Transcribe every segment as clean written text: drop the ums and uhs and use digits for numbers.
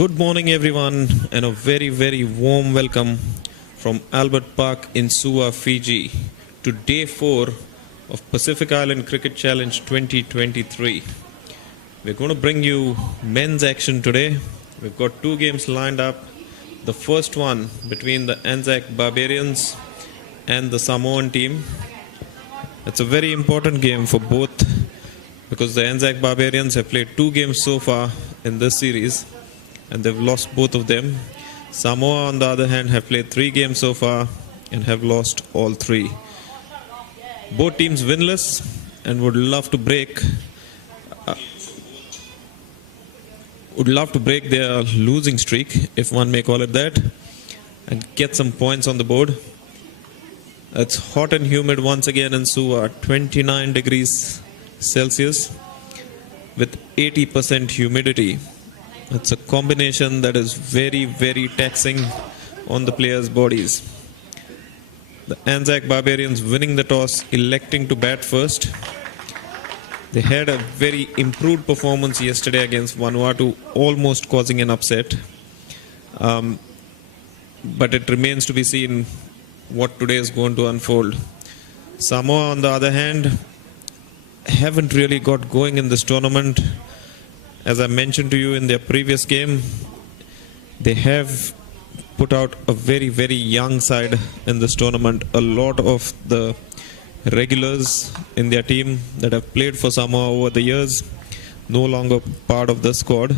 Good morning, everyone, and a very warm welcome from Albert Park in Suva, Fiji, to day 4 of Pacific Island Cricket Challenge 2023. We're going to bring you men's action today. We've got 2 games lined up. The first one between the ANZAC Barbarians and the Samoan team. It's a very important game for both because the ANZAC Barbarians have played 2 games so far in this series and they've lost both of them. Samoa, on the other hand, have played 3 games so far and have lost all 3. Both teams winless and would love to break their losing streak, if one may call it that, and get some points on the board. It's hot and humid once again in Suva, 29 degrees Celsius with 80% humidity. It's a combination that is very taxing on the players' bodies. The ANZAC Barbarians winning the toss, electing to bat first. They had a very improved performance yesterday against Vanuatu, almost causing an upset. But it remains to be seen what today is going to unfold. Samoa, on the other hand, haven't really got going in this tournament. As I mentioned to you in their previous game, they have put out a very young side in this tournament. A lot of the regulars in their team that have played for Samoa over the years no longer part of the squad.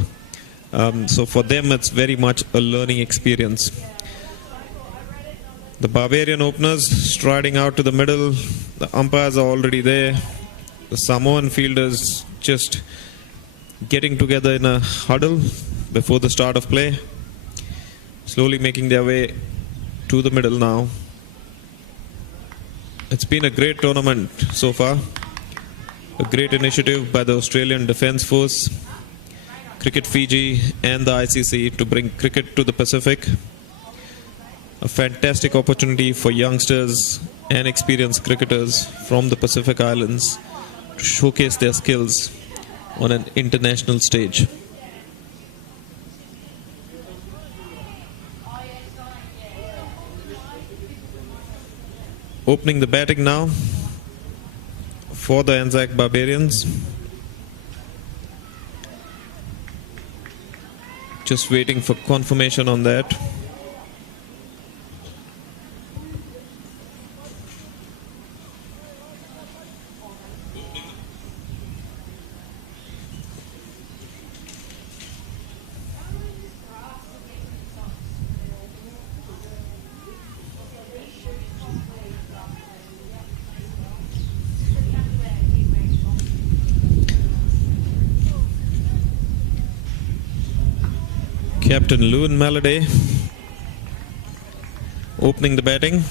So for them it's very much a learning experience. The Barbarian openers striding out to the middle. The umpires are already there. The Samoan fielders just getting together in a huddle before the start of play. Slowly making their way to the middle now. It's been a great tournament so far. A great initiative by the Australian Defence Force, Cricket Fiji and the ICC to bring cricket to the Pacific. A fantastic opportunity for youngsters and experienced cricketers from the Pacific Islands to showcase their skills on an international stage. Opening the batting now for the ANZAC Barbarians. Just waiting for confirmation on that. Captain Lewin Maladay opening the batting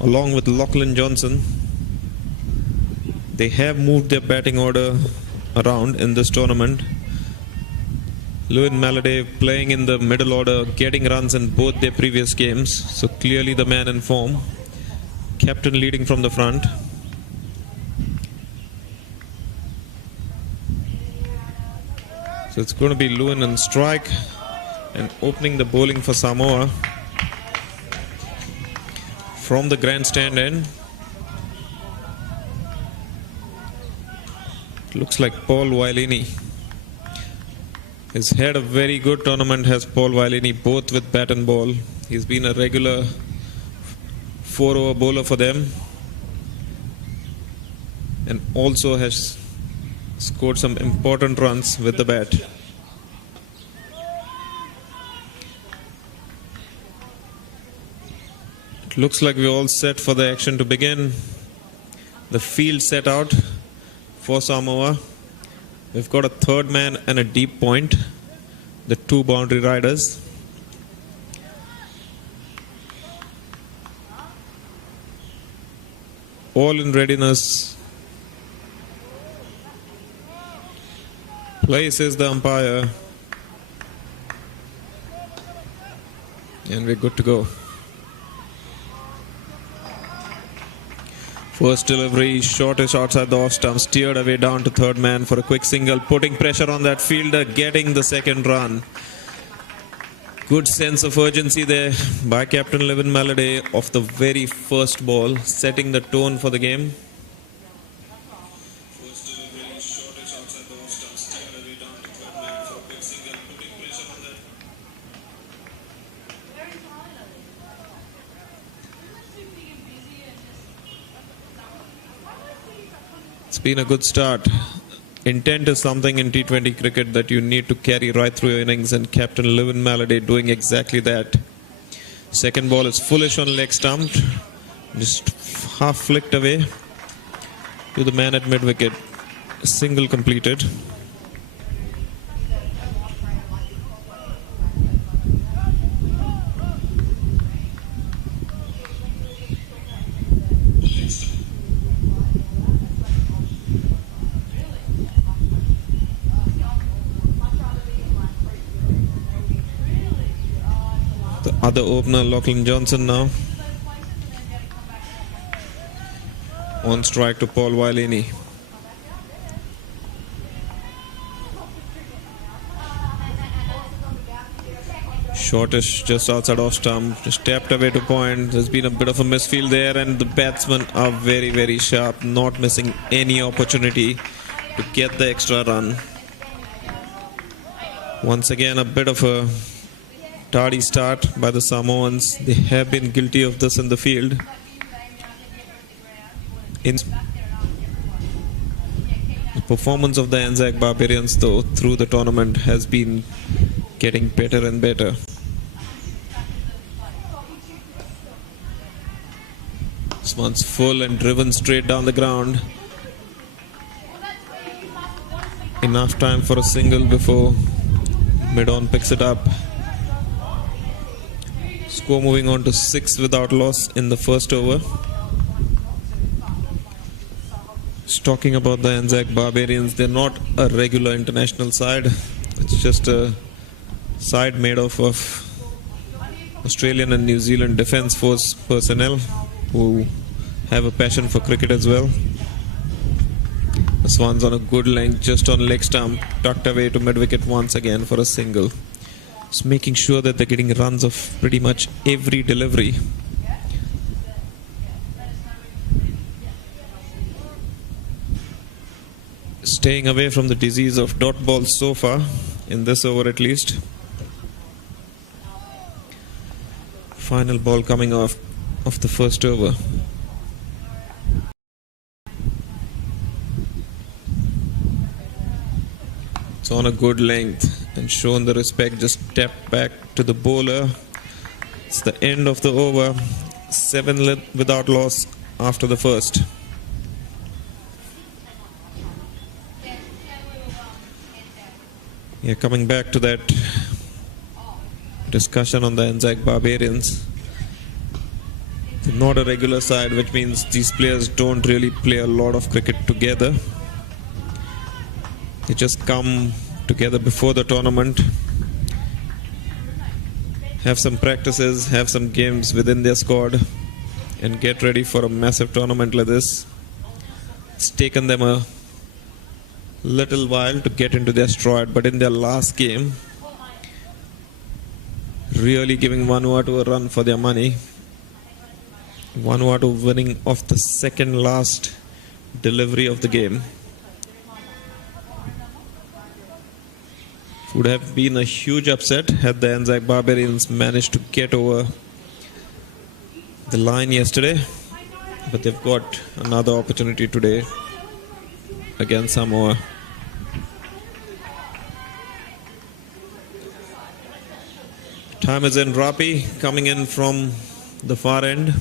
along with Lachlan Johnson. They have moved their batting order around in this tournament. Lewin Maladay playing in the middle order, getting runs in both their previous games, so clearly the man in form. Captain leading from the front. So it's going to be Lewin on strike and opening the bowling for Samoa from the grandstand end. Looks like Paul Wailini. He's had a very good tournament, has Paul Wailini, both with bat and ball. He's been a regular 4-over bowler for them and also has scored some important runs with the bat. It looks like we're all set for the action to begin. The field set out for Samoa. We've got a third man and a deep point, the 2 boundary riders. All in readiness. Places the umpire. And we're good to go. First delivery, shortish outside the off stump, steered away down to third man for a quick single, putting pressure on that fielder, getting the second run. Good sense of urgency there by Captain Levin Maladay of the very first ball, setting the tone for the game. It's been a good start. Intent is something in T20 cricket that you need to carry right through your innings, and Captain Levin Maladay doing exactly that. Second ball is foolish on leg stump, just half flicked away to the man at mid-wicket. Single completed. Other opener Lachlan Johnson now on strike to Paul Wailini. Shortish just outside off stump, just tapped away to point. There's been a bit of a misfield there, and the batsmen are very, very sharp, not missing any opportunity to get the extra run. Once again, a bit of a tardy start by the Samoans. They have been guilty of this in the field. The performance of the ANZAC Barbarians, though, through the tournament has been getting better and better. This one's full and driven straight down the ground. Enough time for a single before mid-on picks it up. Score moving on to 6 without loss in the first over. Just talking about the ANZAC Barbarians, they're not a regular international side. It's just a side made up of Australian and New Zealand Defence Force personnel who have a passion for cricket as well. This one's on a good length, just on leg stump, tucked away to mid-wicket once again for a single. Just making sure that they're getting runs of pretty much every delivery. Staying away from the disease of dot balls so far, in this over at least. Final ball coming off of the first over. It's on a good length and shown the respect, just tapped back to the bowler. It's the end of the over. 7 without loss after the first. Yeah, coming back to that discussion on the ANZAC Barbarians. They're not a regular side, which means these players don't really play a lot of cricket together. They just come together before the tournament, have some practices, have some games within their squad, and get ready for a massive tournament like this. It's taken them a little while to get into their stride, but in their last game, really giving Vanuatu a run for their money. Vanuatu winning off the second last delivery of the game. Would have been a huge upset had the ANZAC Barbarians managed to get over the line yesterday, but they've got another opportunity today against Samoa. Time is in. Rapi coming in from the far end.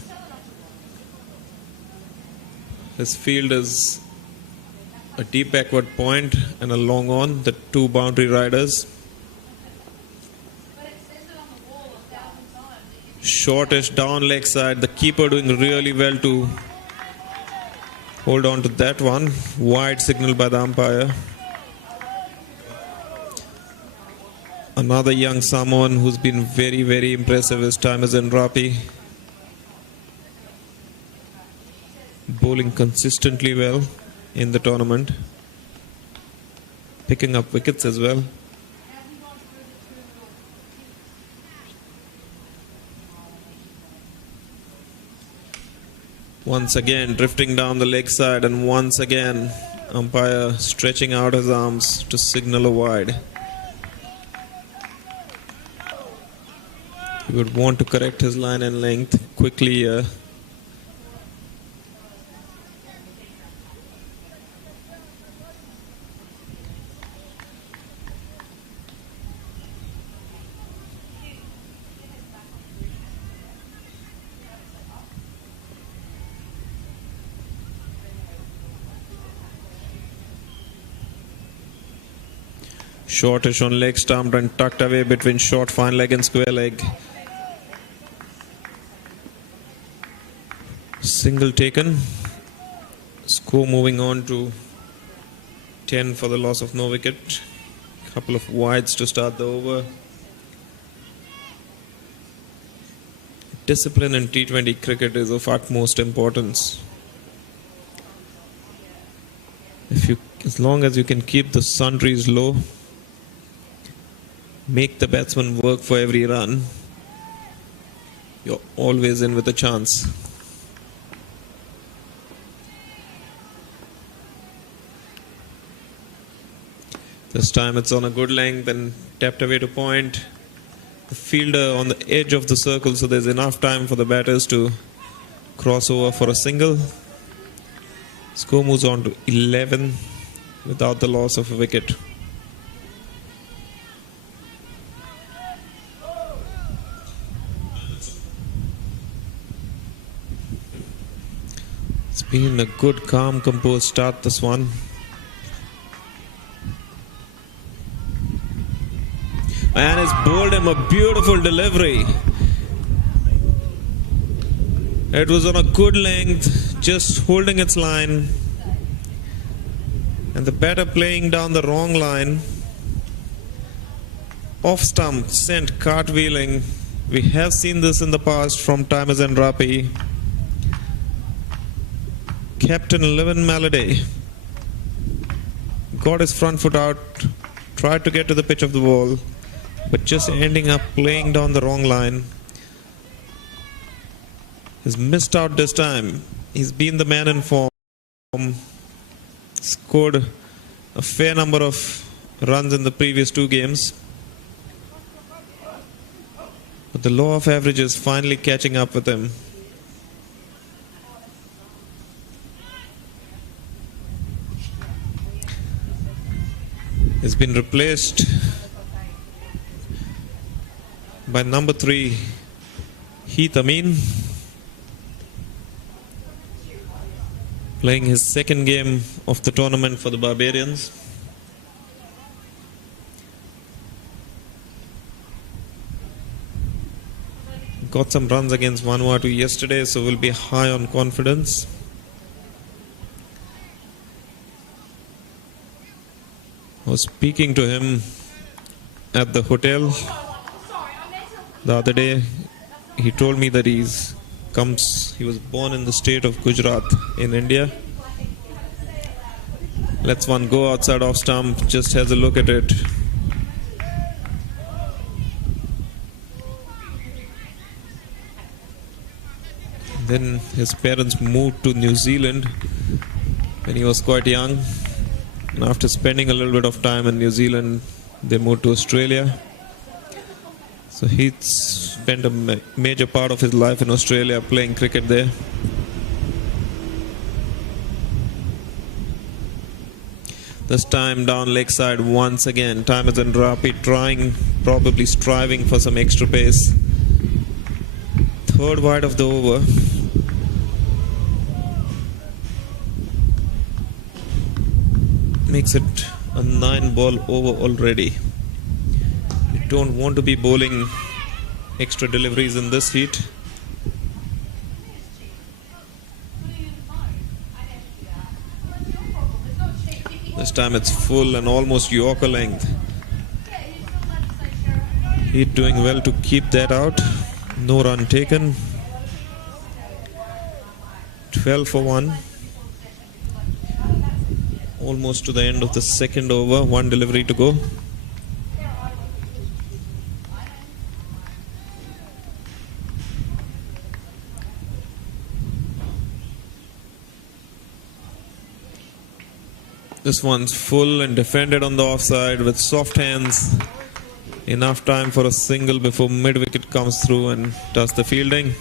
His field is a deep backward point and a long on, the two boundary riders. Shortish down leg side, the keeper doing really well to hold on to that one. Wide signal by the umpire. Another young Samoan who's been very, very impressive is Tymazin Rapi. Bowling consistently well in the tournament, picking up wickets as well. Once again drifting down the leg side, and once again umpire stretching out his arms to signal a wide. He would want to correct his line and length quickly here. Shortish on leg, stumped and tucked away between short fine leg and square leg. Single taken. Score moving on to 10 for the loss of no wicket. Couple of wides to start the over. Discipline in T20 cricket is of utmost importance. As long as you can keep the sundries low, make the batsman work for every run, you're always in with a chance. This time it's on a good length and tapped away to point. The fielder on the edge of the circle, so there's enough time for the batters to cross over for a single. Score moves on to 11 without the loss of a wicket. It's been a good, calm, composed start, this one. And it's bowled him a beautiful delivery. It was on a good length, just holding its line. And the batter playing down the wrong line. Off stump, sent cartwheeling. We have seen this in the past from Timers and Rapi. Captain Levin Maladay got his front foot out, tried to get to the pitch of the ball, but just ending up playing down the wrong line. He's missed out this time. He's been the man in form. Scored a fair number of runs in the previous two games. But the law of average is finally catching up with him. He's been replaced by number 3, Heath Amin, playing his second game of the tournament for the Barbarians. Got some runs against Vanuatu yesterday, so will be high on confidence. I was speaking to him at the hotel the other day. He told me that he was born in the state of Gujarat in India. Let's one go outside off stump, just has a look at it. Then his parents moved to New Zealand when he was quite young. And after spending a little bit of time in New Zealand, they moved to Australia. So he spent a major part of his life in Australia playing cricket there. This time down leg side once again. Timers and Rapi trying, probably striving for some extra pace. Third wide of the over. Makes it a 9-ball over already. You don't want to be bowling extra deliveries in this heat. This time it's full and almost Yorker length. He's doing well to keep that out. No run taken. 12 for 1. Almost to the end of the second over. One delivery to go. This one's full and defended on the offside with soft hands. Enough time for a single before mid-wicket comes through and does the fielding.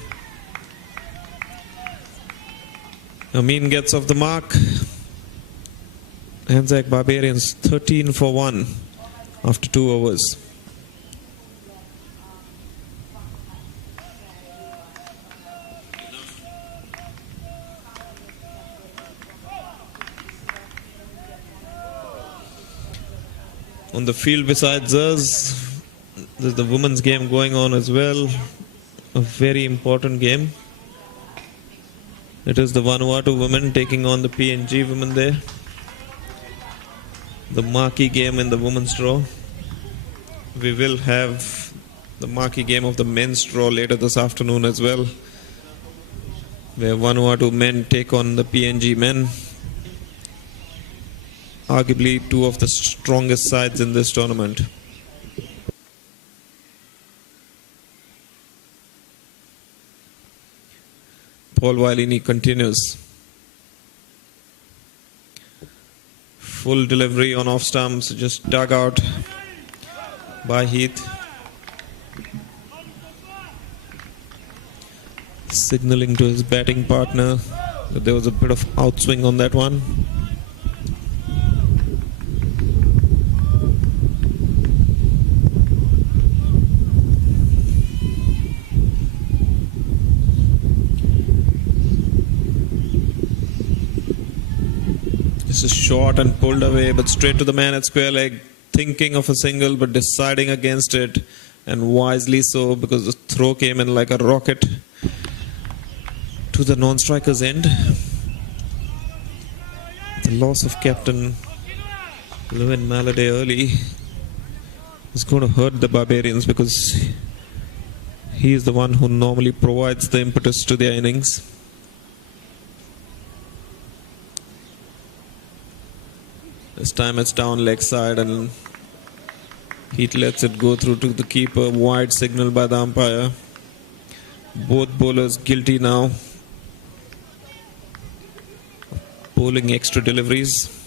Amin gets off the mark. ANZAC Barbarians 13 for 1 after 2 overs. On the field besides us, there's the women's game going on as well. A very important game. It is the Vanuatu women taking on the PNG women there. The marquee game in the women's draw. We will have the marquee game of the men's draw later this afternoon as well, where Vanuatu men take on the PNG men. Arguably two of the strongest sides in this tournament. Paul Vailini continues. Full delivery on off stumps, just dug out by Heath. Signaling to his batting partner that there was a bit of outswing on that one. This is short and pulled away, but straight to the man at square leg, thinking of a single but deciding against it, and wisely so, because the throw came in like a rocket to the non-striker's end. The loss of captain Lewin Maladay early is going to hurt the Barbarians, because he is the one who normally provides the impetus to their innings. This time it's down leg side and Heath lets it go through to the keeper. Wide signal by the umpire. Both bowlers guilty now. Bowling extra deliveries.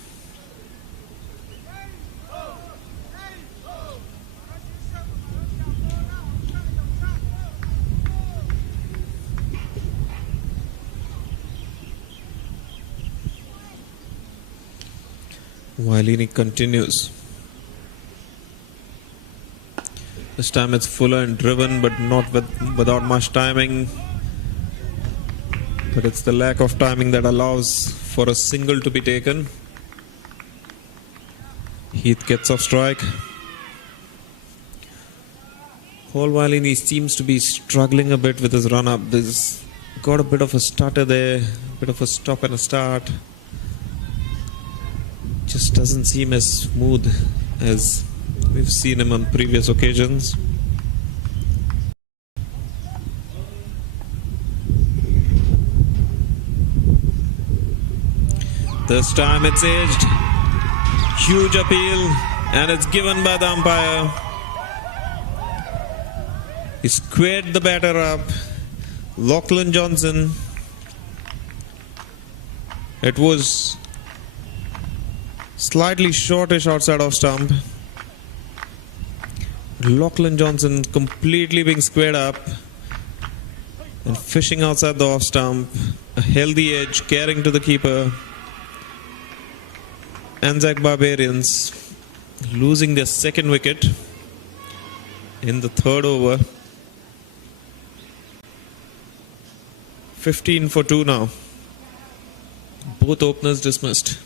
Vailini continues. This time it's fuller and driven, but not without much timing. But it's the lack of timing that allows for a single to be taken. Heath gets off strike. Paul Vailini seems to be struggling a bit with his run-up. There's got a bit of a stutter there, a bit of a stop and a start. Just doesn't seem as smooth as we've seen him on previous occasions. This time it's edged. Huge appeal, and it's given by the umpire. He squared the batter up. Lachlan Johnson. It was slightly shortish outside of stump. Lachlan Johnson completely being squared up and fishing outside the off stump. A healthy edge carrying to the keeper. ANZAC Barbarians losing their second wicket in the third over. 15 for 2 now. Both openers dismissed.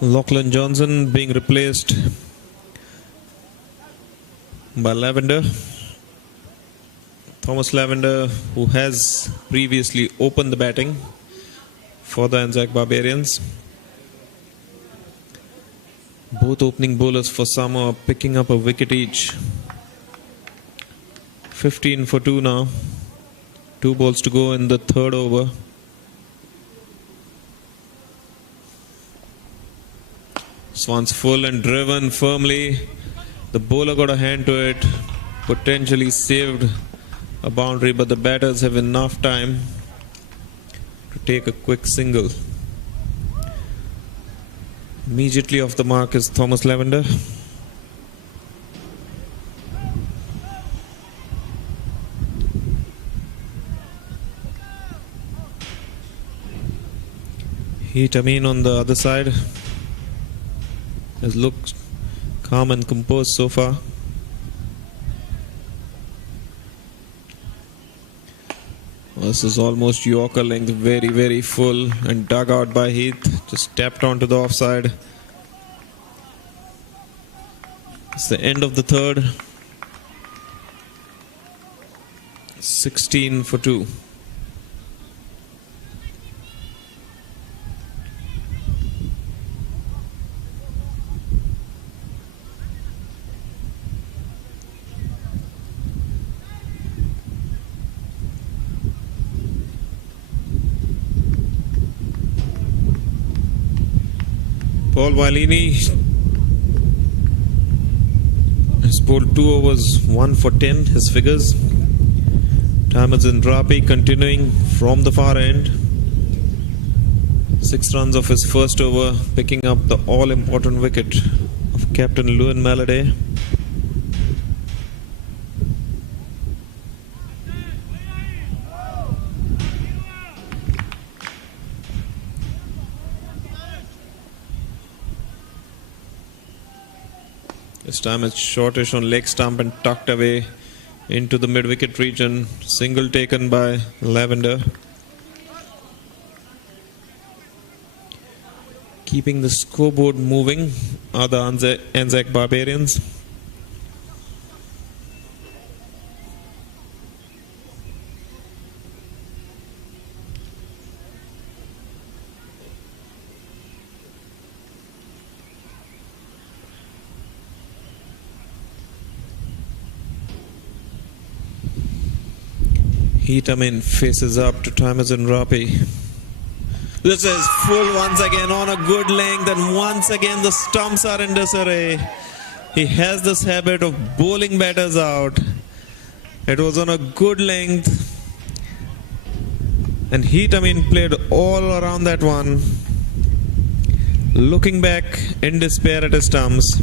Lachlan Johnson being replaced by Lavender. Thomas Lavender, who has previously opened the batting for the ANZAC Barbarians. Both opening bowlers for Samoa picking up a wicket each. 15 for 2 now. 2 balls to go in the third over. This one's full and driven firmly. The bowler got a hand to it. Potentially saved a boundary, but the batters have enough time to take a quick single. Immediately off the mark is Thomas Lavender. Heat Amin on the other side has looked calm and composed so far. This is almost Yorker length, very, very full and dug out by Heath. Just tapped onto the offside. It's the end of the third. 16 for 2. Paul Valini has bowled 2 overs, 1 for 10, his figures. Tamajan Rapi continuing from the far end. 6 runs of his first over, picking up the all-important wicket of Captain Lewin Maladay. This time it's shortish on leg stump and tucked away into the mid-wicket region. Single taken by Lavender. Keeping the scoreboard moving are the ANZAC Barbarians. Heat Amin faces up to Tamajan Rapi. This is full once again on a good length, and once again the stumps are in disarray. He has this habit of bowling batters out. It was on a good length, and Heat Amin played all around that one. Looking back in despair at his stumps.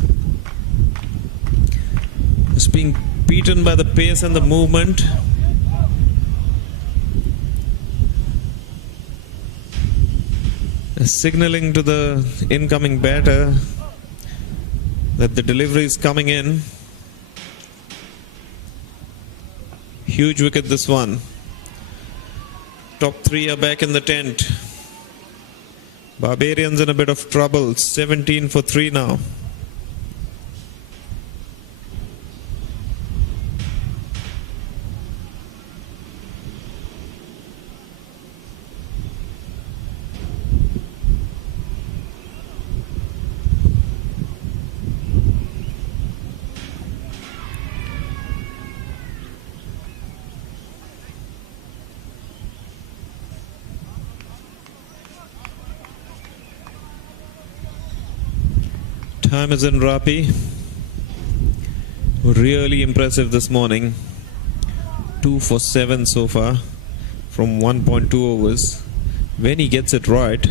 Just being beaten by the pace and the movement. Signaling to the incoming batter that the delivery is coming in. Huge wicket this one. Top 3 are back in the tent. Barbarians in a bit of trouble. 17 for 3 now. Tamajan Rapi, really impressive this morning. 2 for 7 so far from 1.2 overs. When he gets it right,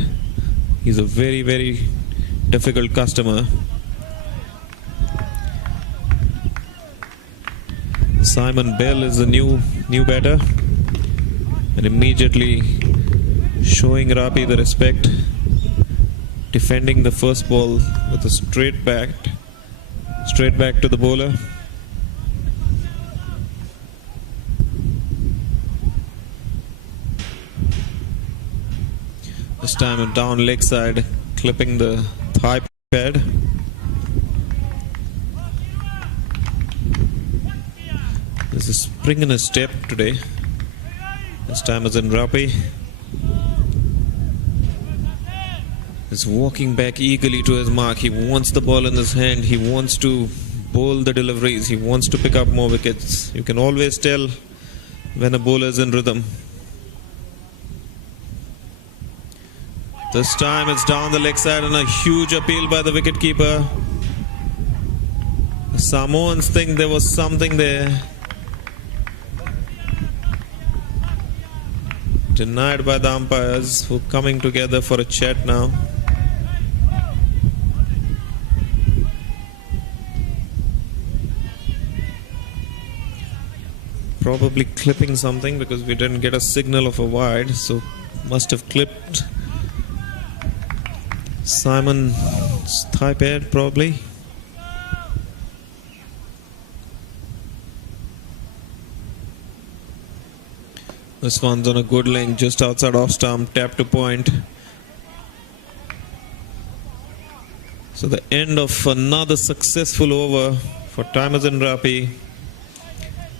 he's a very, very difficult customer. Simon Bell is the new batter, and immediately showing Rapi the respect. Defending the first ball with a straight back to the bowler. This time a down leg side, clipping the thigh pad. There's a spring in his step today. This time as in Rapi. He's walking back eagerly to his mark. He wants the ball in his hand. He wants to bowl the deliveries. He wants to pick up more wickets. You can always tell when a bowler is in rhythm. This time it's down the leg side and a huge appeal by the wicketkeeper. The Samoans think there was something there. Denied by the umpires, who are coming together for a chat now. Probably clipping something because we didn't get a signal of a wide, so must have clipped Simon's thigh pad probably. This one's on a good length just outside off stump, tap to point. So the end of another successful over for Timosin Rapi,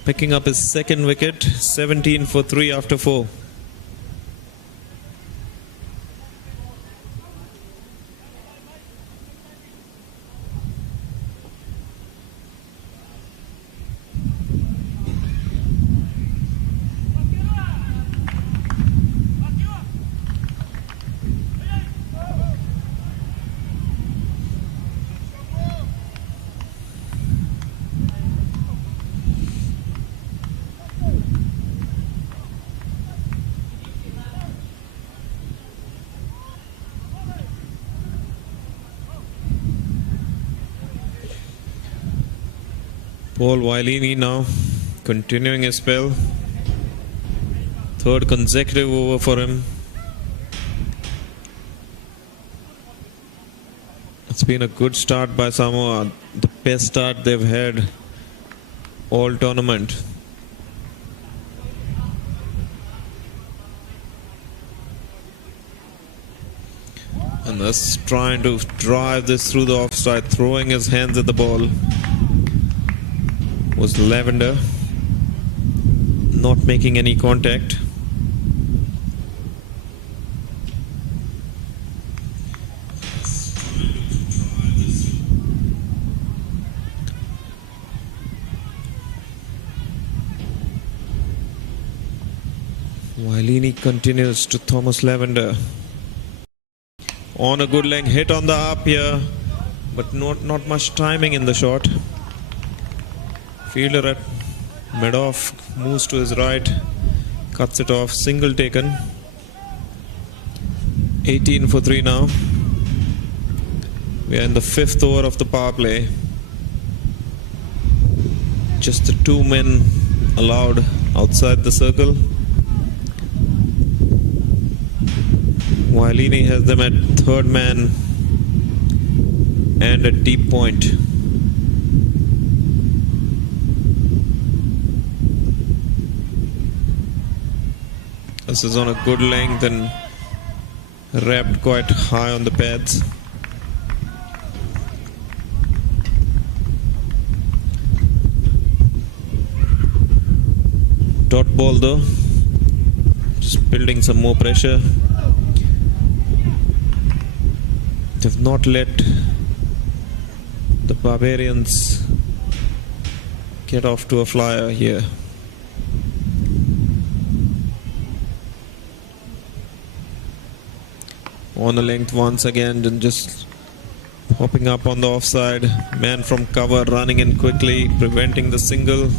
picking up his second wicket, 17 for 3 after 4. Paul Wailini now continuing his spell. Third consecutive over for him. It's been a good start by Samoa. The best start they've had all tournament. And that's trying to drive this through the offside, throwing his hands at the ball. Was Lavender, not making any contact. Wailini continues to Thomas Lavender. On a good length, hit on the up here, but not much timing in the shot. Fielder at mid-off moves to his right, cuts it off, single taken. 18 for 3 now. We are in the 5th over of the power play. Just the 2 men allowed outside the circle. Wailini has them at 3rd man and at deep point. This is on a good length and wrapped quite high on the pads. Dot ball though, just building some more pressure. They've not let the Barbarians get off to a flyer here. On the length once again, and just popping up on the offside. Man from cover running in quickly, preventing the single.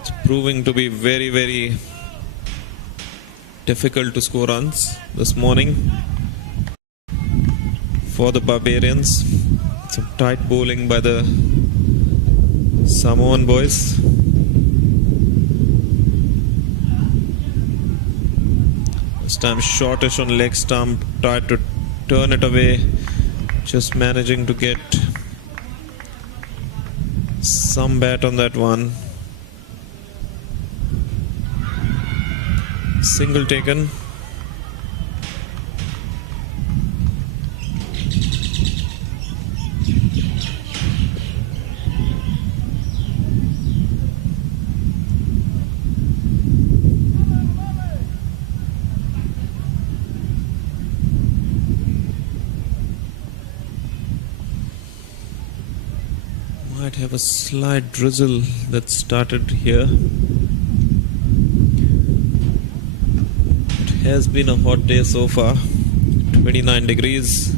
It's proving to be very, very difficult to score runs this morning for the Barbarians. Some tight bowling by the Samoan boys. This time shortish on leg stump, tried to turn it away, just managing to get some bat on that one. Single taken. Might have a slight drizzle that started here. It has been a hot day so far. 29 degrees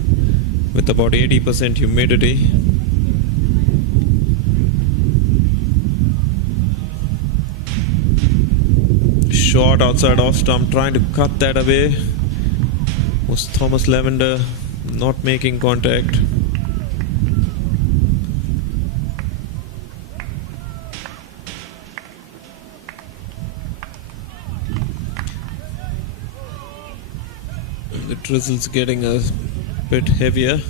with about 80% humidity. Short outside off stump, trying to cut that away. Was Thomas Lavender, not making contact. The drizzle's getting a bit heavier.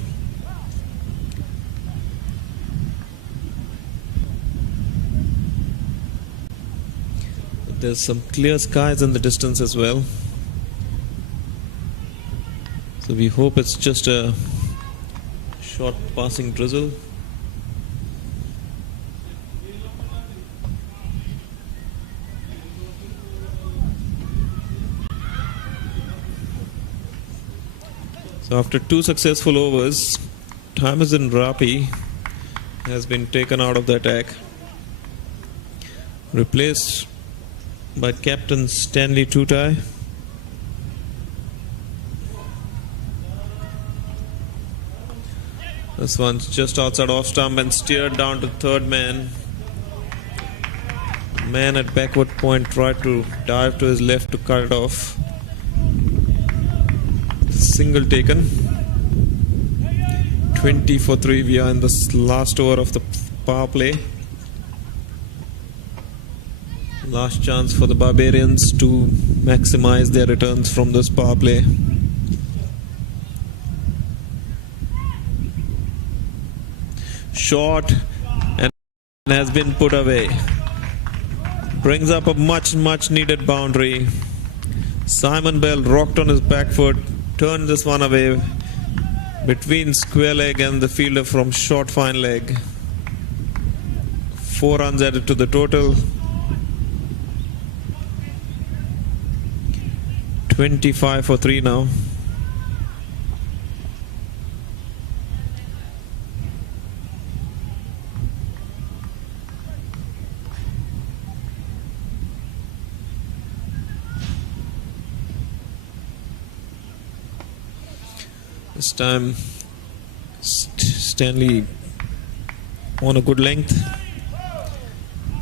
But there's some clear skies in the distance as well. So we hope it's just a short passing drizzle. So after 2 successful overs, Thamizin Rapi has been taken out of the attack, replaced by Captain Stanley Tutai. This one's just outside off stump and steered down to third man. Man at backward point tried to dive to his left to cut it off. Single taken. 20 for 3. We are in the last over of the power play. Last chance for the Barbarians to maximize their returns from this power play. Short and has been put away. Brings up a much needed boundary. Simon Bell rocked on his back foot, turned this one away between square leg and the fielder from short fine leg. 4 runs added to the total. 25 for 3 now. This time Stanley on a good length,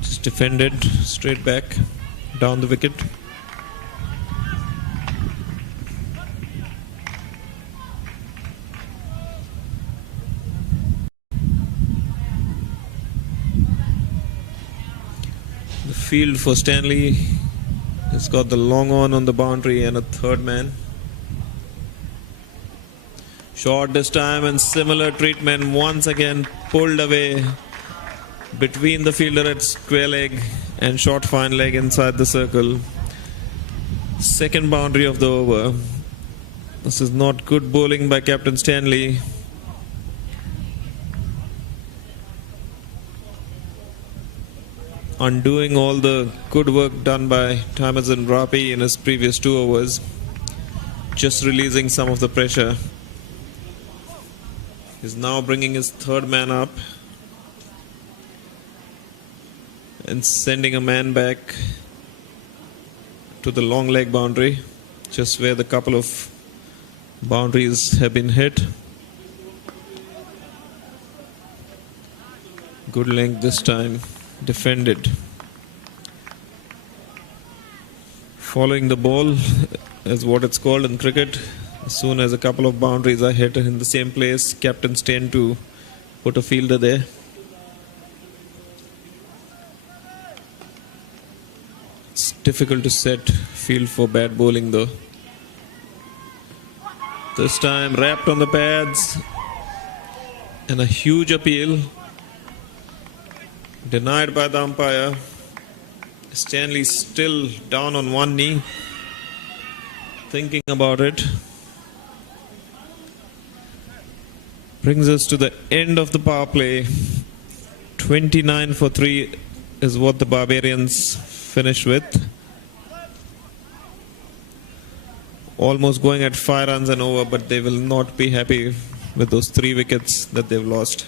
just defended straight back down the wicket. The field for Stanley has got the long on the boundary and a third man. Short this time and similar treatment, once again pulled away between the fielder at square leg and short fine leg inside the circle. Second boundary of the over. This is not good bowling by Captain Stanley. Undoing all the good work done by Thamizin Rapi in his previous 2 overs. Just releasing some of the pressure. He's now bringing his third man up and sending a man back to the long leg boundary, just where the couple of boundaries have been hit. Good length this time, defended. Following the ball is what it's called in cricket. As soon as a couple of boundaries are hit in the same place, captains tend to put a fielder there. It's difficult to set field for bad bowling though. This time wrapped on the pads and a huge appeal denied by the umpire. Stanley still down on one knee. thinking about it. Brings us to the end of the power play. 29 for 3 is what the Barbarians finish with. Almost going at 5 runs and over, but they will not be happy with those 3 wickets that they've lost.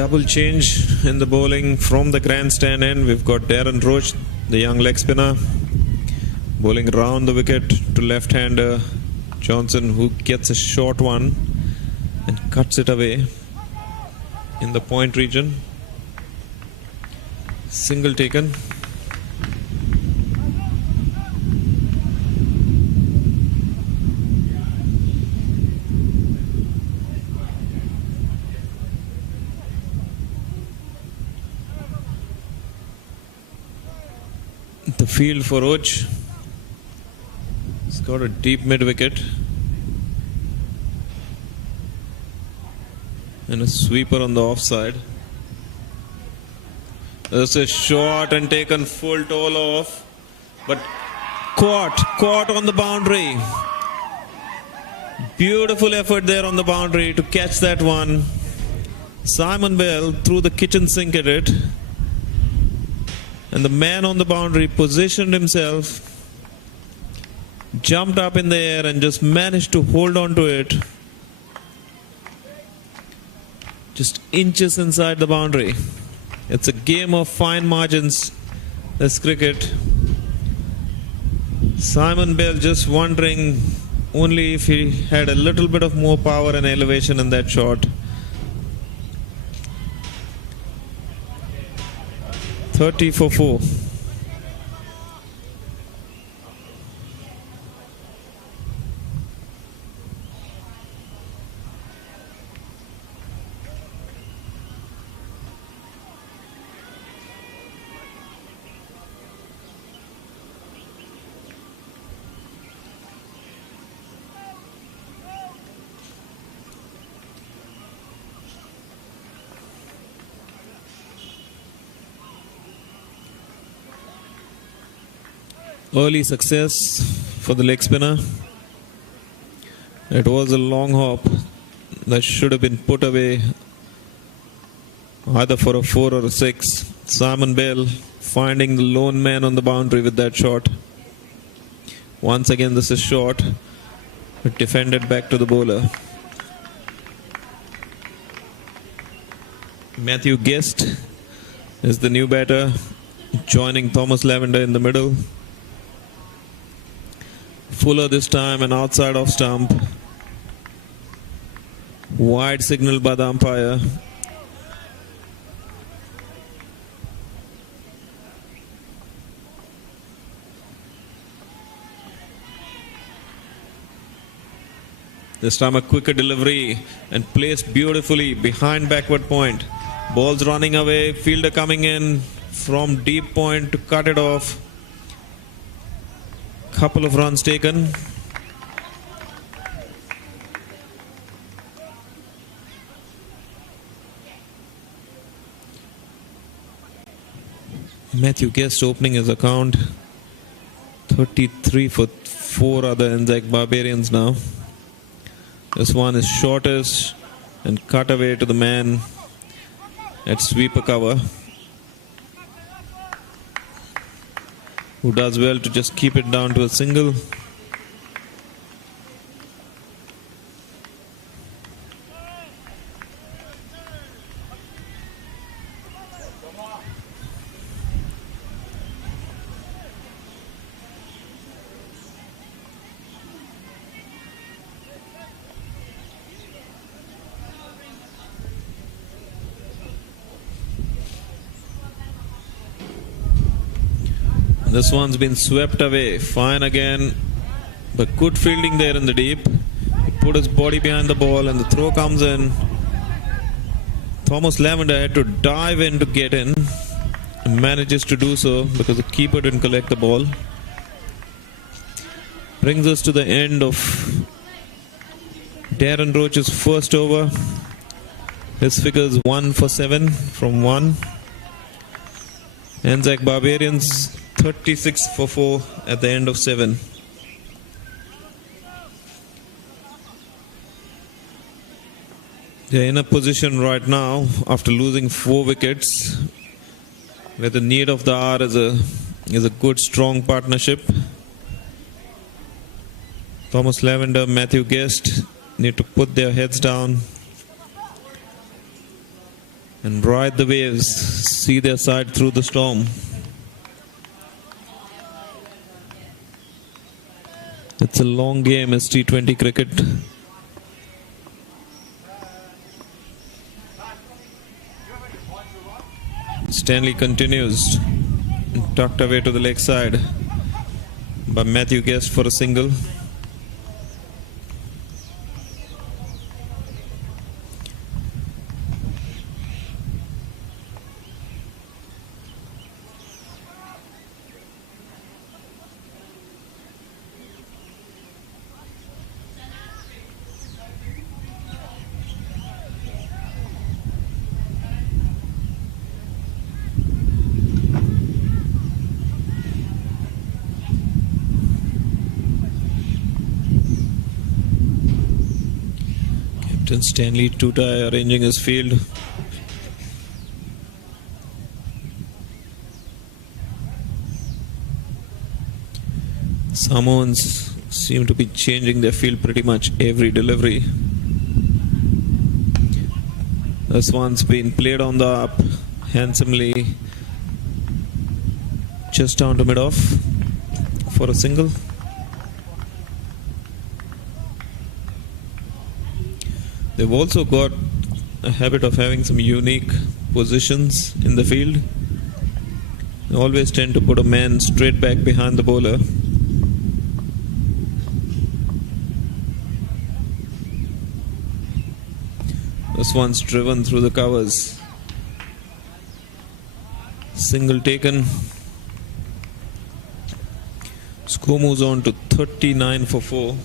Double change in the bowling from the grandstand end. We've got Rooch, the young leg spinner, bowling round the wicket to left-hander Johnson, who gets a short one and cuts it away in the point region. Single taken. The field for Rooch. He's got a deep mid-wicket. And a sweeper on the offside. There's a shot and taken full toll off. But caught on the boundary. Beautiful effort there on the boundary to catch that one. Simon Bell threw the kitchen sink at it. And the man on the boundary positioned himself, jumped up in the air and just managed to hold on to it. Just inches inside the boundary. It's a game of fine margins, this cricket. Simon Bell just wondering only if he had a little bit of more power and elevation in that shot. 30 for 4. Early success for the leg spinner. It was a long hop that should have been put away either for a 4 or a 6. Simon Bell finding the lone man on the boundary with that shot. Once again this is short, but defended back to the bowler. Matthew Guest is the new batter, joining Thomas Lavender in the middle. Fuller this time and outside off stump. Wide signal by the umpire. This time a quicker delivery and placed beautifully behind backward point. Ball's running away, fielder coming in from deep point to cut it off. Couple of runs taken. Matthew Guest opening his account. 33 for 4 other ANZAC Barbarians now. This one is shortest and cut away to the man at sweeper cover, who does well to just keep it down to a single. This one's been swept away. Fine again. But good fielding there in the deep. He put his body behind the ball and the throw comes in. Thomas Lavender had to dive in to get in. And manages to do so because the keeper didn't collect the ball. Brings us to the end of Darren Rooch's first over. His figures 1 for 7 from 1. ANZAC Barbarians 36 for 4 at the end of 7. They're in a position right now after losing 4 wickets where the need of the hour is a good strong partnership. Thomas Lavender, Matthew Guest need to put their heads down and ride the waves, see their side through the storm. It's a long game as T20 cricket. Stanley continues, tucked away to the leg side by Matthew Guest for a single. Stanley Tutai arranging his field. Samoans seem to be changing their field pretty much every delivery. This one's been played on the up handsomely, just down to mid-off for a single. They've also got a habit of having some unique positions in the field. They always tend to put a man straight back behind the bowler. This one's driven through the covers. Single taken. Score moves on to 39 for 4.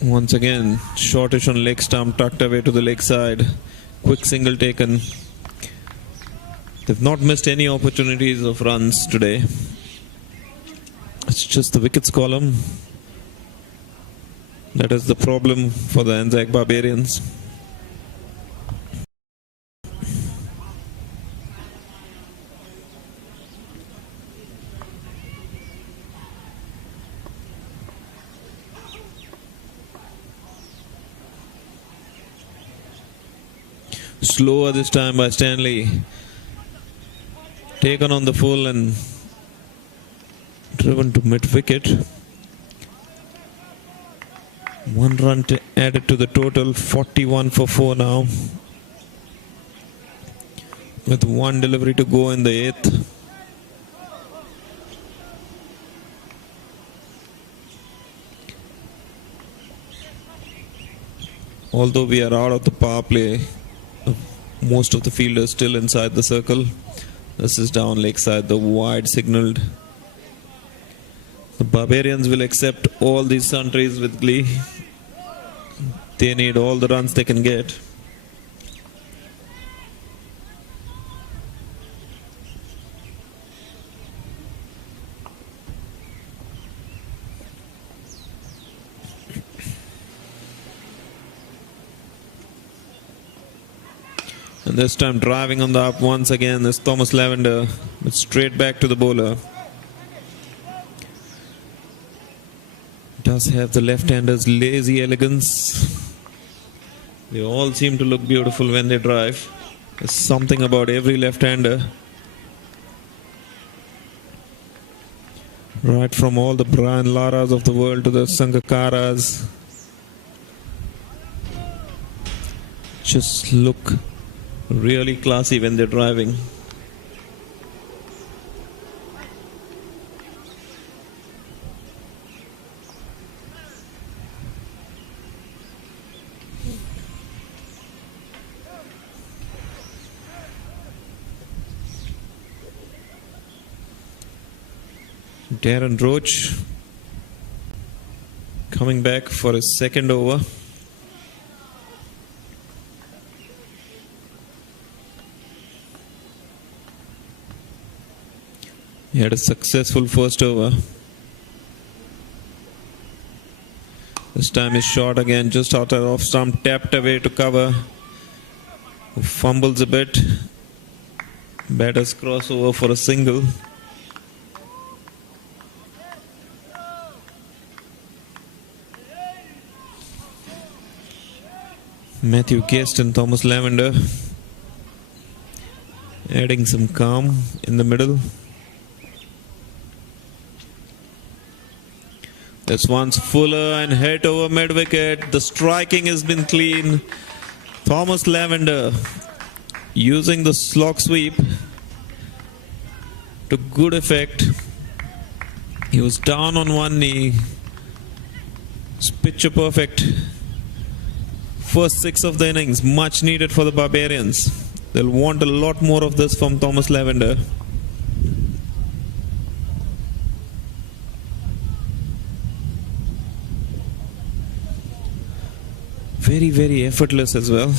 Once again, shortish on leg stump, tucked away to the leg side. Quick single taken. They've not missed any opportunities of runs today. It's just the wickets column that is the problem for the ANZAC Barbarians. Slower this time by Stanley. Taken on the full and driven to mid-wicket. 1 run added to the total, 41 for 4 now. With 1 delivery to go in the 8th. Although we are out of the power play, most of the fielders still inside the circle. This is down leg side, the wide signalled. The Barbarians will accept all these sundries with glee. They need all the runs they can get. And this time driving on the up once again is Thomas Lavender, but straight back to the bowler. does have the left-hander's lazy elegance. They all seem to look beautiful when they drive. There's something about every left-hander. Right from all the Brian Laras of the world to the Sangakaras. Just look really classy when they're driving. Rooch coming back for his second over. He had a successful first over. This time his shot again just out of off stump, tapped away to cover. Fumbles a bit. Batter's crossover for a single. Matthew Guest and Thomas Lavender adding some calm in the middle. This one's fuller and hit over mid-wicket. The striking has been clean. Thomas Lavender using the slog sweep to good effect. He was down on one knee. It's picture perfect. First 6 of the innings, much needed for the Barbarians. They'll want a lot more of this from Thomas Lavender. Very, very effortless as well.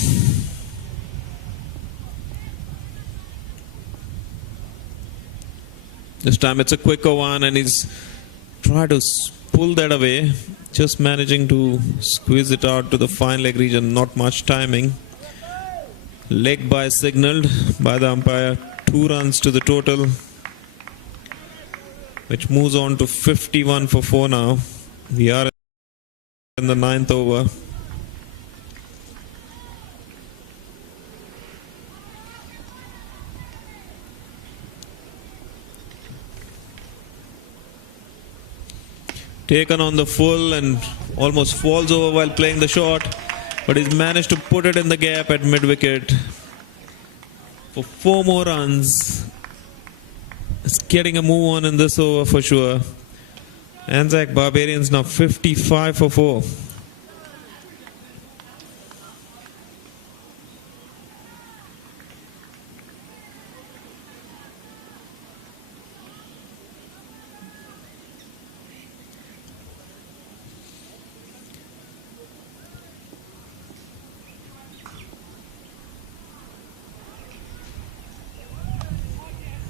This time it's a quicker one and he's tried to pull that away. Just managing to squeeze it out to the fine leg region. Not much timing. Leg by signalled by the umpire. 2 runs to the total, which moves on to 51 for 4 now. We are in the 9th over. Taken on the full and almost falls over while playing the shot, but he's managed to put it in the gap at mid-wicket for 4 more runs. It's getting a move on in this over for sure. ANZAC Barbarians now 55 for 4.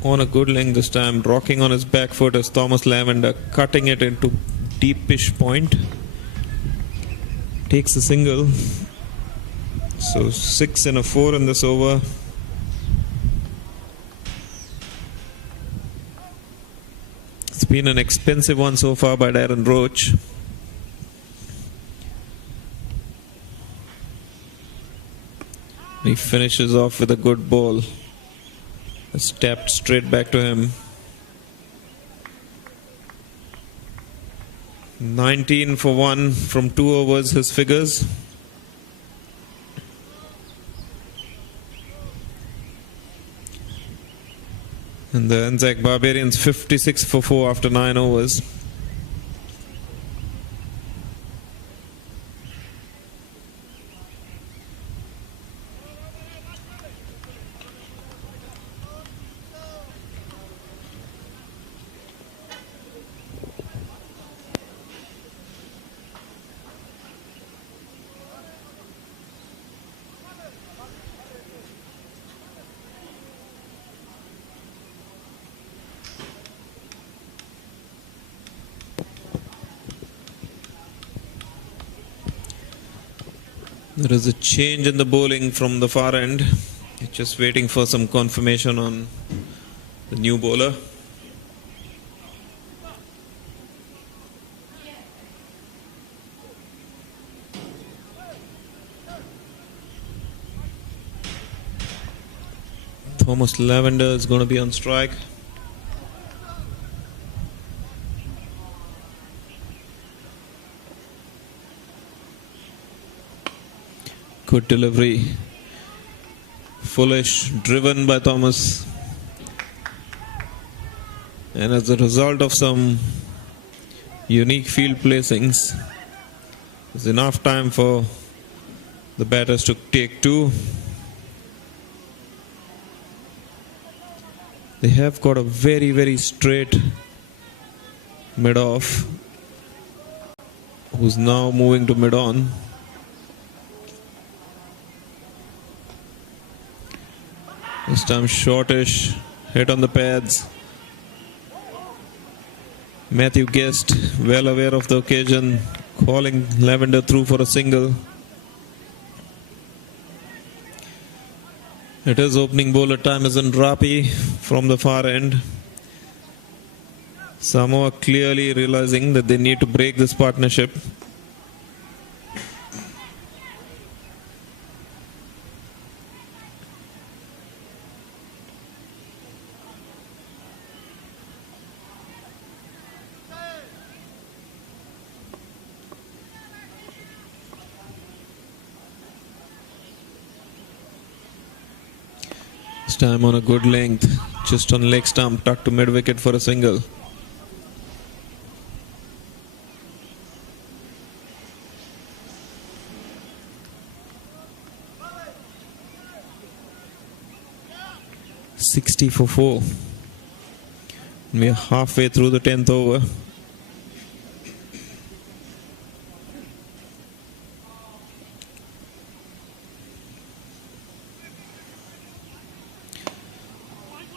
On a good length this time, rocking on his back foot as Thomas Lavender, cutting it into deepish point. Takes a single. So 6 and a 4 in this over. It's been an expensive one so far by Rooch. He finishes off with a good ball. It's tapped straight back to him. 19 for 1 from 2 overs, his figures. And the ANZAC Barbarians 56 for 4 after 9 overs. There is a change in the bowling from the far end. Just waiting for some confirmation on the new bowler. Thomas Lavender is going to be on strike. Good delivery. Foolish, driven by Thomas. And as a result of some unique field placings, there's enough time for the batters to take two. They have got a very, very straight mid-off, who's now moving to mid-on. This time shortish, hit on the pads. Matthew Guest, well aware of the occasion, calling Lavender through for a single. It is opening bowler Tamizan Rapi from the far end. Samoa clearly realizing that they need to break this partnership. This time on a good length, just on leg stump, tucked to mid wicket for a single. "60 for 4. We are halfway through the 10th over.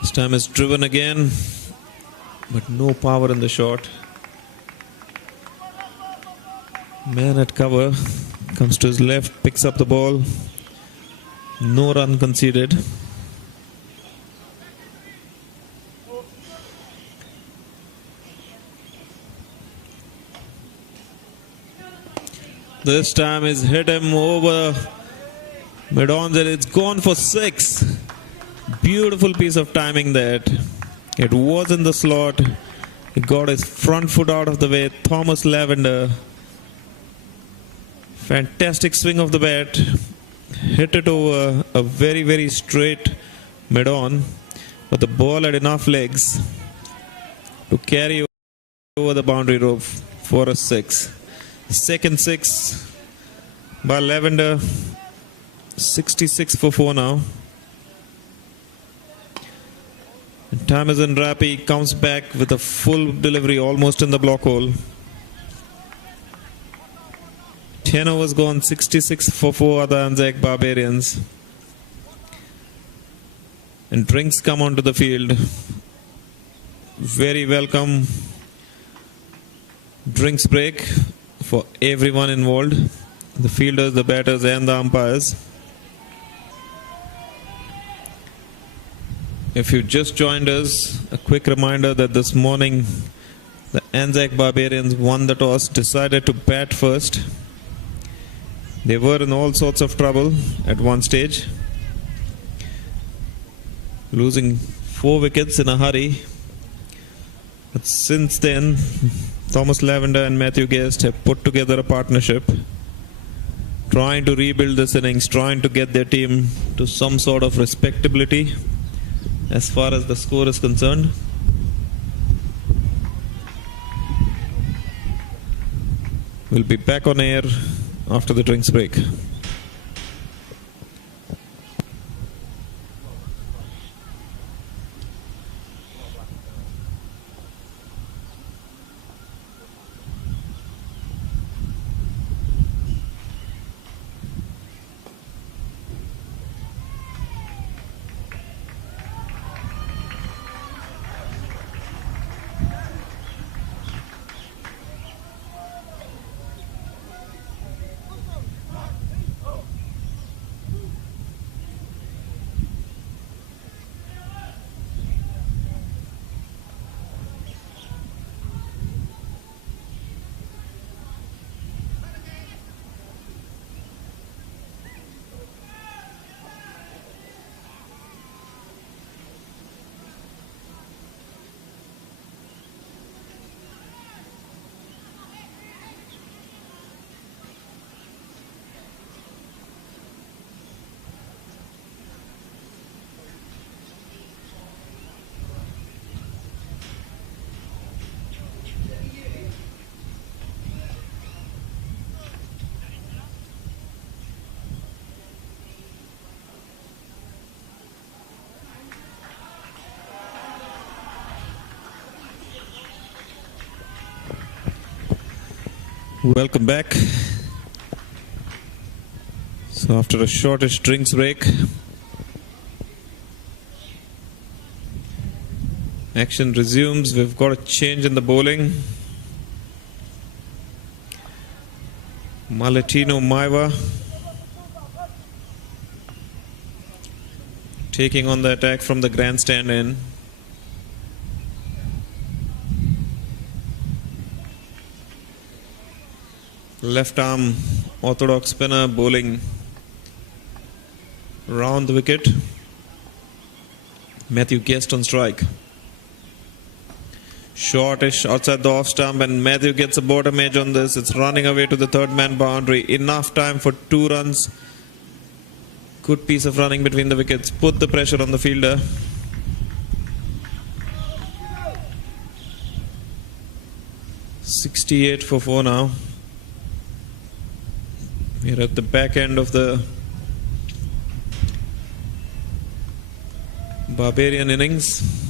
This time is driven again, but no power in the shot. Man at cover, comes to his left, picks up the ball. No run conceded. This time is hit him over mid-on, and it's gone for 6. Beautiful piece of timing that. It was in the slot. He got his front foot out of the way. Thomas Lavender. Fantastic swing of the bat. Hit it over a very, very straight mid-on. But the ball had enough legs to carry over the boundary rope for a 6. Second 6 by Lavender. 66 for 4 now. Tamizan Rapi comes back with a full delivery almost in the block hole. 10 overs gone, 66 for 4 are the ANZAC Barbarians. And drinks come onto the field. Very welcome drinks break for everyone involved. The fielders, the batters and the umpires. If you just joined us, a quick reminder that this morning the ANZAC Barbarians won the toss, decided to bat first. They were in all sorts of trouble at one stage, losing 4 wickets in a hurry. But since then, Thomas Lavender and Matthew Guest have put together a partnership, trying to rebuild this innings, trying to get their team to some sort of respectability as far as the score is concerned. We'll be back on air after the drinks break. Welcome back. So after a shortish drinks break, action resumes. We've got a change in the bowling. Maletino Maiva taking on the attack from the grandstand end. Left arm orthodox spinner bowling round the wicket. Matthew Guest on strike. Shortish outside the off stump, and Matthew gets a bottom edge on this. It's running away to the third man boundary. Enough time for 2 runs. Good piece of running between the wickets. Put the pressure on the fielder. .68 for 4 now. We're at the back end of the Barbarian innings.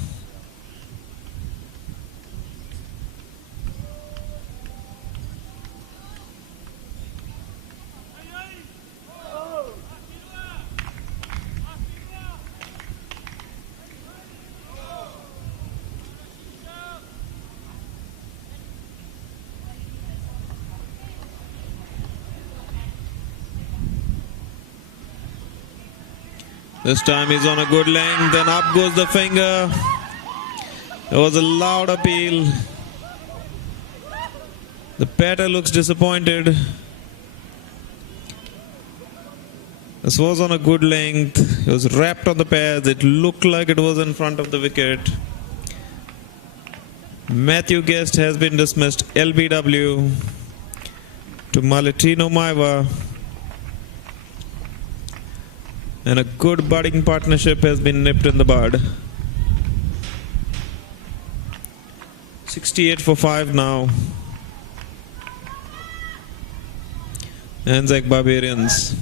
This time he's on a good length, and up goes the finger. There was a loud appeal. The batter looks disappointed. This was on a good length. It was wrapped on the pads. It looked like it was in front of the wicket. Matthew Guest has been dismissed. LBW to Maletino Maiva. And a good batting partnership has been nipped in the bud. 68 for 5 now. ANZAC Barbarians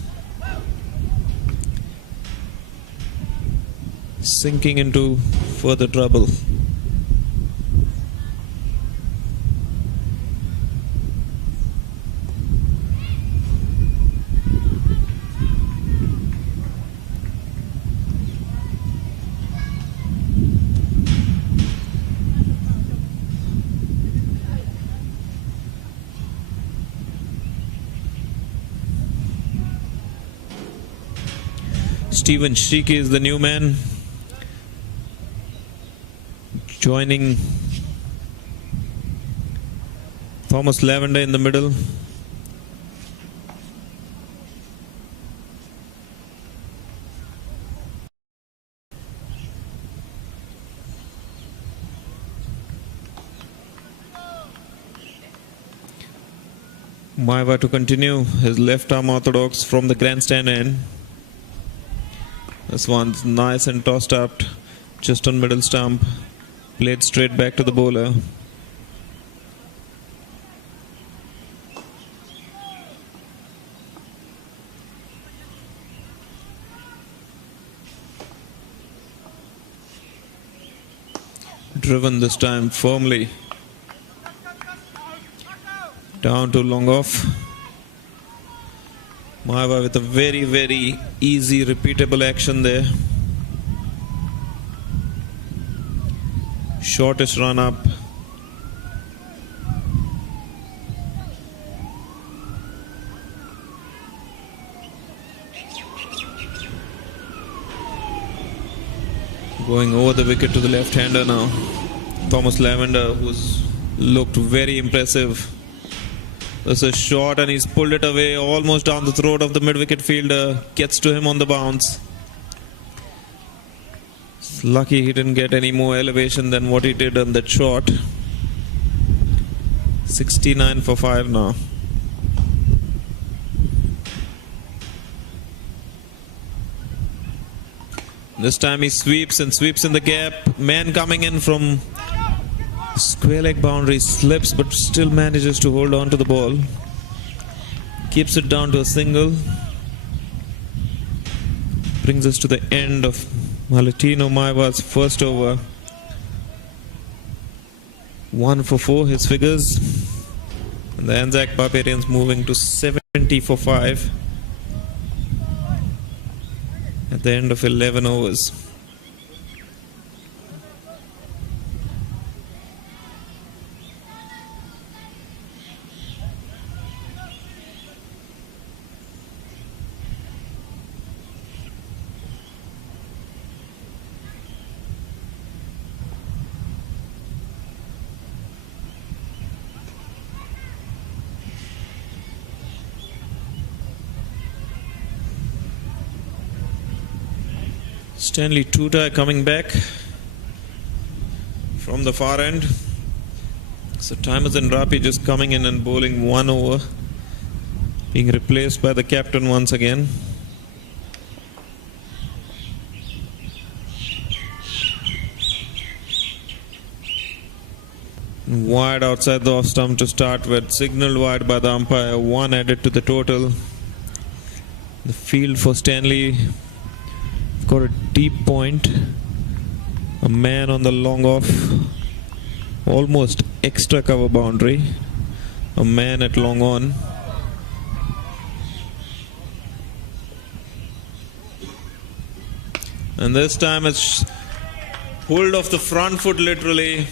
sinking into further trouble. Stephen Sheikey is the new man, joining Thomas Lavender in the middle. Maiva to continue his left arm orthodox from the grandstand end. This one's nice and tossed up just on middle stump. Played straight back to the bowler. Driven this time firmly down to long off. Maiva with a very, very easy, repeatable action there. Shortest run up. Going over the wicket to the left-hander now. Thomas Lavender, who's looked very impressive. There's a shot and he's pulled it away almost down the throat of the mid-wicket fielder. Gets to him on the bounce. It's lucky he didn't get any more elevation than what he did on that shot. 69 for 5 now. This time he sweeps and sweeps in the gap. Man coming in from square leg boundary, slips but still manages to hold on to the ball. Keeps it down to a single. Brings us to the end of Maletino Maiva's first over. 1 for 4 his figures. And the ANZAC Barbarians moving to 70 for 5 at the end of 11 overs. Stanley Tuta coming back from the far end. So Timers and Rapi just coming in and bowling 1 over, being replaced by the captain once again. Wide outside the off stump to start with, signalled wide by the umpire, 1 added to the total. The field for Stanley got a deep point, a man on the long off, almost extra cover boundary, a man at long on. And this time it's pulled off the front foot literally.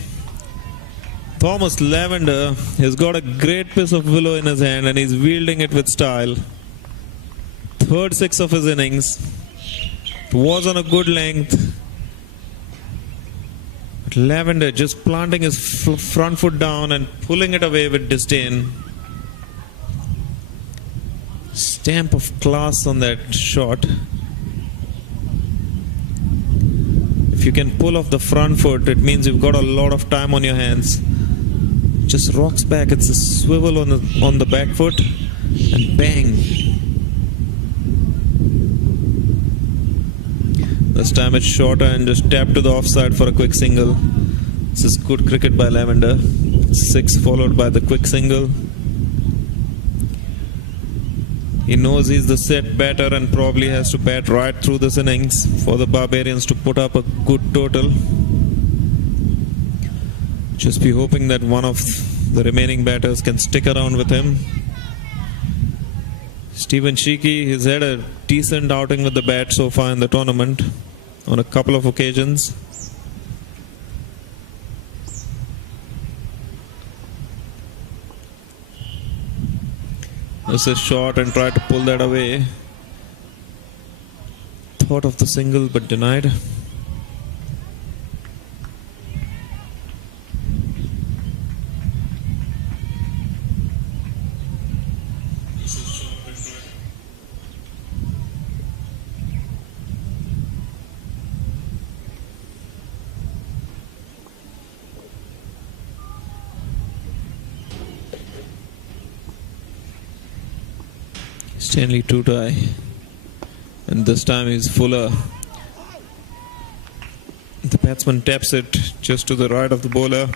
Thomas Lavender has got a great piece of willow in his hand and he's wielding it with style. Third 6 of his innings. It was on a good length. But Lavender just planting his front foot down and pulling it away with disdain. Stamp of class on that shot. If you can pull off the front foot, it means you've got a lot of time on your hands. Just rocks back, it's a swivel on the back foot and bang. This time it's shorter and just tapped to the offside for a quick single. This is good cricket by Lavender. 6 followed by the quick single. He knows he's the set batter and probably has to bat right through this innings for the Barbarians to put up a good total. Just be hoping that one of the remaining batters can stick around with him. Stephen Sheeky, he's had a decent outing with the bat so far in the tournament on a couple of occasions. This is short and tried to pull that away. Thought of the single but denied. Stanley Tuta, and this time he's fuller. The batsman taps it just to the right of the bowler.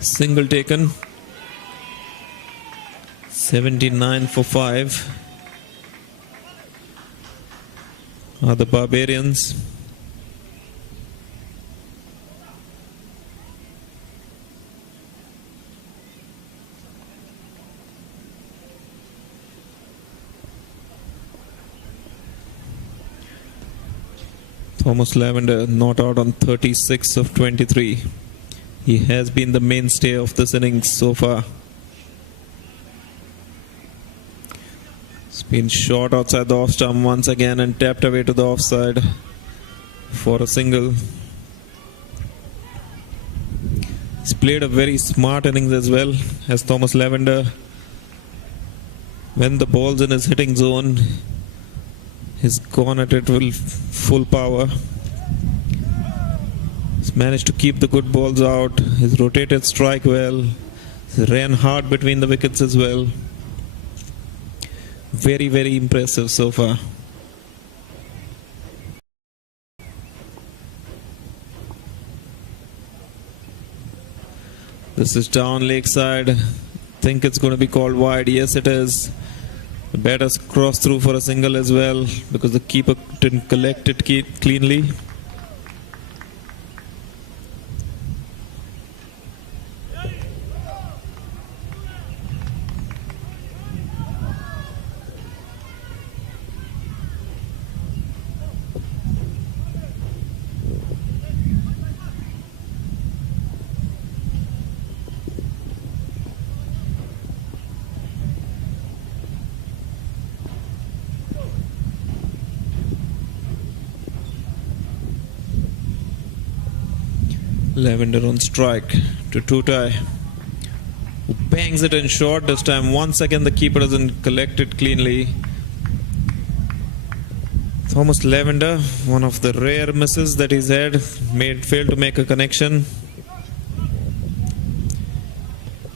Single taken. 79 for 5 are the Barbarians. Thomas Lavender not out on 36 of 23. He has been the mainstay of this innings so far. It's been short outside the off stump once again and tapped away to the offside for a single. He's played a very smart innings as well as Thomas Lavender. When the ball's in his hitting zone, he's gone at it with full power. He's managed to keep the good balls out. He's rotated strike well. He ran hard between the wickets as well. Very, very impressive so far. This is down leg side. Think it's going to be called wide. Yes, it is. The batter's crossed through for a single as well because the keeper didn't collect it cleanly. Lavender on strike to two-tie, who bangs it in short this time. Once again the keeper doesn't collect it cleanly. Thomas Lavender, one of the rare misses that he's had, failed to make a connection.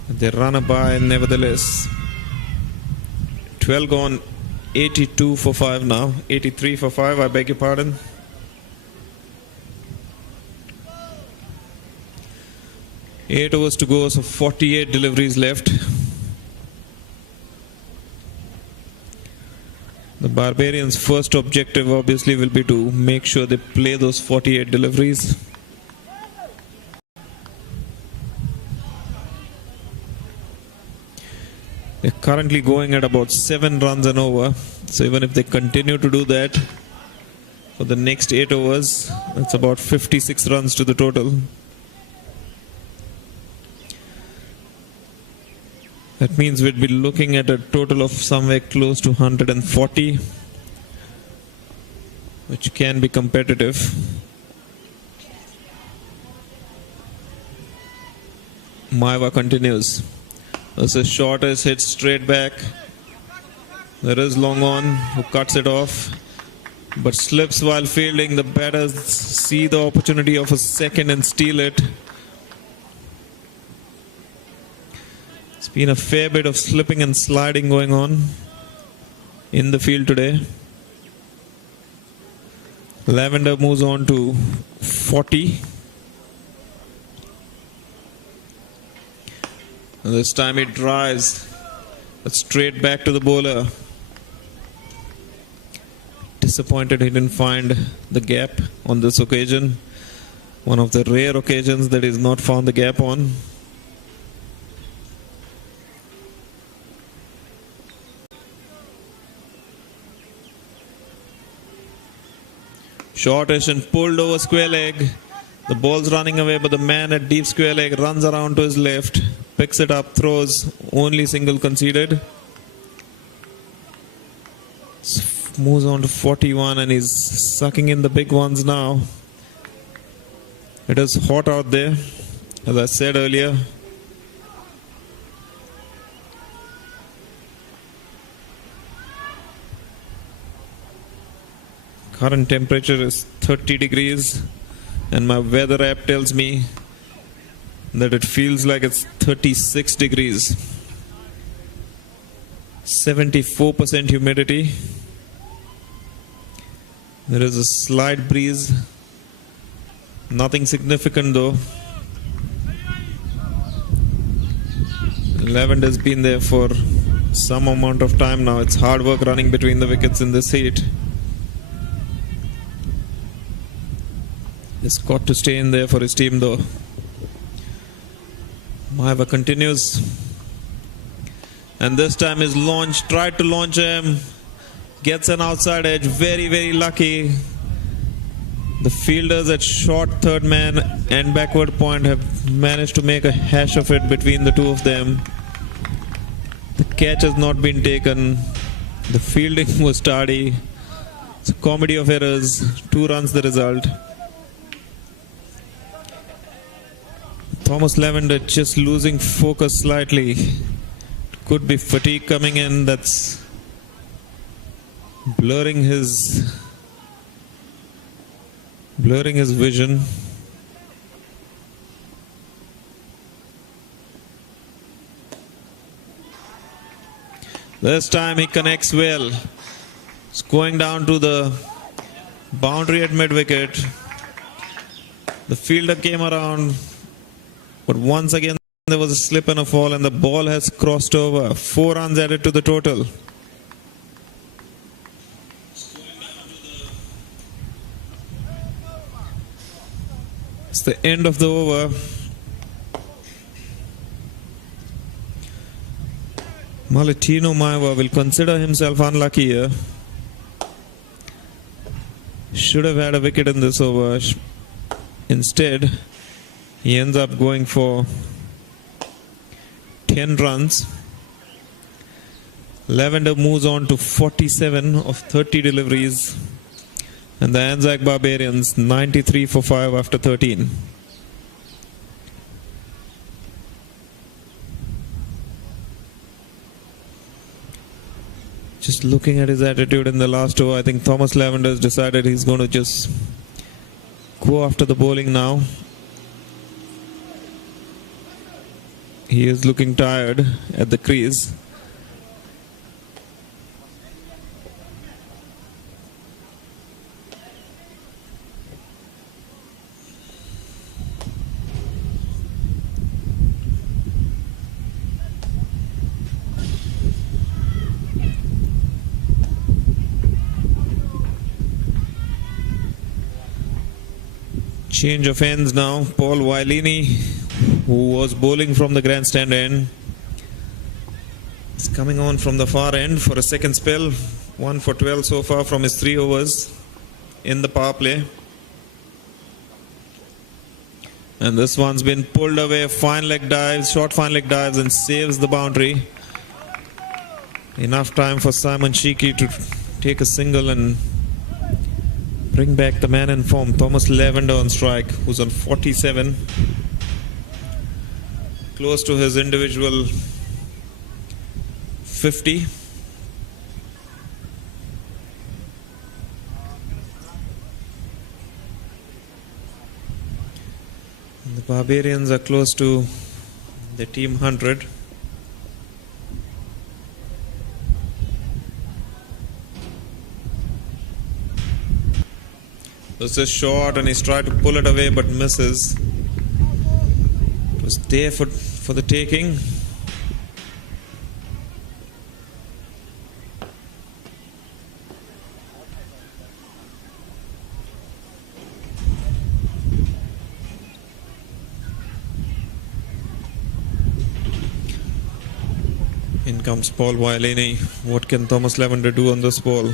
They run a by nevertheless. 12 gone, 82 for 5 now. 83 for 5, I beg your pardon. Eight overs to go, so 48 deliveries left. The Barbarians' first objective obviously will be to make sure they play those 48 deliveries. They're currently going at about 7 runs an over. So even if they continue to do that for the next 8 overs, that's about 56 runs to the total. That means we'd be looking at a total of somewhere close to 140, which can be competitive. Maiva continues. This is short as hits straight back. There is long on who cuts it off, but slips while fielding. The batters see the opportunity of a second and steal it. It's been a fair bit of slipping and sliding going on in the field today. Lavender moves on to 40. And this time he drives straight back to the bowler. Disappointed he didn't find the gap on this occasion. One of the rare occasions that he's not found the gap on. Shortish and pulled over square leg. The ball's running away, but the man at deep square leg runs around to his left, picks it up, throws, only single conceded. Moves on to 41 and he's sucking in the big ones now. It is hot out there, as I said earlier. Current temperature is 30 degrees and my weather app tells me that it feels like it's 36 degrees. 74% humidity. There is a slight breeze. Nothing significant though. Lavender's been there for some amount of time now. It's hard work running between the wickets in this heat. He's got to stay in there for his team though. Maiva continues. And this time his launch, tried to launch him. Gets an outside edge, very, very lucky. The fielders at short third man and backward point have managed to make a hash of it between the two of them. The catch has not been taken. The fielding was tardy. It's a comedy of errors. 2 runs the result. Thomas Lavender just losing focus slightly. Could be fatigue coming in. That's blurring his vision. This time he connects well. It's going down to the boundary at mid-wicket. The fielder came around, but once again there was a slip and a fall and the ball has crossed over. 4 runs added to the total. It's the end of the over. Malatino Maiva will consider himself unlucky here. Should have had a wicket in this over. Instead, he ends up going for 10 runs. Lavender moves on to 47 of 30 deliveries. And the ANZAC Barbarians 93 for 5 after 13. looking at his attitude in the last over, I think Thomas Lavender has decided he's going to just go after the bowling now. He is looking tired at the crease. Change of ends now. Paul Wailini, who was bowling from the grandstand end, is coming on from the far end for a second spell. 1 for 12 so far from his 3 overs in the power play. And this one's been pulled away. Fine leg dives, short fine leg dives, and saves the boundary. Enough time for Simon Sheeky to take a single and bring back the man in form, Thomas Lavender on strike, who's on 47. Close to his individual 50. And the Barbarians are close to the team 100. This is short and he's tried to pull it away but misses. It was there for the taking. In comes Paul Wailini. What can Thomas Lavender do on this ball?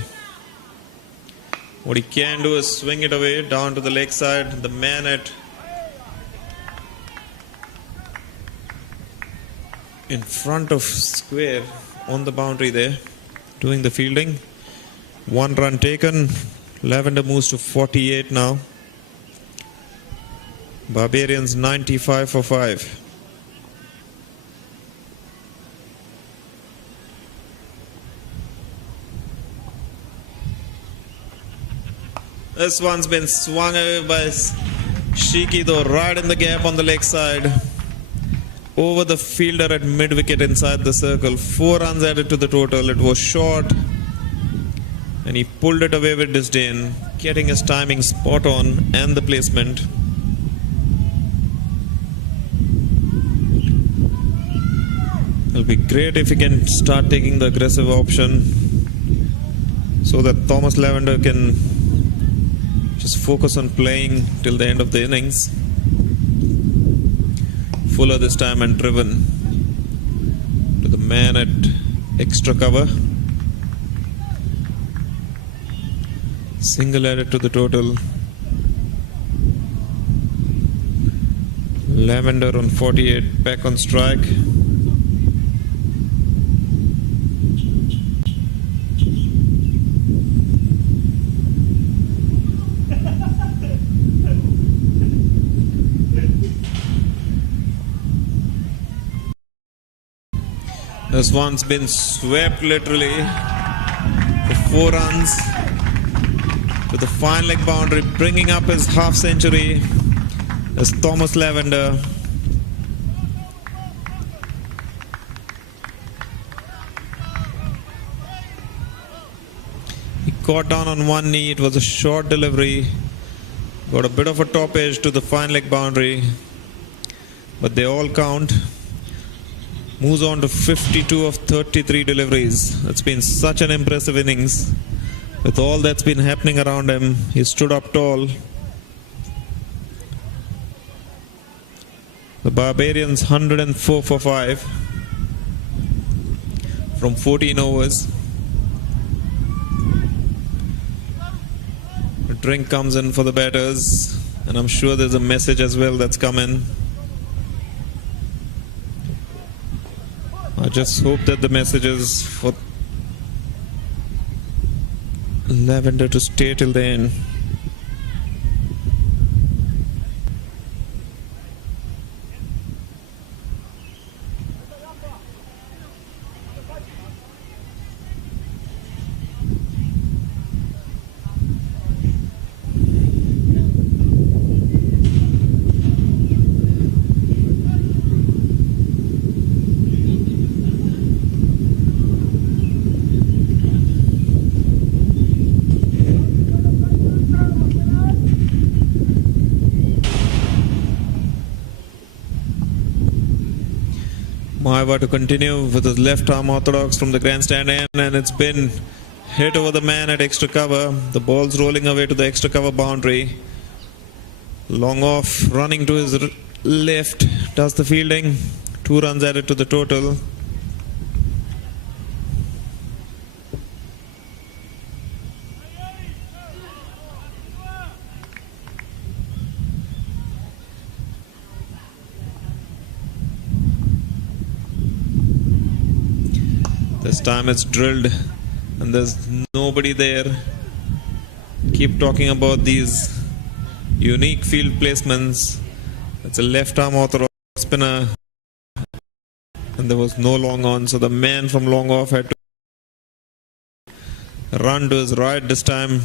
What he can do is swing it away down to the leg side. The man at in front of square on the boundary there, doing the fielding. 1 run taken. Lavender moves to 48 now. Barbarians 95 for 5. This one's been swung away by Sheeky though, right in the gap on the leg side. Over the fielder at mid-wicket inside the circle. 4 runs added to the total. It was short. And he pulled it away with disdain, getting his timing spot on and the placement. It'll be great if he can start taking the aggressive option so that Thomas Lavender can just focus on playing till the end of the innings. Fuller this time and driven to the man at extra cover. Single added to the total. Lavender on 48, back on strike. This one's been swept literally for 4 runs to the fine leg boundary, bringing up his half century as Thomas Lavender. He caught down on one knee. It was a short delivery. Got a bit of a top edge to the fine leg boundary, but they all count. Moves on to 52 of 33 deliveries. It's been such an impressive innings. With all that's been happening around him, he stood up tall. The Barbarians 104 for 5 from 14 overs. A drink comes in for the batters, and I'm sure there's a message as well that's come in. I just hope that the message is for Lavender to stay till the end. Maiva to continue with his left arm orthodox from the grandstand end, and it's been hit over the man at extra cover. The ball's rolling away to the extra cover boundary. Long off, running to his left, does the fielding. 2 runs added to the total. This time it's drilled and there's nobody there. Keep talking about these unique field placements. It's a left arm orthodox spinner and there was no long on, so the man from long off had to run to his right this time.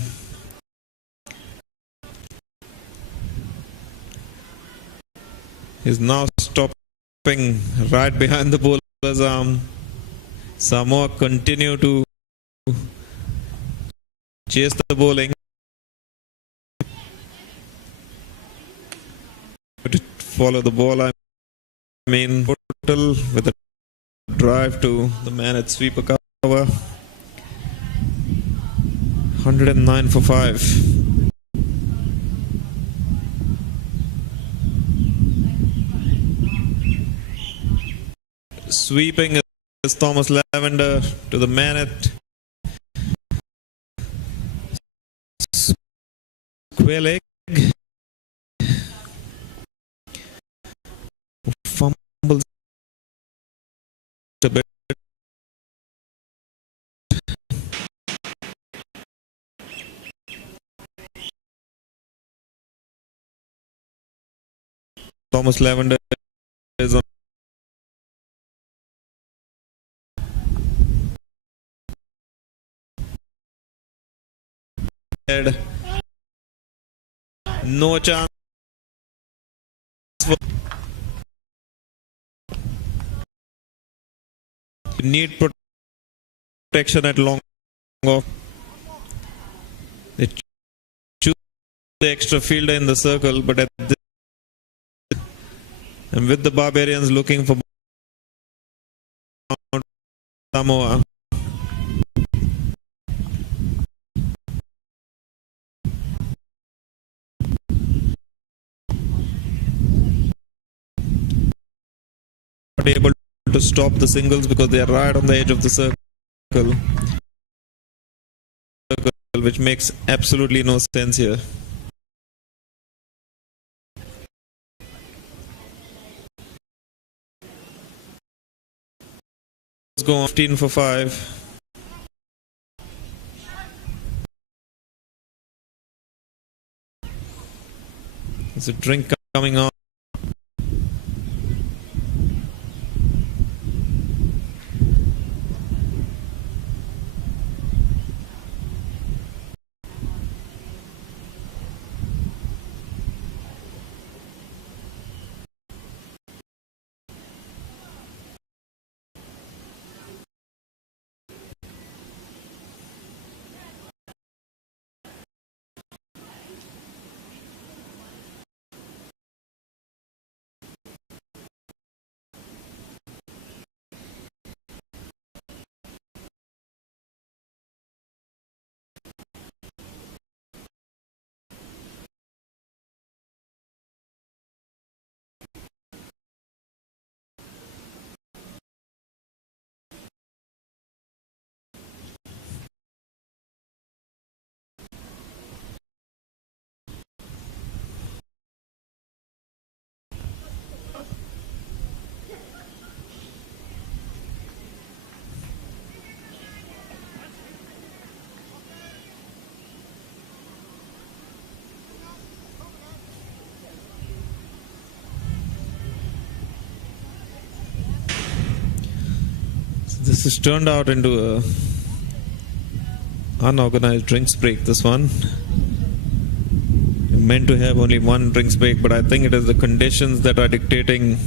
He's now stopping right behind the bowler's arm. Samoa continue to chase the bowling. To follow the ball, I mean, total with a drive to the man at sweeper cover. 109 for 5. Sweeping is Thomas Lavender to the man at square leg. Fumbles a bit. Thomas Lavender is on. No chance. You need protection at long off. They choose the extra fielder in the circle, but at this, and with the Barbarians looking for Samoa. Not able to stop the singles because they are right on the edge of the circle, which makes absolutely no sense here. Let's go 15 for 5. There's a drink coming on. This has turned out into a unorganized drinks break, this one. You're meant to have only one drinks break, but I think it is the conditions that are dictating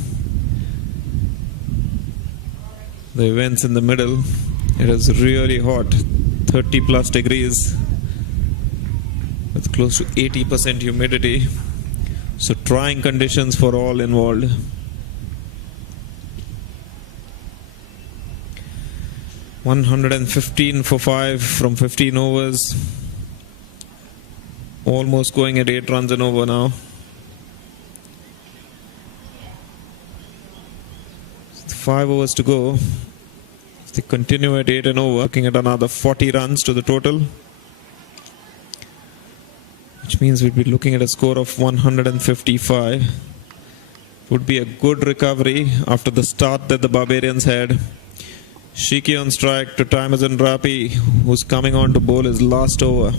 the events in the middle. It is really hot, 30 plus degrees with close to 80% humidity. So trying conditions for all involved. 115 for 5 from 15 overs. Almost going at 8 runs and over now. 5 overs to go. If they continue at 8 and over, looking at another 40 runs to the total, which means we'd be looking at a score of 155. Would be a good recovery after the start that the Barbarians had. Shiki on strike to Timazan Rapi, who's coming on to bowl his last over.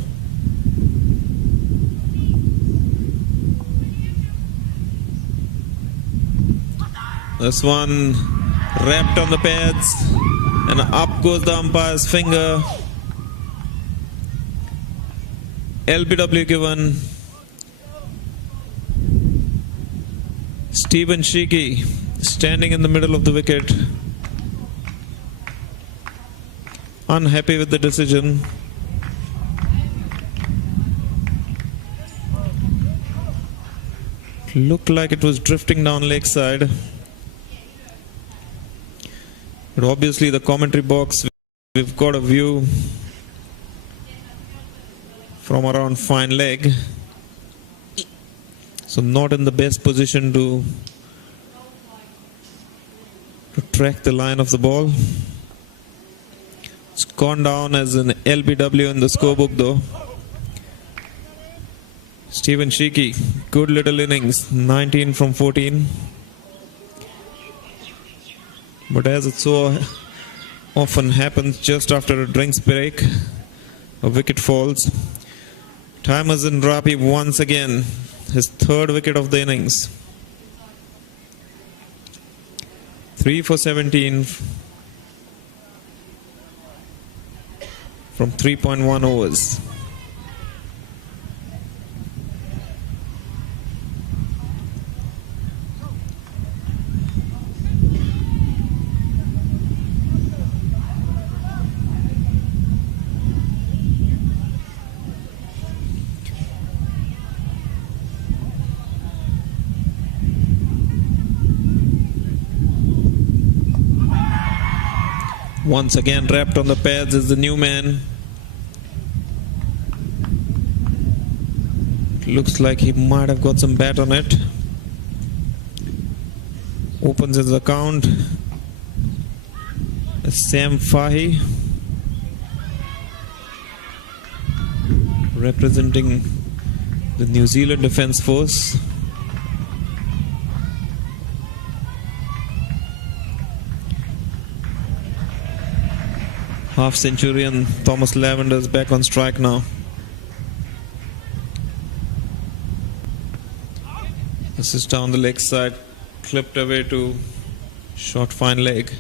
This one wrapped on the pads, and up goes the umpire's finger. LBW given. Stephen Shiki standing in the middle of the wicket, unhappy with the decision. Looked like it was drifting down leg side. But obviously the commentary box, we've got a view from around fine leg. So not in the best position to track the line of the ball. It's gone down as an LBW in the scorebook though. Stephen Shiki, good little innings, 19 from 14. But as it so often happens just after a drinks break, a wicket falls. Timazan Rapi once again, his third wicket of the innings. 3 for 17 from 3.1 overs. Once again wrapped on the pads is the new man. Looks like he might have got some bat on it. Opens his account. Sam Fahy, representing the New Zealand Defence Force. Half centurion Thomas Lavender is back on strike now. This is down the leg side, clipped away to short fine leg.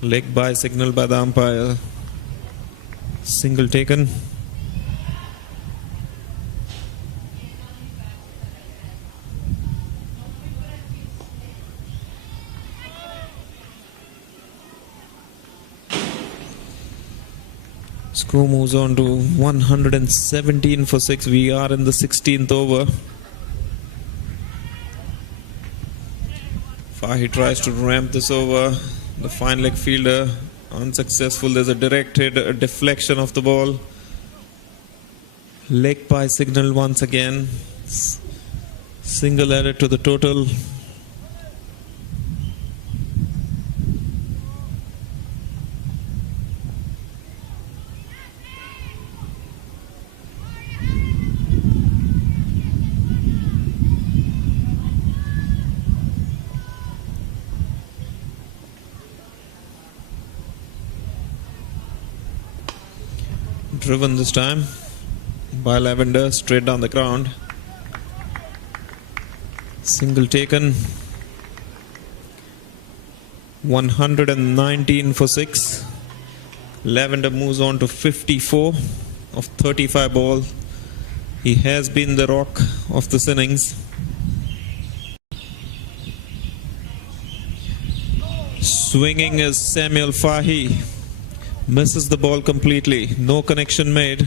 Leg by signal by the umpire. Single taken. Score moves on to 117 for 6. We are in the 16th over. Fahy tries to ramp this over. The fine leg fielder unsuccessful. There's a direct hit, a deflection of the ball. Leg by signal once again. Single added to the total. Driven this time by Lavender, straight down the ground. Single taken. 119 for 6. Lavender moves on to 54 of 35 ball. He has been the rock of this innings. Swinging is Samuel Fahy. Misses the ball completely. No connection made.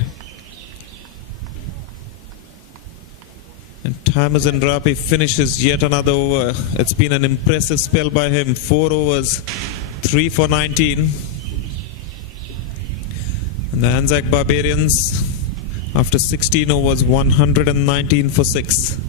And Timazan Rapi finishes yet another over. It's been an impressive spell by him. 4 overs, 3 for 19. And the ANZAC Barbarians, after 16 overs, 119 for 6.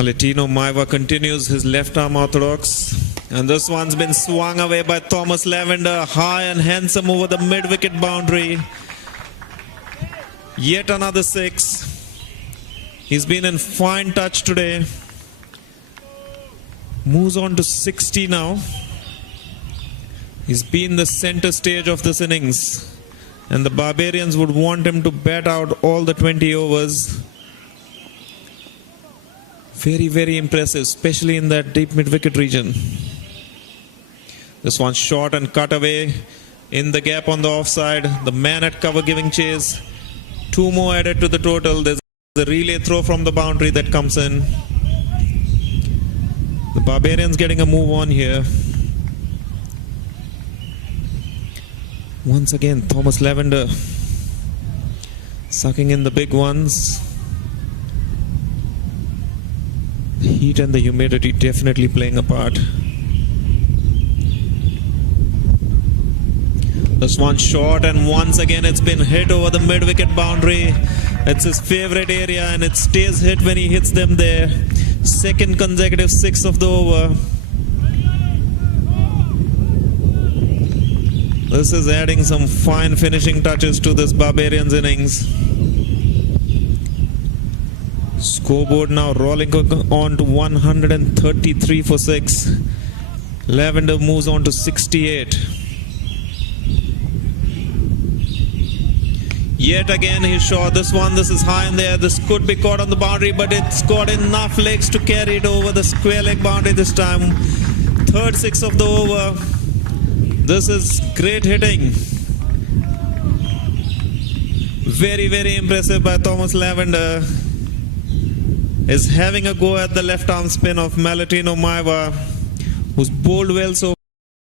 Latino Maiva continues his left arm orthodox, and this one's been swung away by Thomas Lavender, high and handsome over the mid-wicket boundary. Yet another 6. He's been in fine touch today. Moves on to 60 now. He's been the center stage of this innings, and the Barbarians would want him to bat out all the 20 overs. Very, very impressive, especially in that deep mid-wicket region. This one's short and cut away in the gap on the offside. The man at cover giving chase. 2 more added to the total. There's a relay throw from the boundary that comes in. The Barbarians getting a move on here. Once again, Thomas Lavender sucking in the big ones. The heat and the humidity definitely playing a part. This one short, and once again it's been hit over the mid-wicket boundary. It's his favorite area, and it stays hit when he hits them there. Second consecutive 6 of the over. This is adding some fine finishing touches to this Barbarians innings. Scoreboard now rolling on to 133 for 6. Lavender moves on to 68. Yet again he's short. This is high in there. This could be caught on the boundary, but it's got enough legs to carry it over the square leg boundary this time. Third 6 of the over. This is great hitting. Very, very impressive by Thomas Lavender. Is having a go at the left arm spin of Latino Maiva, who's bowled well so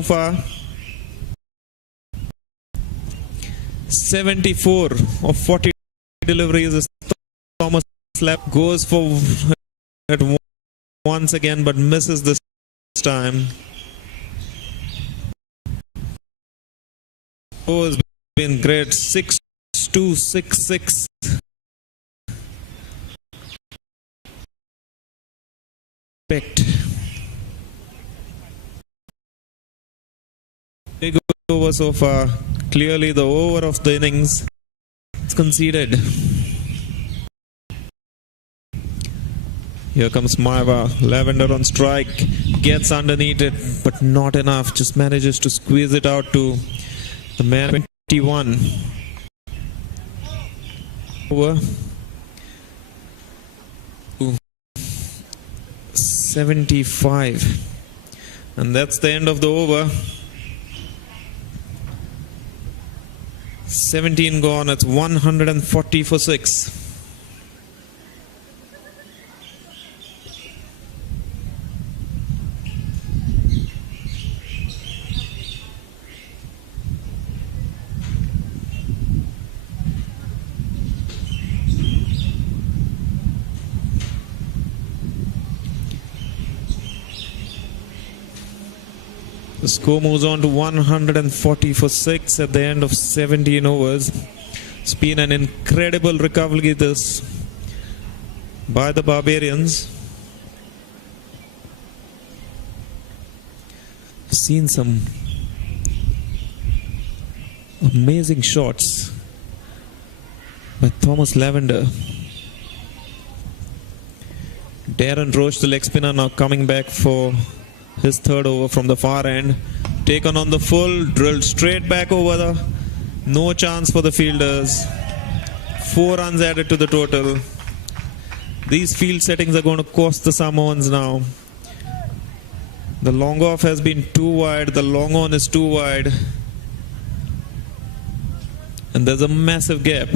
far. 74 of 40 deliveries. Thomas Lavender goes for it once again, but misses this time. Oh, has been great. 6-2, 6-6. Big over so far. Clearly the over of the innings is conceded. Here comes Maiva. Lavender on strike. Gets underneath it, but not enough. Just manages to squeeze it out to the man. 21. Over. 75, and that's the end of the over. 17 gone. It's 140 for 6. The score moves on to 140 for 6 at the end of 17 overs. It's been an incredible recovery this by the Barbarians. Seen some amazing shots by Thomas Lavender. Rooch, the leg spinner, now coming back for his third over from the far end. taken on the full, drilled straight back over the. No chance for the fielders. 4 runs added to the total. These field settings are going to cost the Samoans now. The long off has been too wide. The long on is too wide. And there's a massive gap.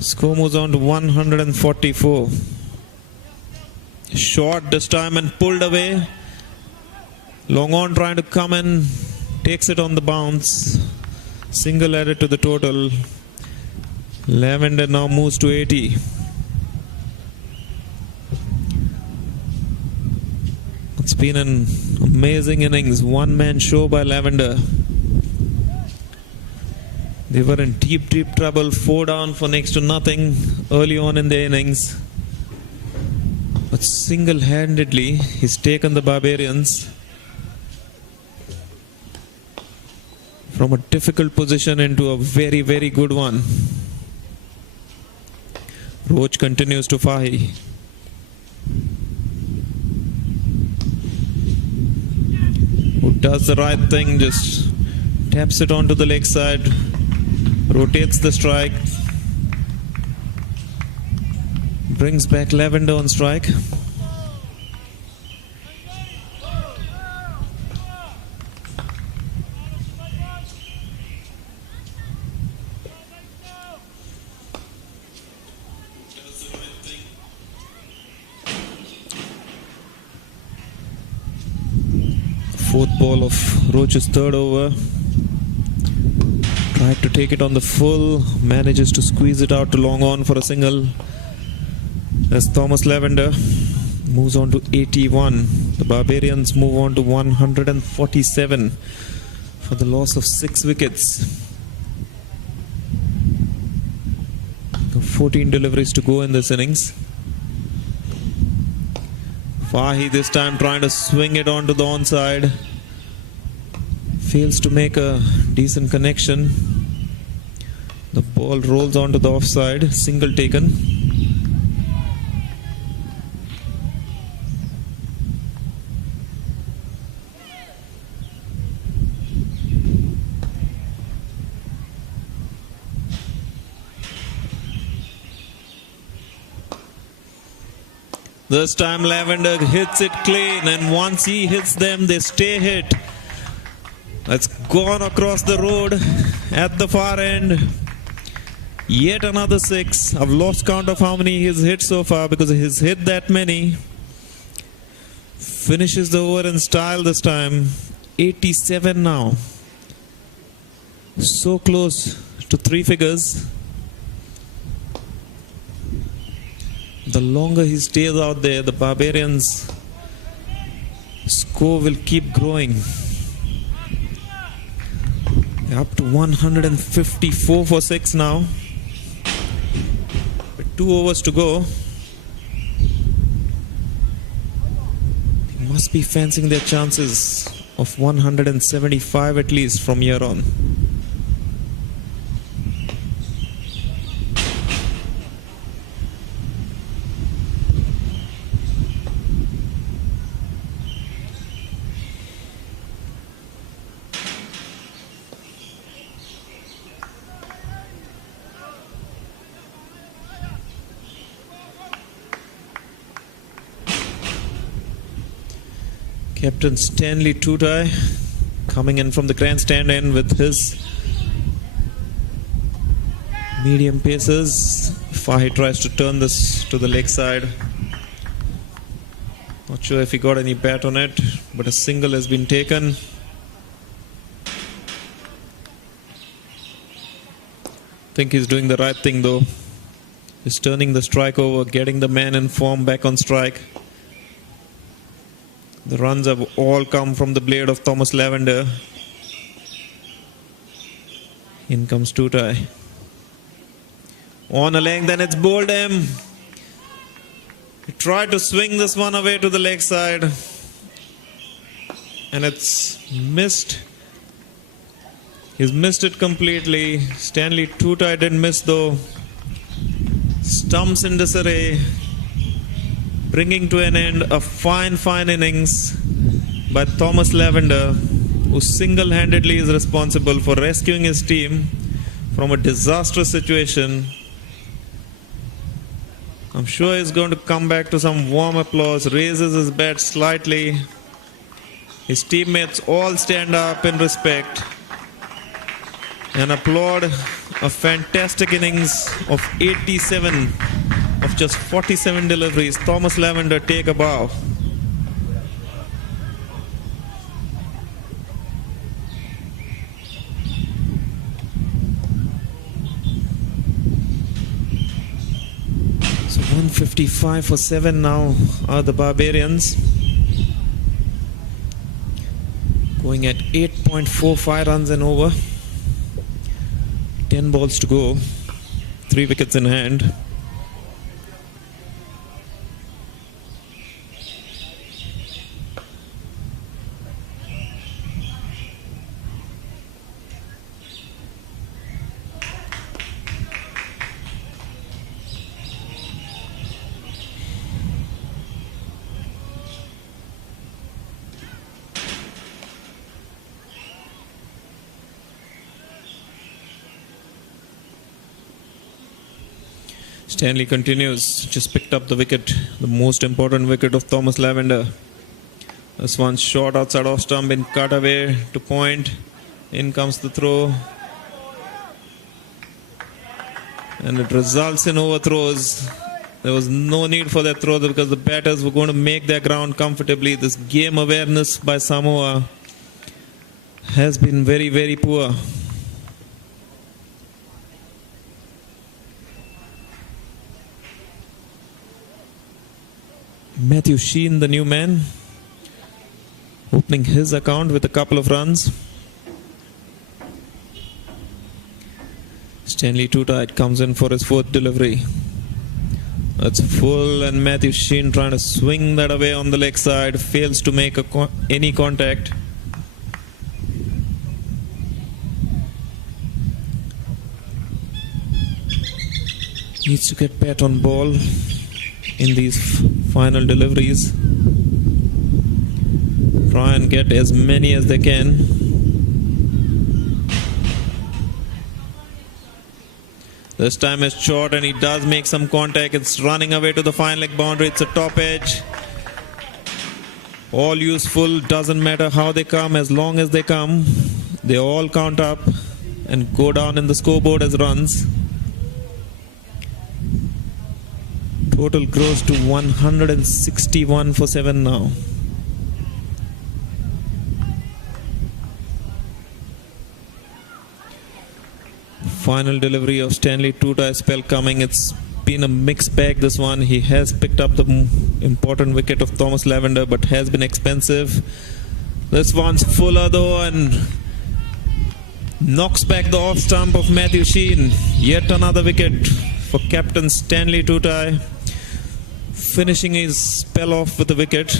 Score moves on to 144. Short this time and pulled away. Long on trying to come in. Takes it on the bounce. Single added to the total. Lavender now moves to 80. It's been an amazing innings. One-man show by Lavender. They were in deep trouble. 4 down for next to nothing early on in the innings. But single-handedly, he's taken the Barbarians from a difficult position into a very, very good one. Rooch continues to Fahy. Who does the right thing, just taps it onto the leg side, rotates the strike, brings back Lavender on strike. Fourth ball of Rooch's third over. Tried to take it on the full, manages to squeeze it out to long on for a single. As Thomas Lavender moves on to 81. The Barbarians move on to 147 for the loss of 6 wickets. 14 deliveries to go in this innings. Fahy this time trying to swing it onto the onside. Fails to make a decent connection. The ball rolls onto the offside. Single taken. This time Lavender hits it clean, and once he hits them, they stay hit. That's gone across the road at the far end. Yet another 6. I've lost count of how many he's hit so far because he's hit that many. Finishes the over in style this time. 87 now. So close to 3 figures. The longer he stays out there, the Barbarians' score will keep growing. They're up to 154 for 6 now. With 2 overs to go. They must be fancying their chances of 175 at least from here on. Captain Stanley Tutai coming in from the grandstand end with his medium paces. Fahy tries to turn this to the leg side. Not sure if he got any bat on it, but a single has been taken. Think he's doing the right thing though. He's turning the strike over, getting the man in form back on strike. The runs have all come from the blade of Thomas Lavender. In comes Tutai. On a leg, then it's bowled him. He tried to swing this one away to the leg side. And it's missed. He's missed it completely. Stanley Tutai didn't miss though. Stumps in disarray. bringing to an end a fine innings by Thomas Lavender, who single-handedly is responsible for rescuing his team from a disastrous situation. I'm sure he's going to come back to some warm applause, raises his bat slightly. His teammates all stand up in respect and applaud a fantastic innings of 87 of just 47 deliveries. Thomas Lavender, take a bow. So 155 for 7 now are the Barbarians, going at 8.45 runs and over. 10 balls to go, 3 wickets in hand. Stanley continues, just picked up the wicket, the most important wicket of Thomas Lavender. This one's shot outside off stump, been cut away to point. In comes the throw. And it results in overthrows. There was no need for that throw because the batters were going to make their ground comfortably. This game awareness by Samoa has been very, very poor. Matthew Sheen, the new man, opening his account with a couple of runs. Stanley Tootight comes in for his 4th delivery. That's full, and Matthew Sheen trying to swing that away on the leg side, fails to make any contact. Needs to get bat on ball in these final deliveries. Try and get as many as they can. This time it's short and he does make some contact. It's running away to the fine leg boundary. It's a top edge. All useful, doesn't matter how they come, as long as they come, they all count up and go down in the scoreboard as runs. Total grows to 161 for 7 now. Final delivery of Stanley Tootight spell coming. It's been a mixed bag, this one. He has picked up the important wicket of Thomas Lavender, but has been expensive. This one's fuller though and knocks back the off stump of Matthew Sheen. Yet another wicket for Captain Stanley Tootight, finishing his spell off with a wicket.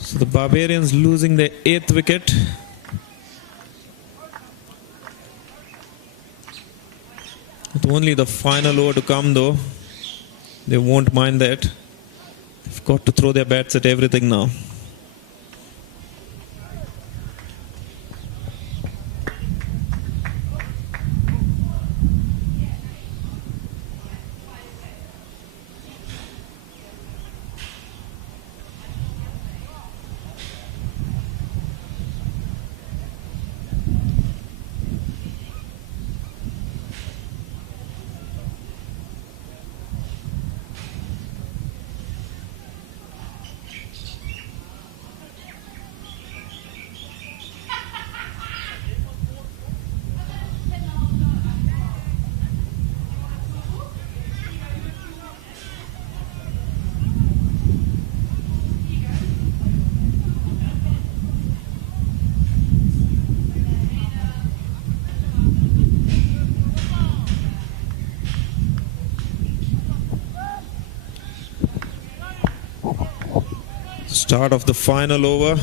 So the Barbarians losing their 8th wicket. With only the final over to come though, they won't mind that. They've got to throw their bats at everything now. Start of the final over.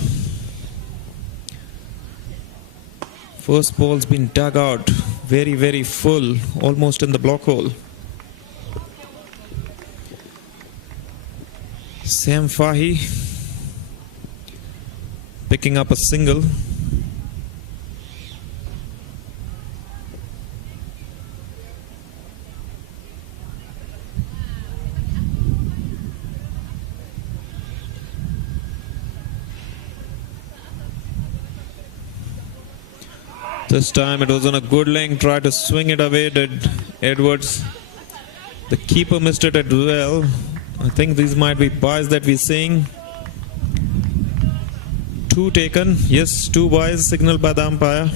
First ball's been dug out Very, very full, almost in the block hole. Sam Fahy picking up a single. This time it was on a good length, tried to swing it away, did Edwards. The keeper missed it as well. I think these might be buys that we're seeing. 2 taken. Yes, 2 buys signaled by the umpire.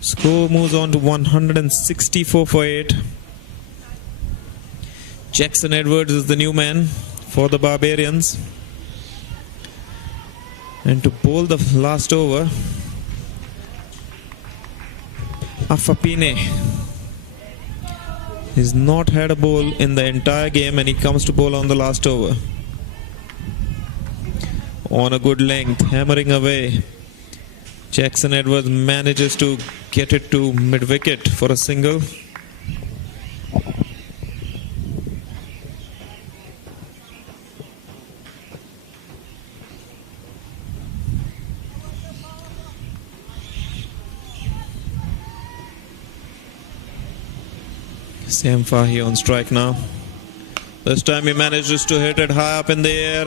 Score moves on to 164 for 8. Jackson Edwards is the new man for the Barbarians. And to bowl the last over, Afapine. He's not had a bowl in the entire game and he comes to bowl on the last over. On a good length, hammering away. Jackson Edwards manages to get it to mid-wicket for a single. Sam Fahy on strike now. This time he manages to hit it high up in the air.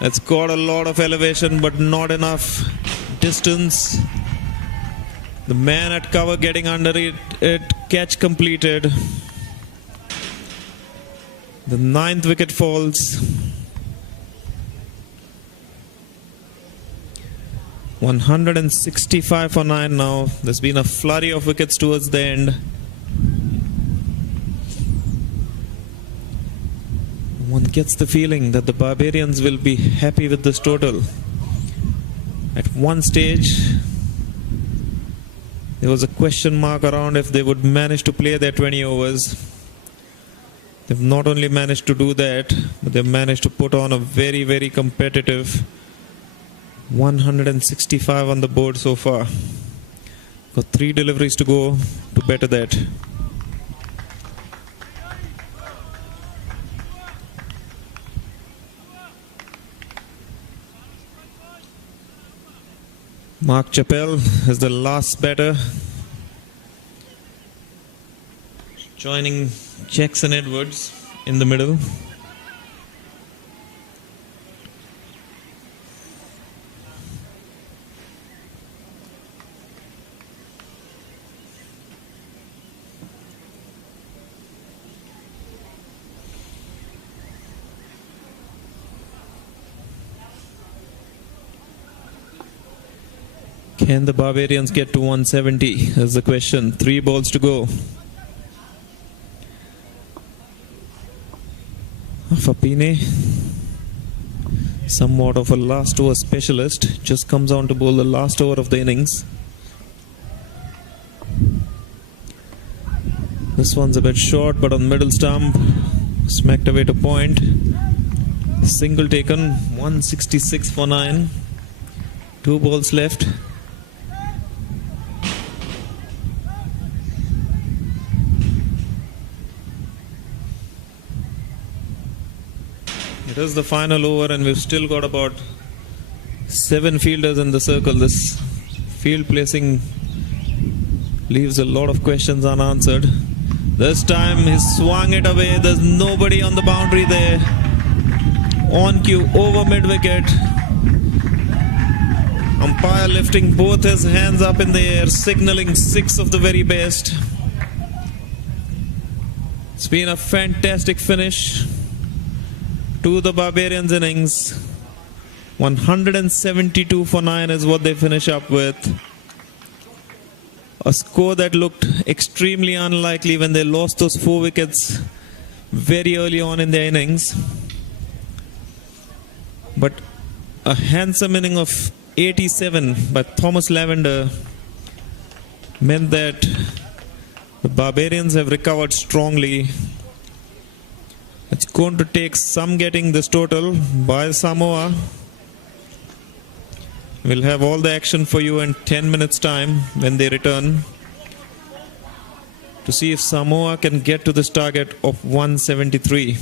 It's got a lot of elevation but not enough distance. The man at cover getting under it, catch completed. The 9th wicket falls. 165 for 9 now. There's been a flurry of wickets towards the end. One gets the feeling that the Barbarians will be happy with this total. At one stage, there was a question mark around if they would manage to play their 20 overs. They've not only managed to do that, but they've managed to put on a very, very competitive 165 on the board so far. Got 3 deliveries to go to better that. Mark Chappell is the last batter, joining Jackson Edwards in the middle. Can the Barbarians get to 170? Is the question. 3 balls to go. Fapine, somewhat of a last over specialist, just comes on to bowl the last over of the innings. This one's a bit short, but on middle stump, smacked away to point. Single taken, 166 for 9. 2 balls left. It is the final over and we've still got about 7 fielders in the circle. This field placing leaves a lot of questions unanswered. This time he swung it away. There's nobody on the boundary there. On cue, over mid-wicket. Umpire lifting both his hands up in the air, signaling 6 of the very best. It's been a fantastic finish to the Barbarians innings. 172 for 9 is what they finish up with. A score that looked extremely unlikely when they lost those 4 wickets very early on in their innings. But a handsome inning of 87 by Thomas Lavender meant that the Barbarians have recovered strongly. It's going to take some getting this total by Samoa. We'll have all the action for you in 10 minutes time when they return. to see if Samoa can get to this target of 173.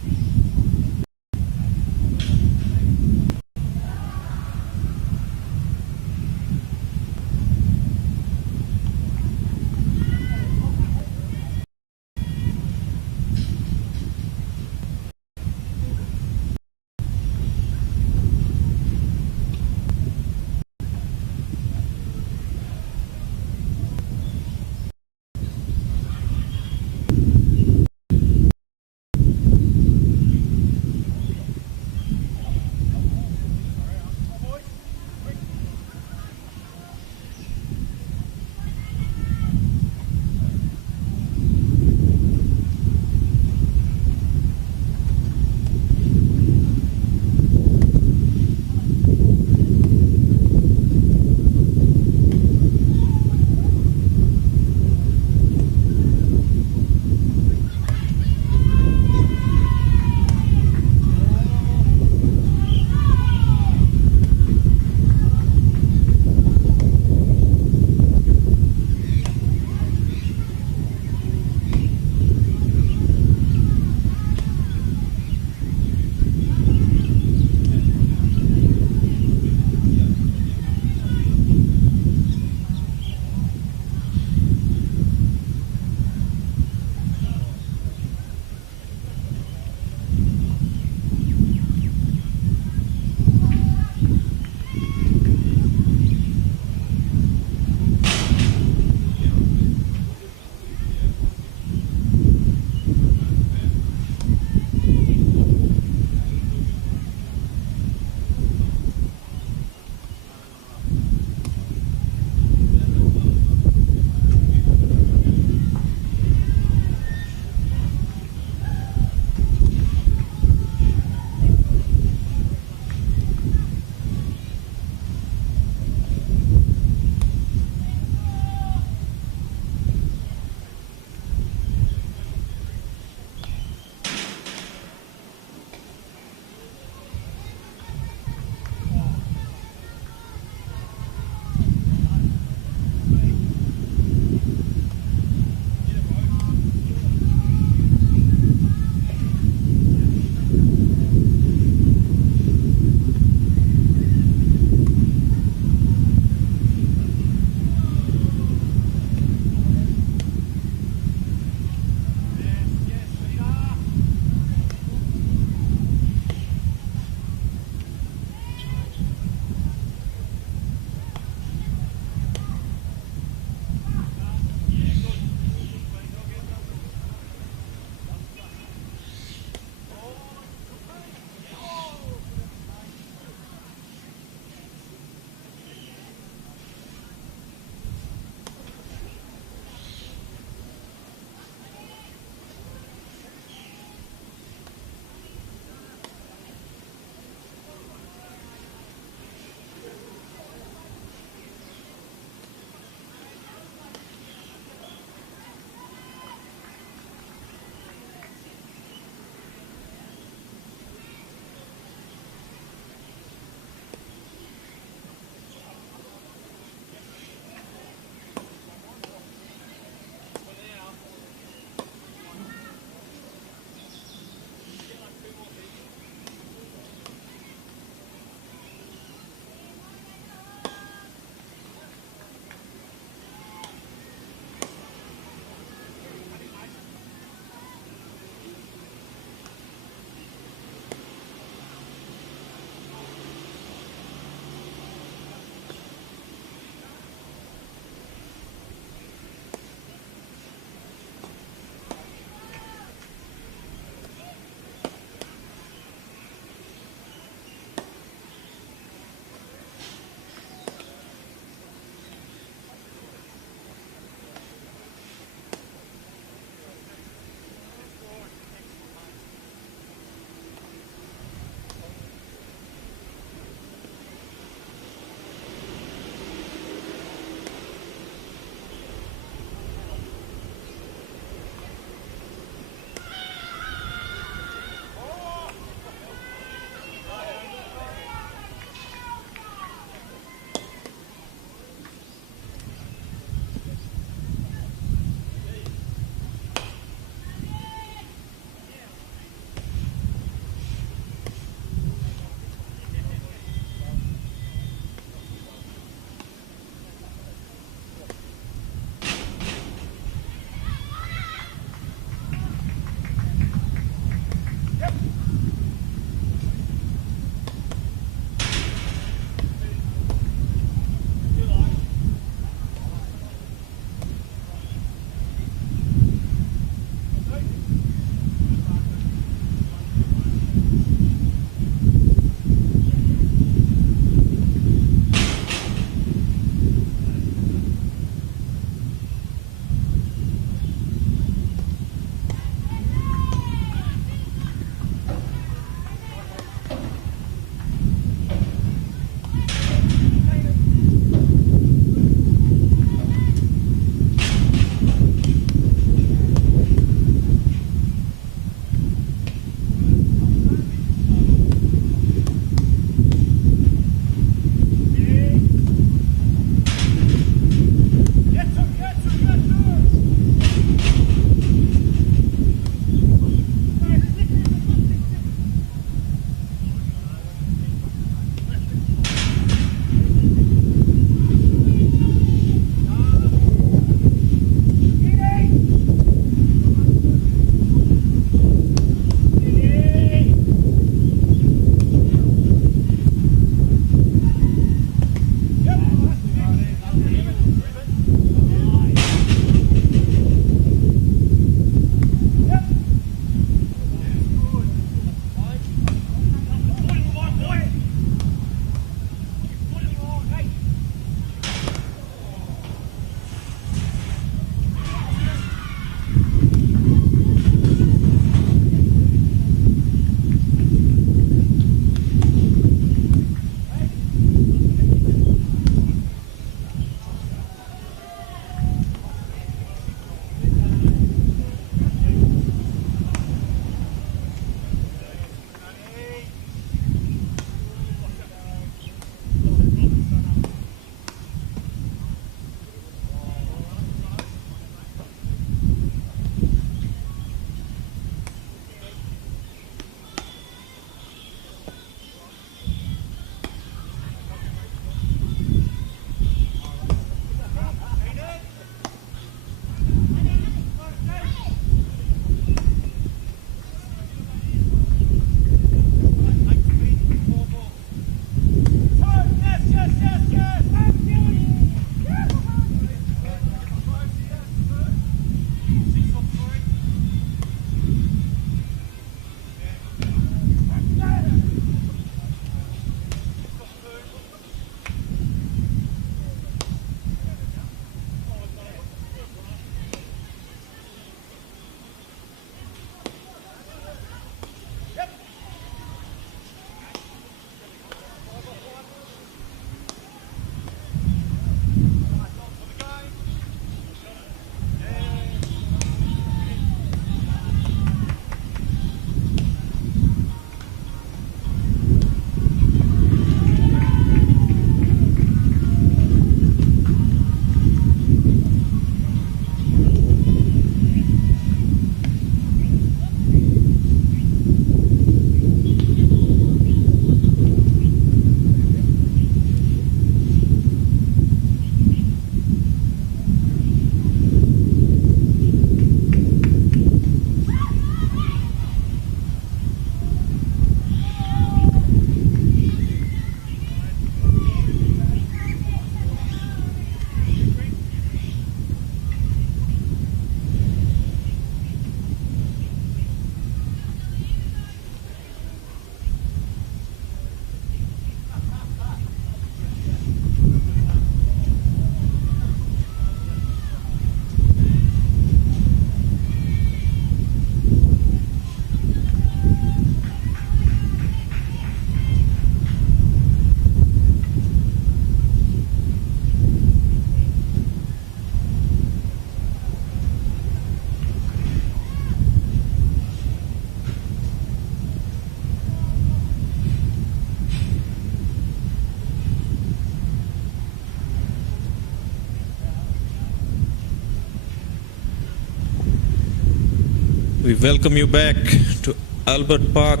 We welcome you back to Albert Park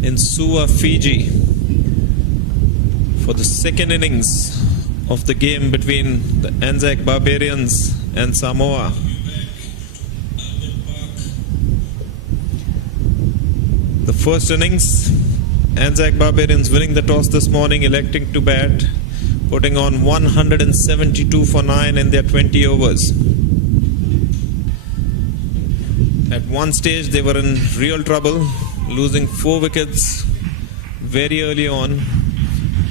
in Suva, Fiji for the second innings of the game between the ANZAC Barbarians and Samoa. The first innings, ANZAC Barbarians winning the toss this morning, electing to bat, putting on 172 for 9 in their 20 overs. At one stage they were in real trouble, losing 4 wickets very early on,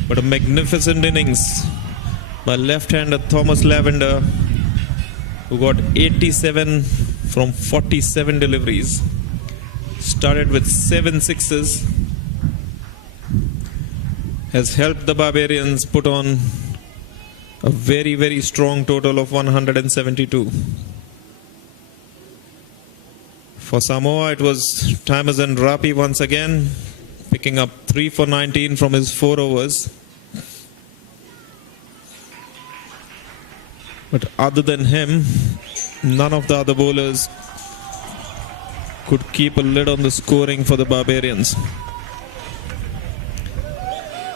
but a magnificent innings by left-hander Thomas Lavender, who got 87 from 47 deliveries, started with 7 sixes, has helped the Barbarians put on a very, very strong total of 172. For Samoa, it was Tamazan Rapi once again, picking up 3 for 19 from his 4 overs. But other than him, none of the other bowlers could keep a lid on the scoring for the Barbarians.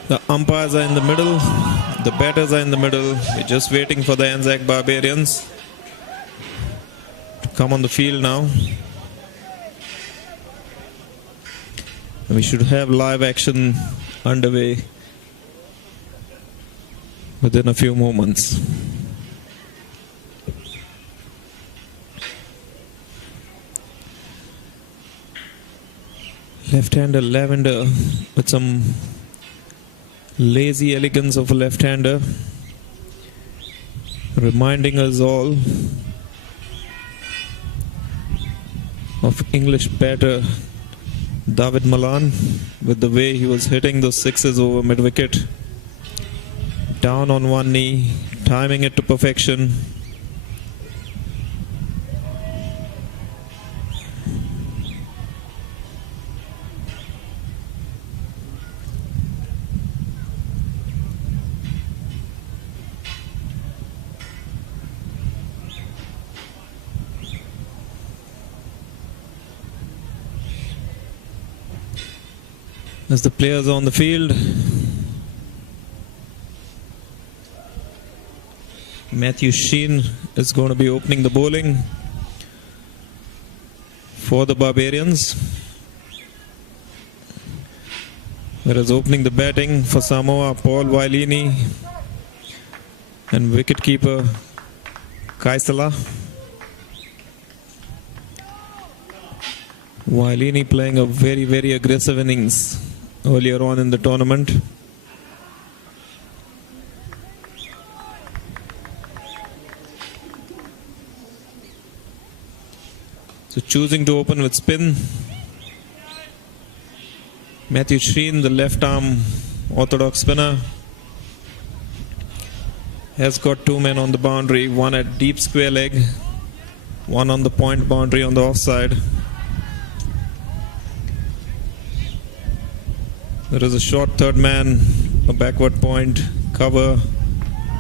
The umpires are in the middle, the batters are in the middle. We're just waiting for the ANZAC Barbarians to come on the field now. We should have live action underway within a few moments. Left-hander Lavender with some lazy elegance of a left-hander, reminding us all of English batter David Malan, with the way he was hitting those sixes over mid-wicket, down on one knee, timing it to perfection. As the players are on the field, Matthew Sheen is going to be opening the bowling for the Barbarians, whereas opening the batting for Samoa, Paul Wailini and wicketkeeper Kaisala. Wailini playing a very, very aggressive innings earlier on in the tournament. So choosing to open with spin. Matthew Sheen, the left arm orthodox spinner, has got 2 men on the boundary, one at deep square leg, one on the point boundary on the offside. There is a short third man, a backward point, cover,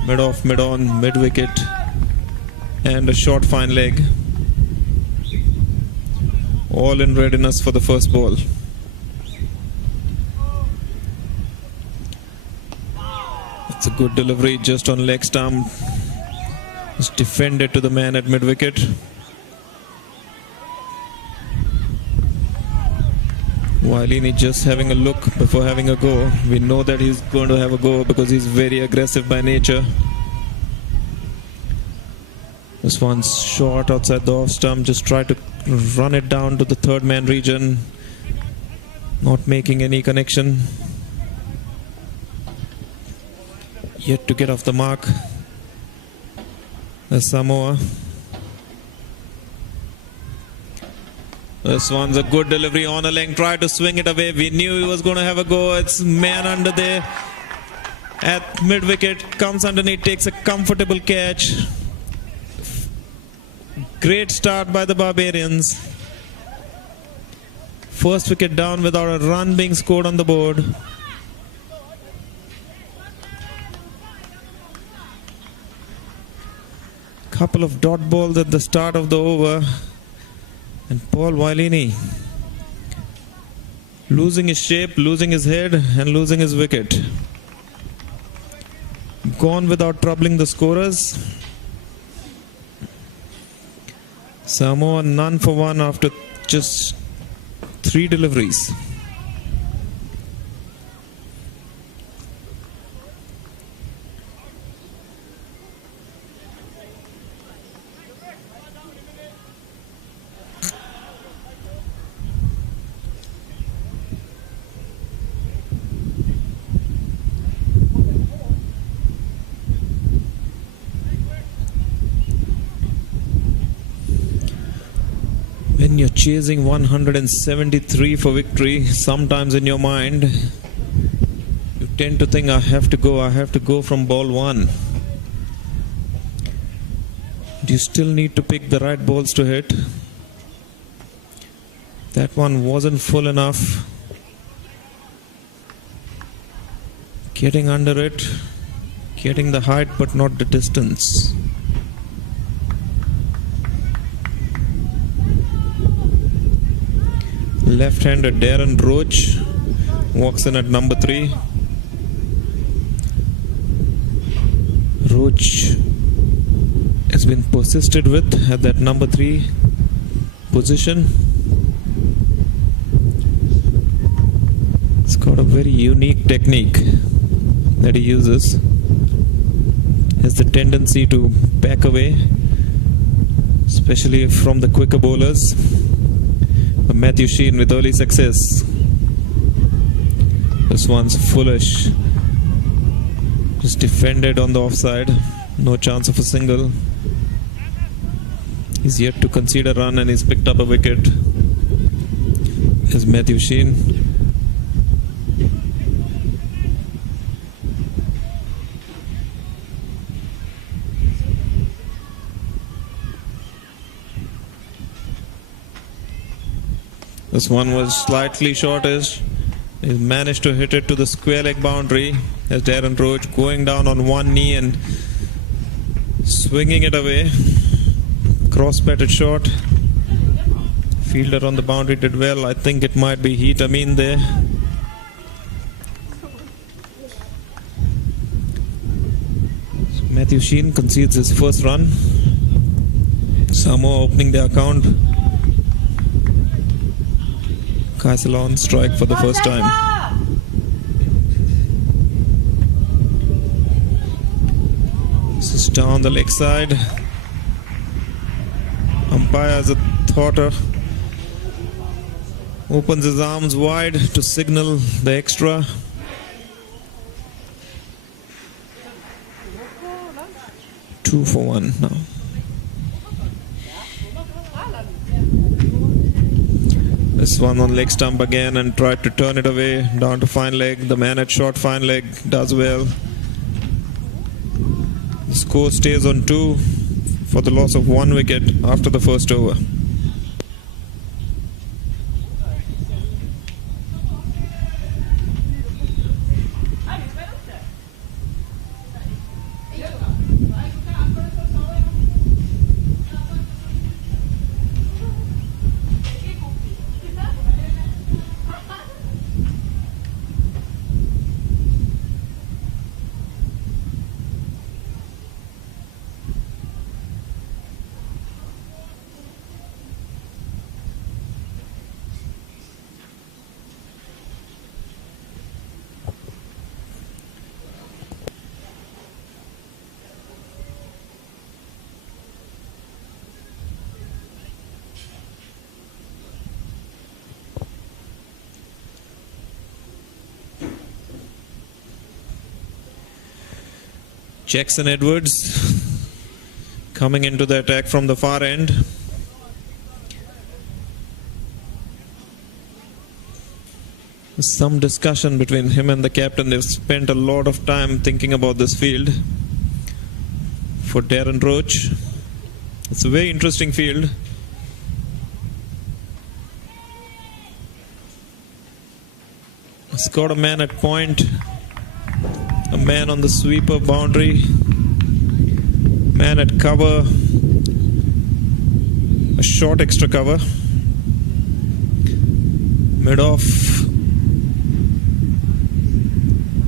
mid-off, mid-on, mid-wicket, and a short fine leg. All in readiness for the first ball. It's a good delivery just on leg stump. It's defended to the man at mid-wicket. Wailini just having a look before having a go. We know that he's going to have a go because he's very aggressive by nature. This one's short outside the off stump. Just try to run it down to the third man region. Not making any connection. Yet to get off the mark. That's Samoa. This one's a good delivery on a length. Try to swing it away. We knew he was going to have a go. It's man under there at mid-wicket. Comes underneath, takes a comfortable catch. Great start by the Barbarians. First wicket down without a run being scored on the board. Couple of dot balls at the start of the over. And Paul Wailini losing his shape, losing his head and losing his wicket. Gone without troubling the scorers. Samoa none for one after just 3 deliveries. When you're chasing 173 for victory, sometimes in your mind you tend to think, I have to go from ball 1. Do you still need to pick the right balls to hit? That one wasn't full enough. Getting under it, getting the height but not the distance. Left-hander Rooch walks in at number 3. Rooch has been persisted with at that number 3 position. It's got a very unique technique that he uses. Has the tendency to back away, especially from the quicker bowlers. Matthew Sheen with early success. This one's foolish. Just defended on the offside. No chance of a single. He's yet to concede a run and he's picked up a wicket. Here's Matthew Sheen. This one was slightly shortish. He managed to hit it to the square leg boundary. As Rooch going down on one knee and swinging it away. Cross-batted shot. Fielder on the boundary did well. I think it might be Heat Amin there. So Matthew Sheen concedes his first run. Samoa opening their account. Kaisel on strike for the first time. This is down the leg side. Umpire as a thoughter opens his arms wide to signal the extra. Two for 1 now. This one on leg stump again and tried to turn it away down to fine leg. The man at short fine leg does well. The score stays on 2 for the loss of 1 wicket after the first over. Jackson Edwards coming into the attack from the far end. Some discussion between him and the captain. They've spent a lot of time thinking about this field for Rooch. It's a very interesting field. It's got a man at point, a man on the sweeper boundary, man at cover, a short extra cover. Mid off.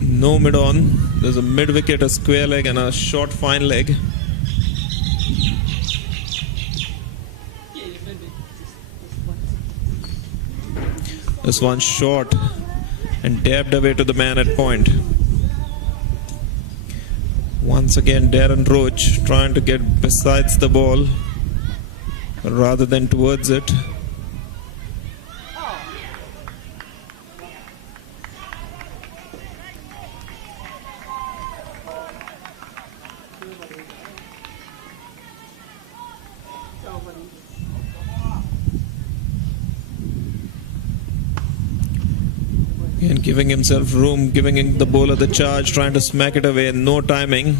No mid on. There's a mid wicket, a square leg, and a short fine leg. This one short and dabbed away to the man at point. Once again, Rooch trying to get besides the ball rather than towards it. And giving himself room, giving the bowler the charge, trying to smack it away, no timing.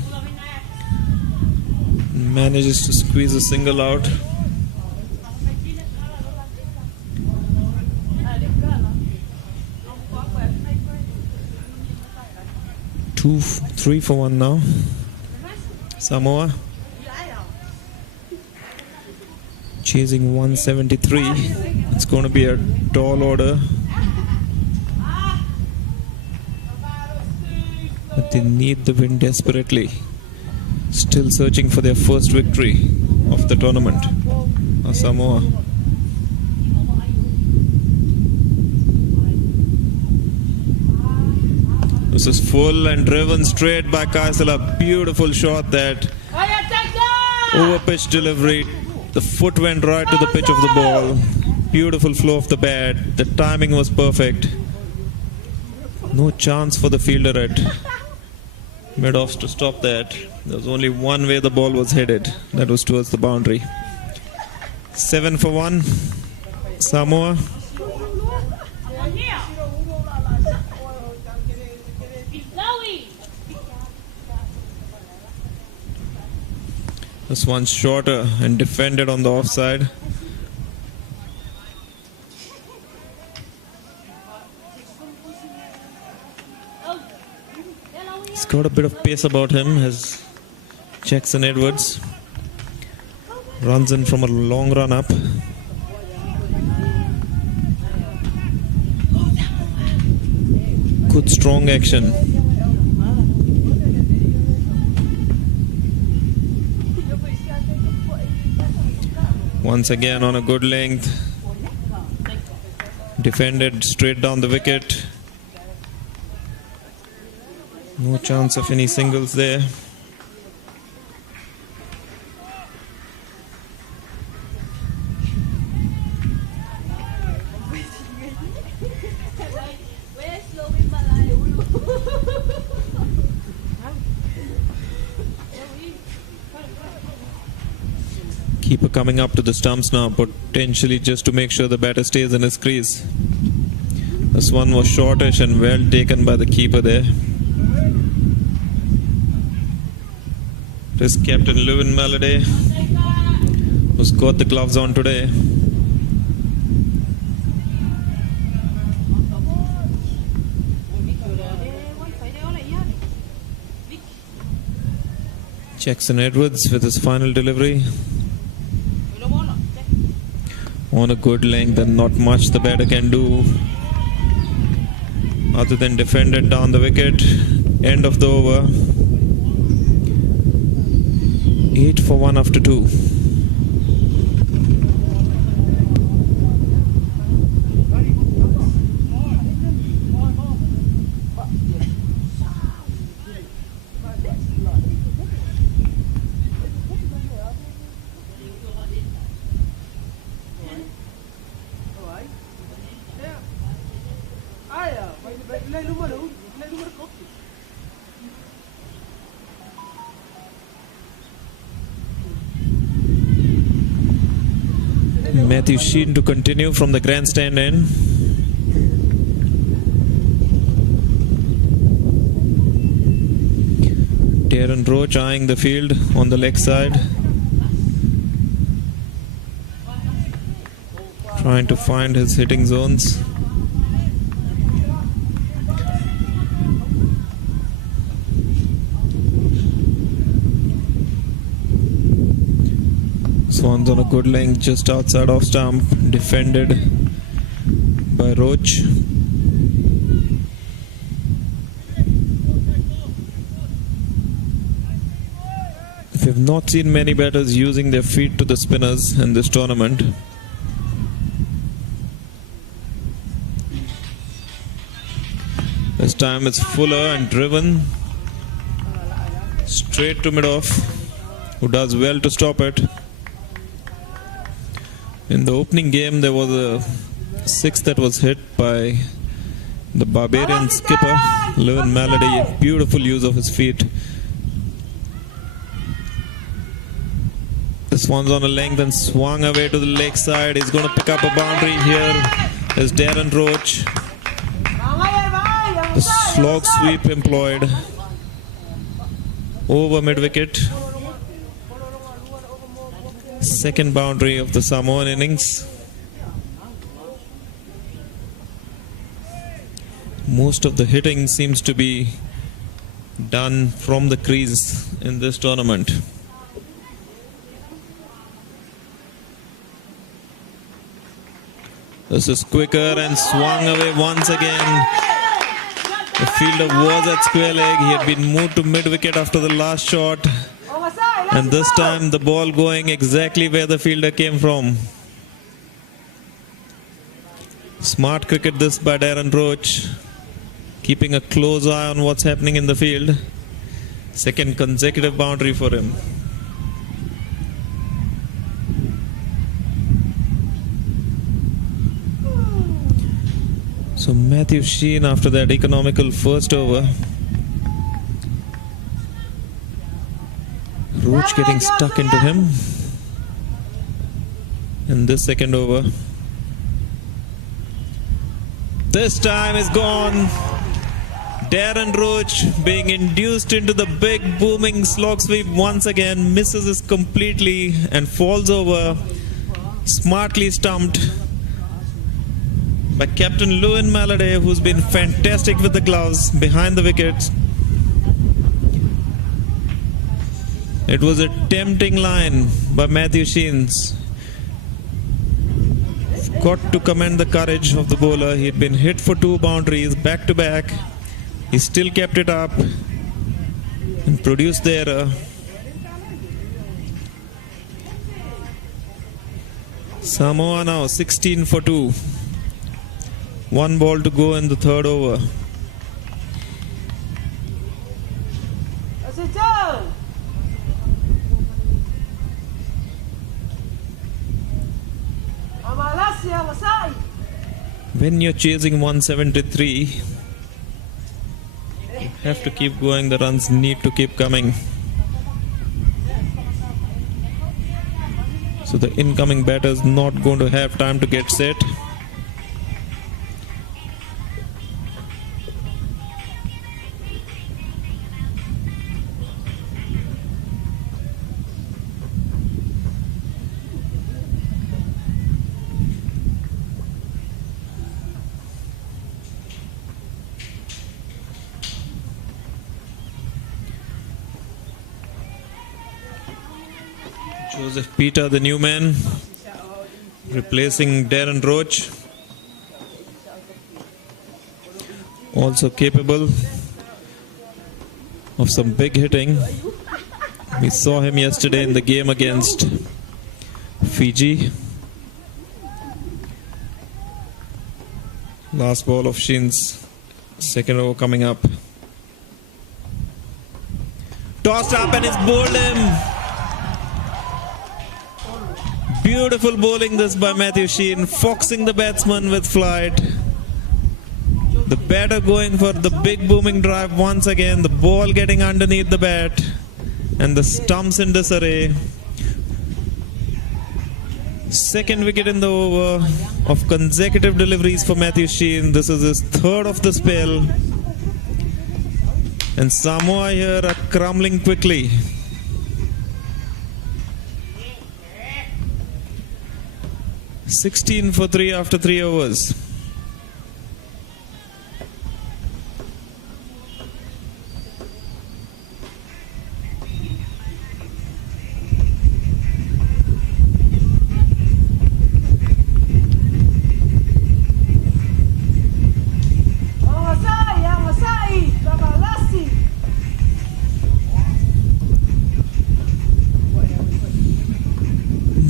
Manages to squeeze a single out. Three for one now. Samoa chasing 173. It's going to be a tall order. But they need the win desperately. Still searching for their first victory of the tournament. Samoa. This is full and driven straight by Kaisala. Beautiful shot that. Over pitch delivery. The foot went right to the pitch of the ball. Beautiful flow of the bat. The timing was perfect. No chance for the fielder at mid-offs to stop that. There was only one way the ball was headed. That was towards the boundary. 7 for 1. Samoa. This one's shorter and defended on the offside. He's got a bit of pace about him, as Jackson Edwards runs in from a long run up. Good strong action. Once again on a good length. Defended straight down the wicket. No chance of any singles there. Keeper coming up to the stumps now, potentially just to make sure the batter stays in his crease. This one was shortish and well taken by the keeper there. It is Captain Lewin Melody, who's got the gloves on today. Jackson Edwards with his final delivery. On a good length, and not much the batter can do other than defend it down the wicket. End of the over. 8 for 1 after 2. Matthew Sheen to continue from the grandstand end. Rooch eyeing the field on the leg side, trying to find his hitting zones. Swans on a good length just outside off stump, defended by Rooch. We have not seen many batters using their feet to the spinners in this tournament. This time it's Fuller and driven straight to mid-off, who does well to stop it. In the opening game there was a six that was hit by the Barbarian skipper, Lavender. Beautiful use of his feet. This one's on a length and swung away to the leg side. He's going to pick up a boundary here. There's Rooch. The slog sweep employed over mid-wicket. Second boundary of the Samoan innings. Most of the hitting seems to be done from the crease in this tournament. This is quicker and swung away once again. The fielder was at square leg. He had been moved to mid-wicket after the last shot. And this time the ball going exactly where the fielder came from. Smart cricket this by Rooch. Keeping a close eye on what's happening in the field. Second consecutive boundary for him. So Matthew Sheen, after that economical first over. Rooch getting stuck into him in this second over. This time is gone. Rooch being induced into the big booming slog sweep once again, misses this completely and falls over, smartly stumped by Captain Lavender, who's been fantastic with the gloves behind the wicket. It was a tempting line by Matthew Sheen. Got to commend the courage of the bowler. He'd been hit for 2 boundaries back to back. He still kept it up and produced the error. Samoa now 16 for 2. 1 ball to go in the third over. When you're chasing 173, you have to keep going. The runs need to keep coming. So the incoming batter is not going to have time to get set. Joseph Peter, the new man, replacing Rooch. Also capable of some big hitting. We saw him yesterday in the game against Fiji. Last ball of Sheen's second over coming up. Tossed up and it's bowled him. Beautiful bowling this by Matthew Sheen, foxing the batsman with flight. The batter going for the big booming drive once again. The ball getting underneath the bat and the stumps in disarray. Second wicket in the over of consecutive deliveries for Matthew Sheen. This is his third of the spell. And Samoa here are crumbling quickly. "16 for 3 after 3 overs.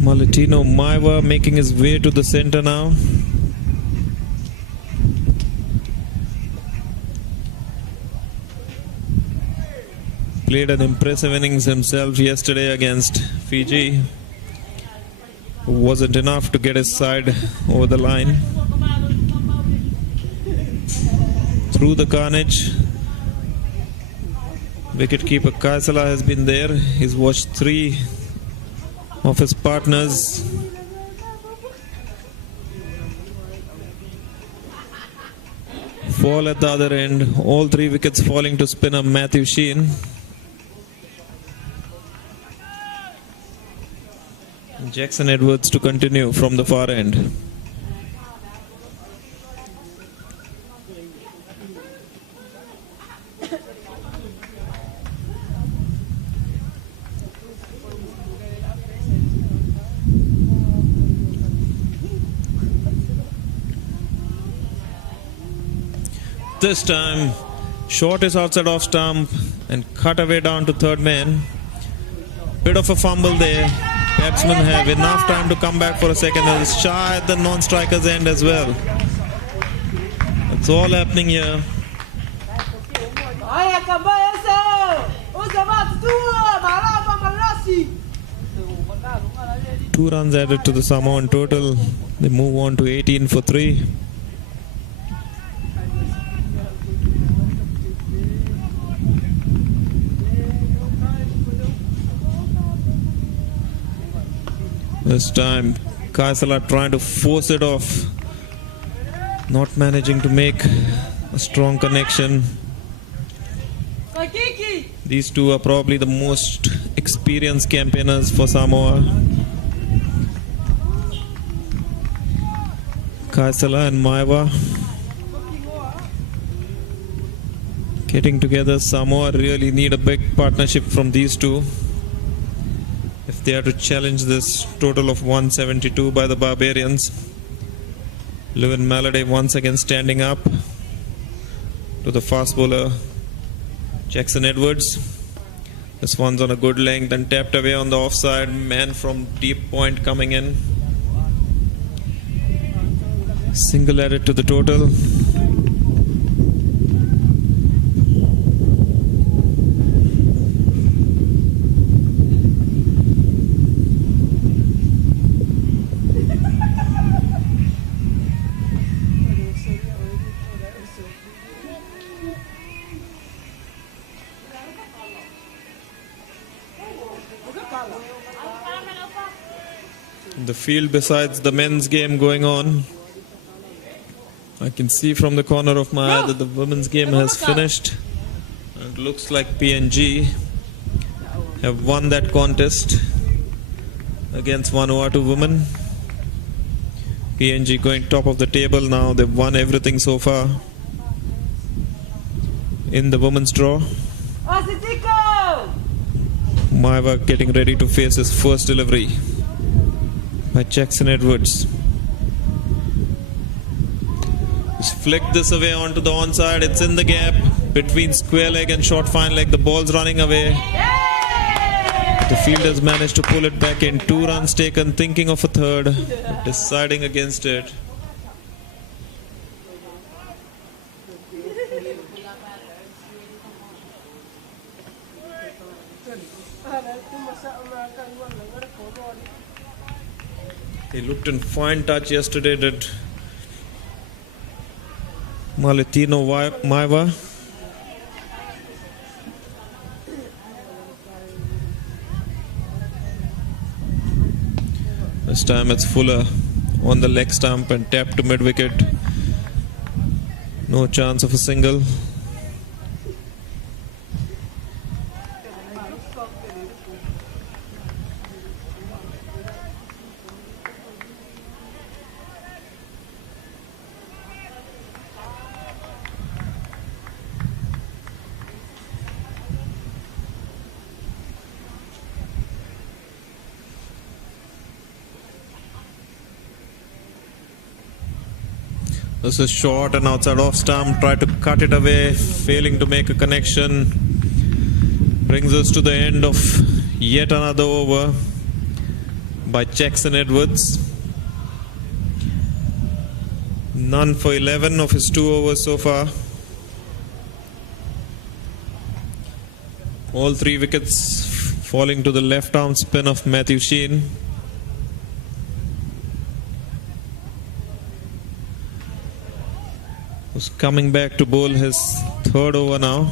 Malatino Maiva making his way to the center now. Played an impressive innings himself yesterday against Fiji. Wasn't enough to get his side over the line. Through the carnage, wicketkeeper Kaisala has been there. He's watched 3 of his partners. Fall at the other end. All 3 wickets falling to spinner Matthew Sheen. Jackson Edwards to continue from the far end. This time, short is outside off stump and cut away down to third man. Bit of a fumble there. Batsmen have enough time to come back for a second. There is shy at the non-striker's end as well. That's all happening here. 2 runs added to the Samoan total. They move on to 18 for 3. This time, Kaisala trying to force it off. Not managing to make a strong connection. These 2 are probably the most experienced campaigners for Samoa. Kaisala and Maiva getting together. Samoa really need a big partnership from these 2 if they are to challenge this total of 172 by the Barbarians. Lewin Maladay once again standing up to the fast bowler Jackson Edwards. This one's on a good length and tapped away on the offside. Man from deep point coming in. Single added to the total. The field besides the men's game going on. I can see from the corner of my eye that the women's game has finished. It looks like PNG have won that contest against Vanuatu women. PNG going top of the table now. They've won everything so far in the women's draw. Maiva getting ready to face his first delivery by Jackson Edwards. Just flick this away onto the onside. It's in the gap between square leg and short fine leg. The ball's running away. The fielders managed to pull it back in. 2 runs taken, thinking of a third, but deciding against it. He looked in fine touch yesterday, did Malatino Maiva. This time it's Fuller on the leg stump and tapped to mid-wicket. No chance of a single. This is short and outside off stump. Try to cut it away, failing to make a connection. Brings us to the end of yet another over. by Jackson Edwards. None for 11 of his 2 overs so far. All 3 wickets falling to the left arm spin of Matthew Sheen. Who's coming back to bowl his 3rd over now.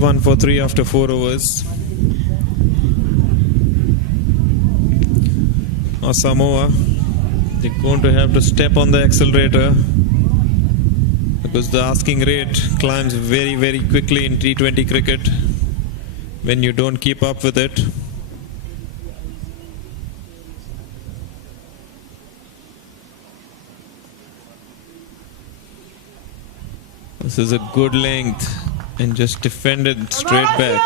One for 3 after 4 overs. Now Samoa, they're going to have to step on the accelerator because the asking rate climbs very, very quickly in T20 cricket when you don't keep up with it. This is a good length. And just defended straight back.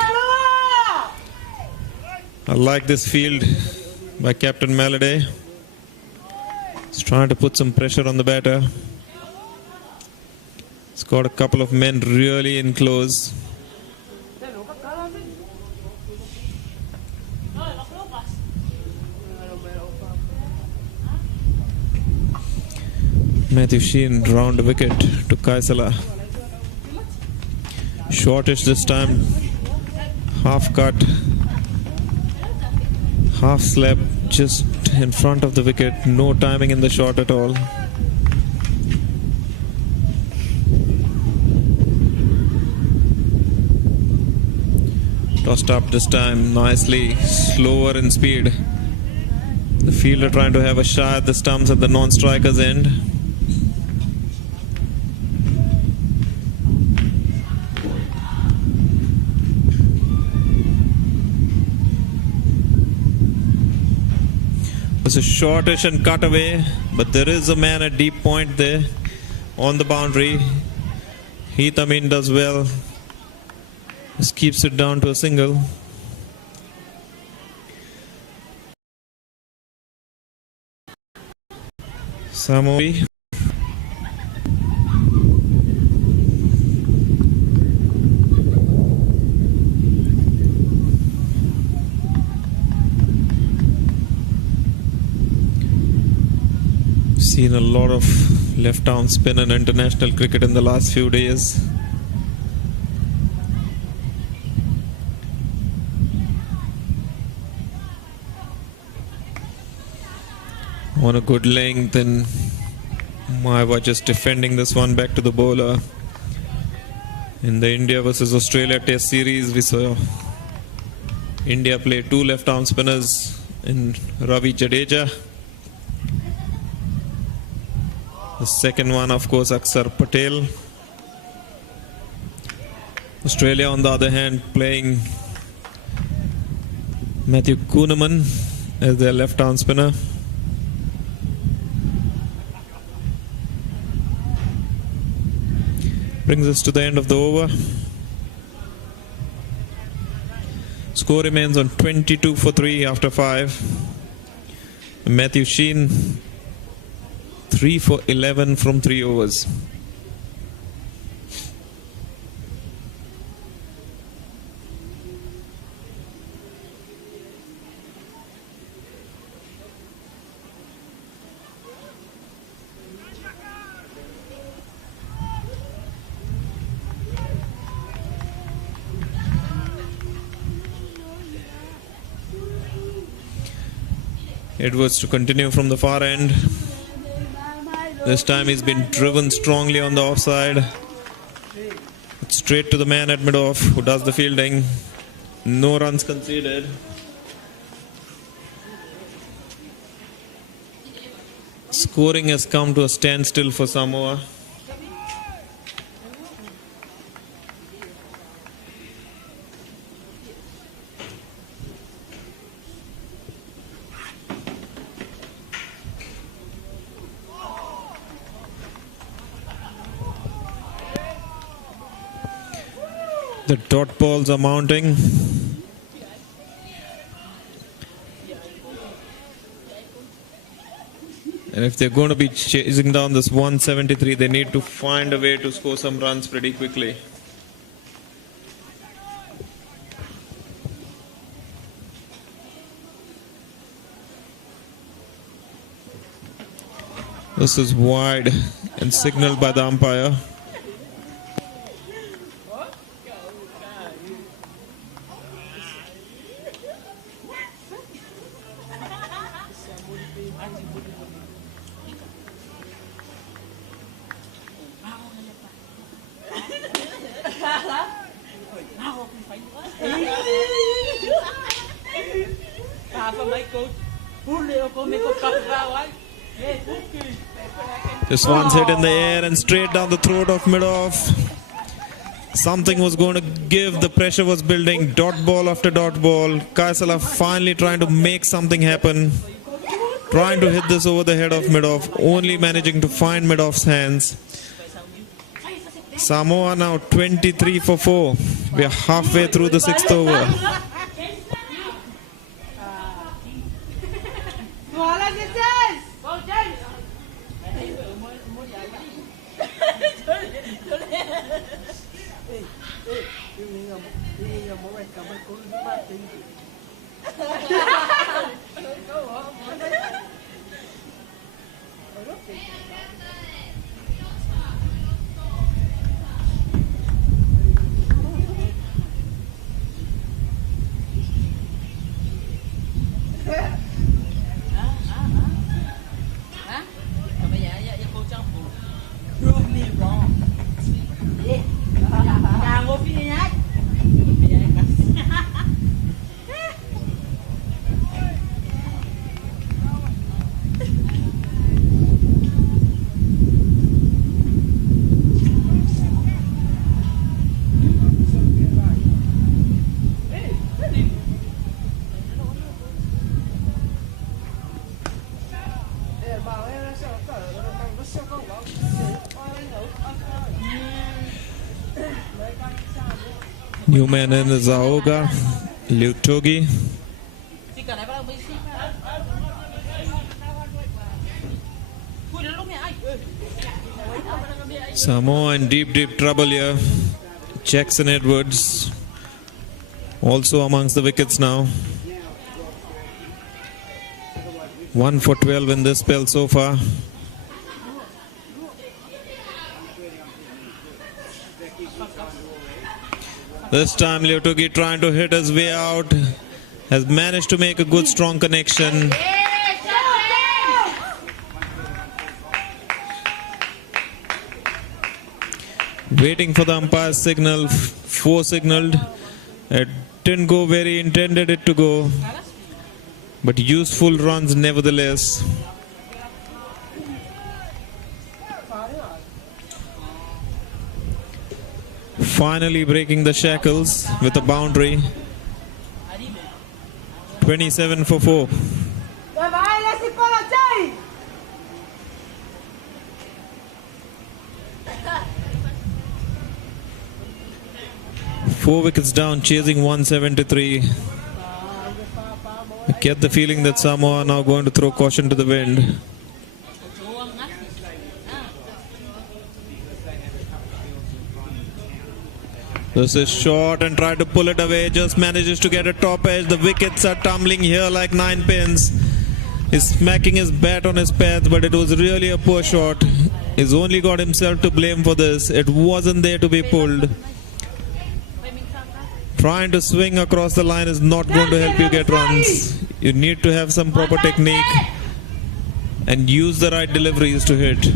I like this field by Captain Maladay. He's trying to put some pressure on the batter. He's got a couple of men really in close. Matthew Sheen round the wicket to Kaisala. Shortish this time, half cut, half slap just in front of the wicket, no timing in the shot at all. Tossed up this time nicely, slower in speed. The fielder trying to have a shot at the stumps at the non-striker's end. It's a shortish and cut away, but there is a man at deep point there on the boundary. Heath Amin does well. Just keeps it down to a single. Samoa. Seen a lot of left arm spin in international cricket in the last few days. On a good length, and Maiwa just defending this one back to the bowler. In the India versus Australia Test series, we saw India play 2 left arm spinners in Ravi Jadeja. The second one, of course, Akshar Patel. Australia, on the other hand, playing Matthew Kuhneman as their left-arm spinner. Brings us to the end of the over. Score remains on 22 for 3 after 5. Matthew Sheen 3 for 11 from 3 overs. Edwards to continue from the far end. This time he's been driven strongly on the offside. Straight to the man at mid-off who does the fielding. No runs conceded. Scoring has come to a standstill for Samoa. The dot balls are mounting. And if they're going to be chasing down this 173, they need to find a way to score some runs pretty quickly. This is wide and signaled by the umpire. This one's hit in the air and straight down the throat of mid-off. Something was going to give, the pressure was building, dot ball after dot ball. Kaisala finally trying to make something happen. Trying to hit this over the head of mid-off, only managing to find mid-off's hands. Samoa now 23 for 4. We are halfway through the 6th over. New man in is Zaoga, Liutogi. Samoa in deep trouble here. Jackson Edwards also amongst the wickets now. 1 for 12 in this spell so far. This time Liutogi trying to hit his way out. Has managed to make a good strong connection. Waiting for the umpire's signal. 4 signaled. It didn't go where he intended it to go. But useful runs nevertheless. Finally breaking the shackles with a boundary. 27 for 4. Four wickets down, chasing 173. I get the feeling that Samoa are now going to throw caution to the wind. This is short and try to pull it away. Just manages to get a top edge. The wickets are tumbling here like 9 pins. He's smacking his bat on his pads, but it was really a poor shot. He's only got himself to blame for this. It wasn't there to be pulled. Trying to swing across the line is not going to help you get runs. You need to have some proper technique and use the right deliveries to hit.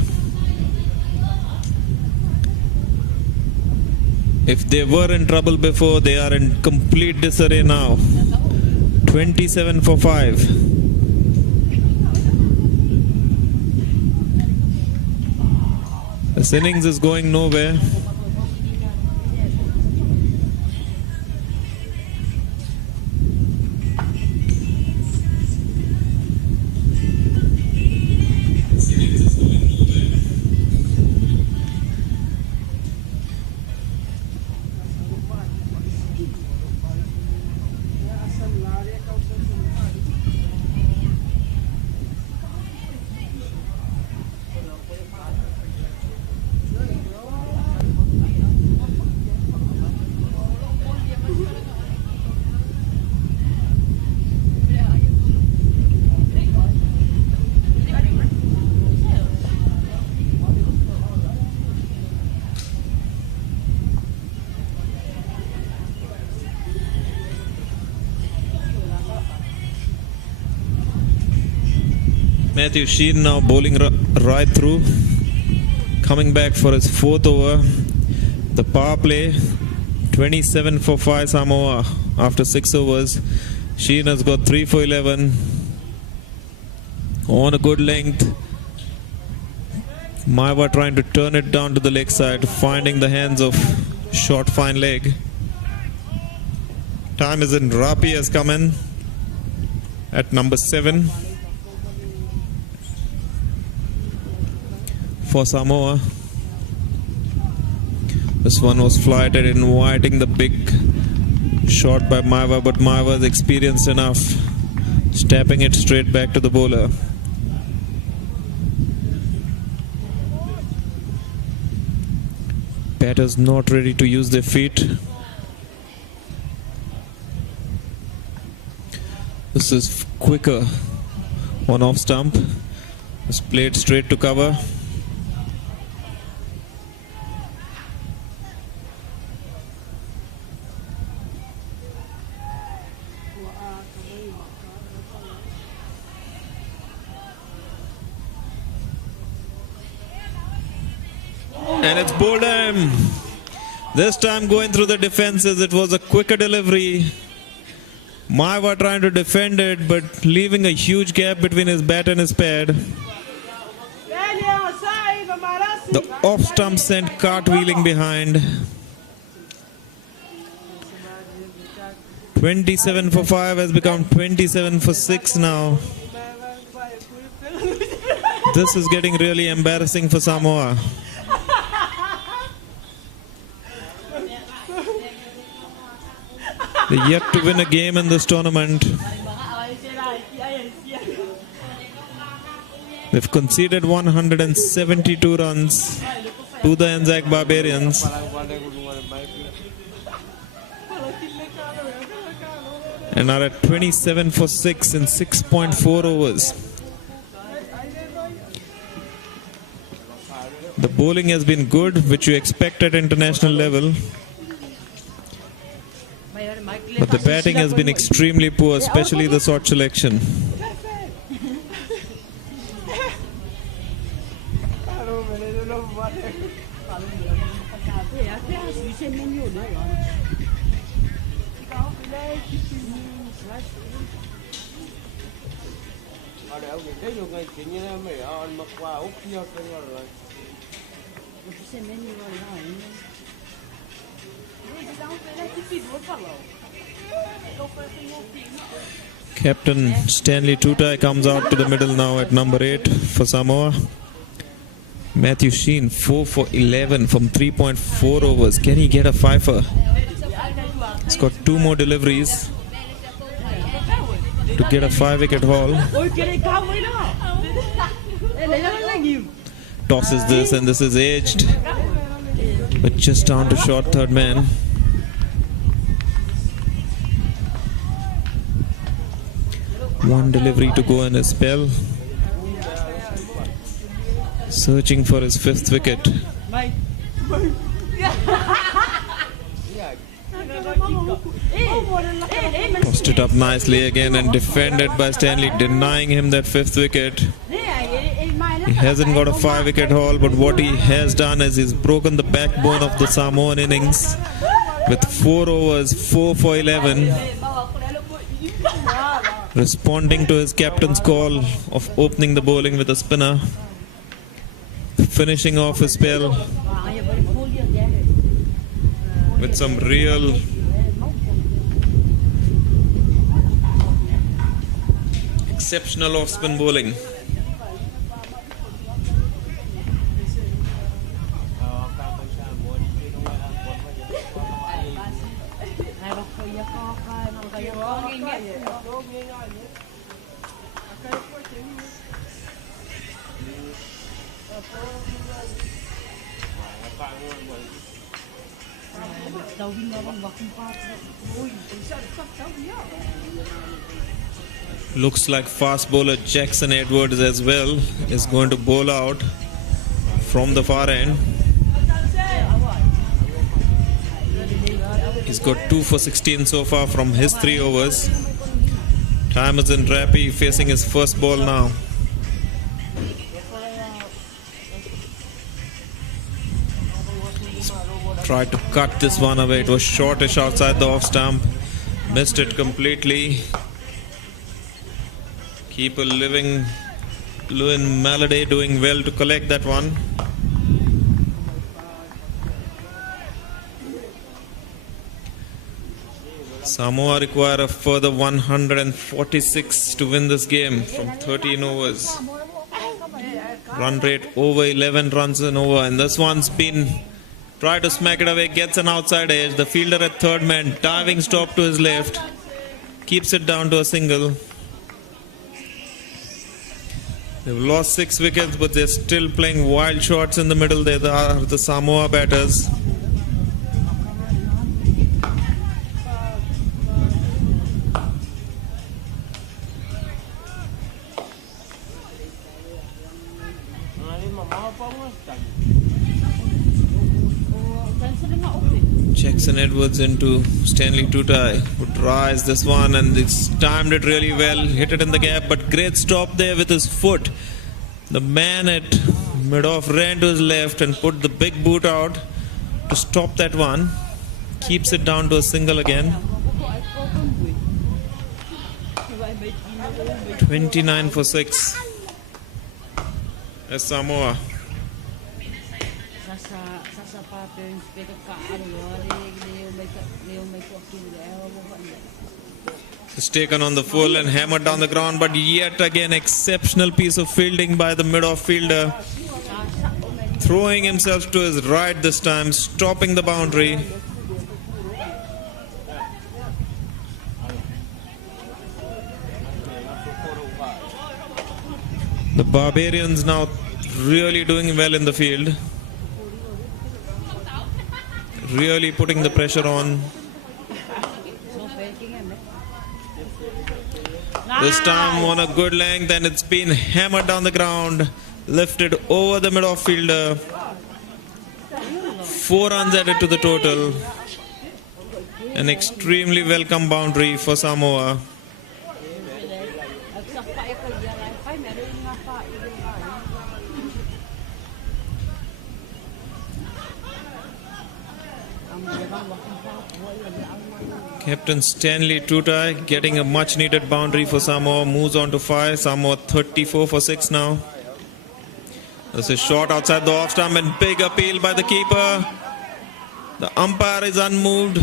If they were in trouble before, they are in complete disarray now. 27 for 5. This innings is going nowhere. Matthew Sheen now bowling right through. Coming back for his 4th over. The power play, 27 for 5 Samoa after 6 overs. Sheen has got 3 for 11. On a good length. Maiva trying to turn it down to the leg side, finding the hands of short fine leg. Time is in. Rapi has come in at number 7 for Samoa. This one was flighted, inviting the big shot by Maiva, but Maiva is experienced enough, stepping it straight back to the bowler. Batters not ready to use their feet. This is quicker on off stump. It's played straight to cover. And it's bowled him. This time going through the defenses. It was a quicker delivery. Maiva trying to defend it, but leaving a huge gap between his bat and his pad. The off stump sent cartwheeling behind. 27 for 5 has become 27 for 6 now. This is getting really embarrassing for Samoa. They're yet to win a game in this tournament. They've conceded 172 runs to the ANZAC Barbarians. And are at 27 for 6 in 6.4 overs. The bowling has been good, which you expect at international level. But the batting has been extremely poor, especially the short selection. Captain Stanley Tutai comes out to the middle now at number 8 for Samoa. Matthew Sheen 4 for 11 from 3.4 overs. Can he get a fifer? He's got 2 more deliveries to get a 5-wicket haul. Tosses this, and this is edged, but just down to short third man. One delivery to go in his spell. Searching for his 5th wicket. Tossed it up nicely again and defended by Stanley, denying him that 5th wicket. He hasn't got a 5-wicket haul, but what he has done is he's broken the backbone of the Samoan innings with 4 overs, 4 for 11. Responding to his captain's call of opening the bowling with a spinner. Finishing off his spell with some real exceptional off-spin bowling. Looks like fast bowler Jackson Edwards as well is going to bowl out from the far end. He's got 2 for 16 so far from his 3 overs. Time is in. Rapi facing his first ball now. Tried to cut this one away. It was shortish outside the off stump. Missed it completely. Keeper Lewin Melody doing well to collect that one. Samoa require a further 146 to win this game from 13 overs. Run rate over 11 runs an over, and this one's been tried to smack it away, gets an outside edge. The fielder at third man, diving stop to his left, keeps it down to a single. They've lost 6 wickets, but they're still playing wild shots in the middle. They are the Samoa batters. Jackson Edwards into Stanley Tutai, who tries this one and he's timed it really well, hit it in the gap, but great stop there with his foot. The man at mid-off ran to his left and put the big boot out to stop that one. Keeps it down to a single again. 29 for 6 as Samoa. It's taken on the full and hammered down the ground, but yet again exceptional piece of fielding by the mid-off fielder, throwing himself to his right this time, stopping the boundary. The Barbarians now really doing well in the field, really putting the pressure on. This time on a good length, and it's been hammered down the ground, lifted over the mid-off fielder. 4 runs added to the total. An extremely welcome boundary for Samoa. Captain Stanley Tutai getting a much needed boundary for Samoa, moves on to 5. Samoa 34 for 6 now. This is short outside the off stump and big appeal by the keeper. The umpire is unmoved,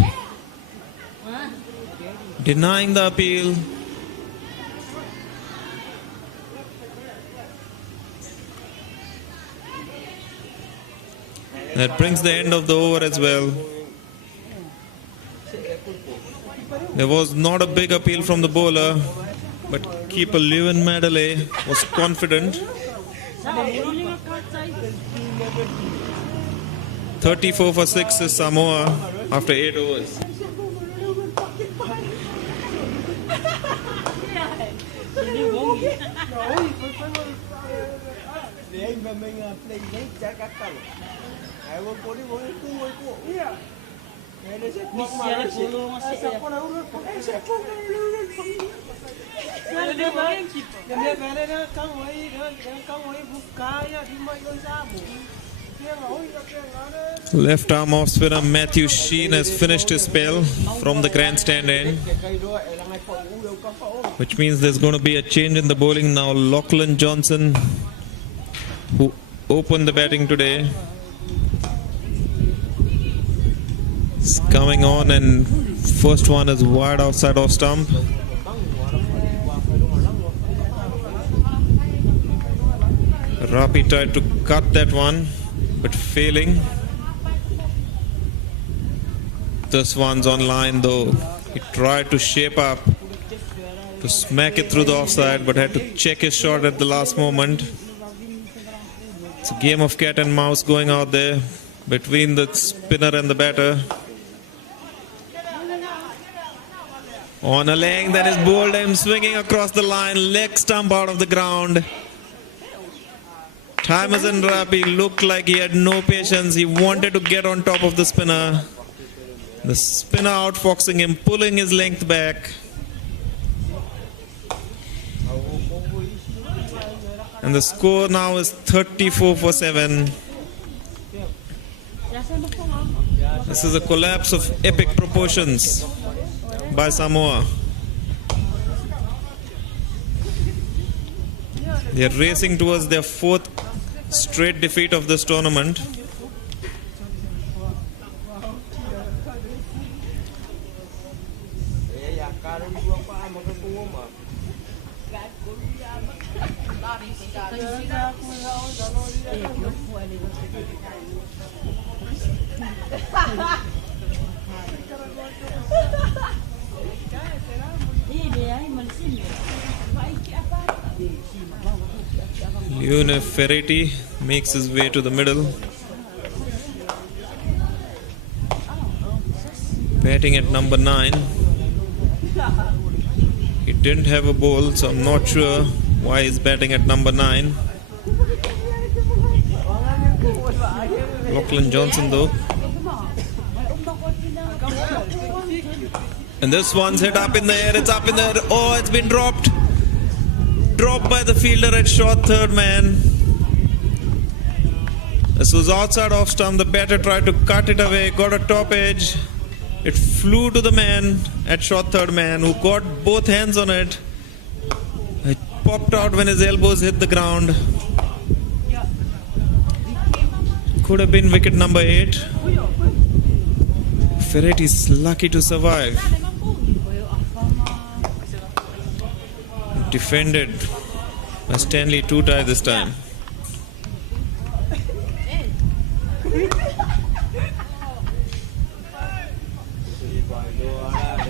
denying the appeal. That brings the end of the over as well. There was not a big appeal from the bowler, but keeper Lewin Madele was confident. 34 for 6 is Samoa after 8 overs. Left arm off spinner Matthew Sheen has finished his spell from the grandstand end, which means there's going to be a change in the bowling now. Lachlan Johnson, who opened the batting today, is coming on, and first one is wide outside off stump. Rapi tried to cut that one, but failing. This one's on line though. He tried to shape up to smack it through the offside, but had to check his shot at the last moment. It's a game of cat and mouse going out there between the spinner and the batter. On a leg that is bowled him, swinging across the line, leg stump out of the ground. Timazan Rapi looked like he had no patience. He wanted to get on top of the spinner. The spinner outfoxing him, pulling his length back. And the score now is 34 for 7. This is a collapse of epic proportions by Samoa. They are racing towards their 4th straight defeat of this tournament. Leone Ferretti makes his way to the middle. Batting at number 9. He didn't have a ball, so I'm not sure why he's batting at number 9. Lachlan Johnson though. And this one's hit up in the air. It's up in the air. Oh, it's been dropped. Dropped by the fielder at short third man. This was outside off stump. The batter tried to cut it away. Got a top edge. It flew to the man at short third man, who got both hands on it. It popped out when his elbows hit the ground. Could have been wicket number 8. Ferretti's lucky to survive. Defended by Stanley Tutai this time.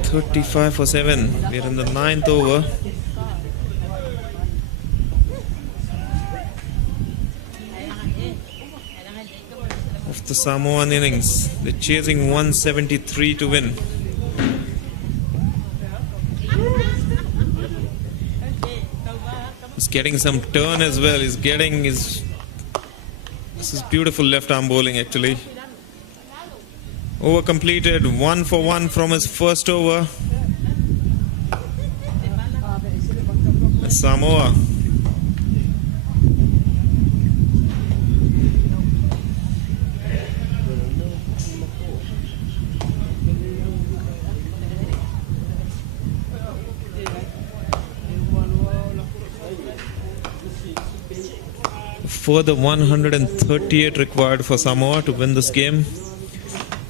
.35 for 7. We are in the 9th over. Of the Samoan innings. They're chasing 173 to win. He's getting some turn as well. He's getting his... This is beautiful left arm bowling actually. Over completed, 1 for 1 from his first over. Samoa. Further 138 required for Samoa to win this game.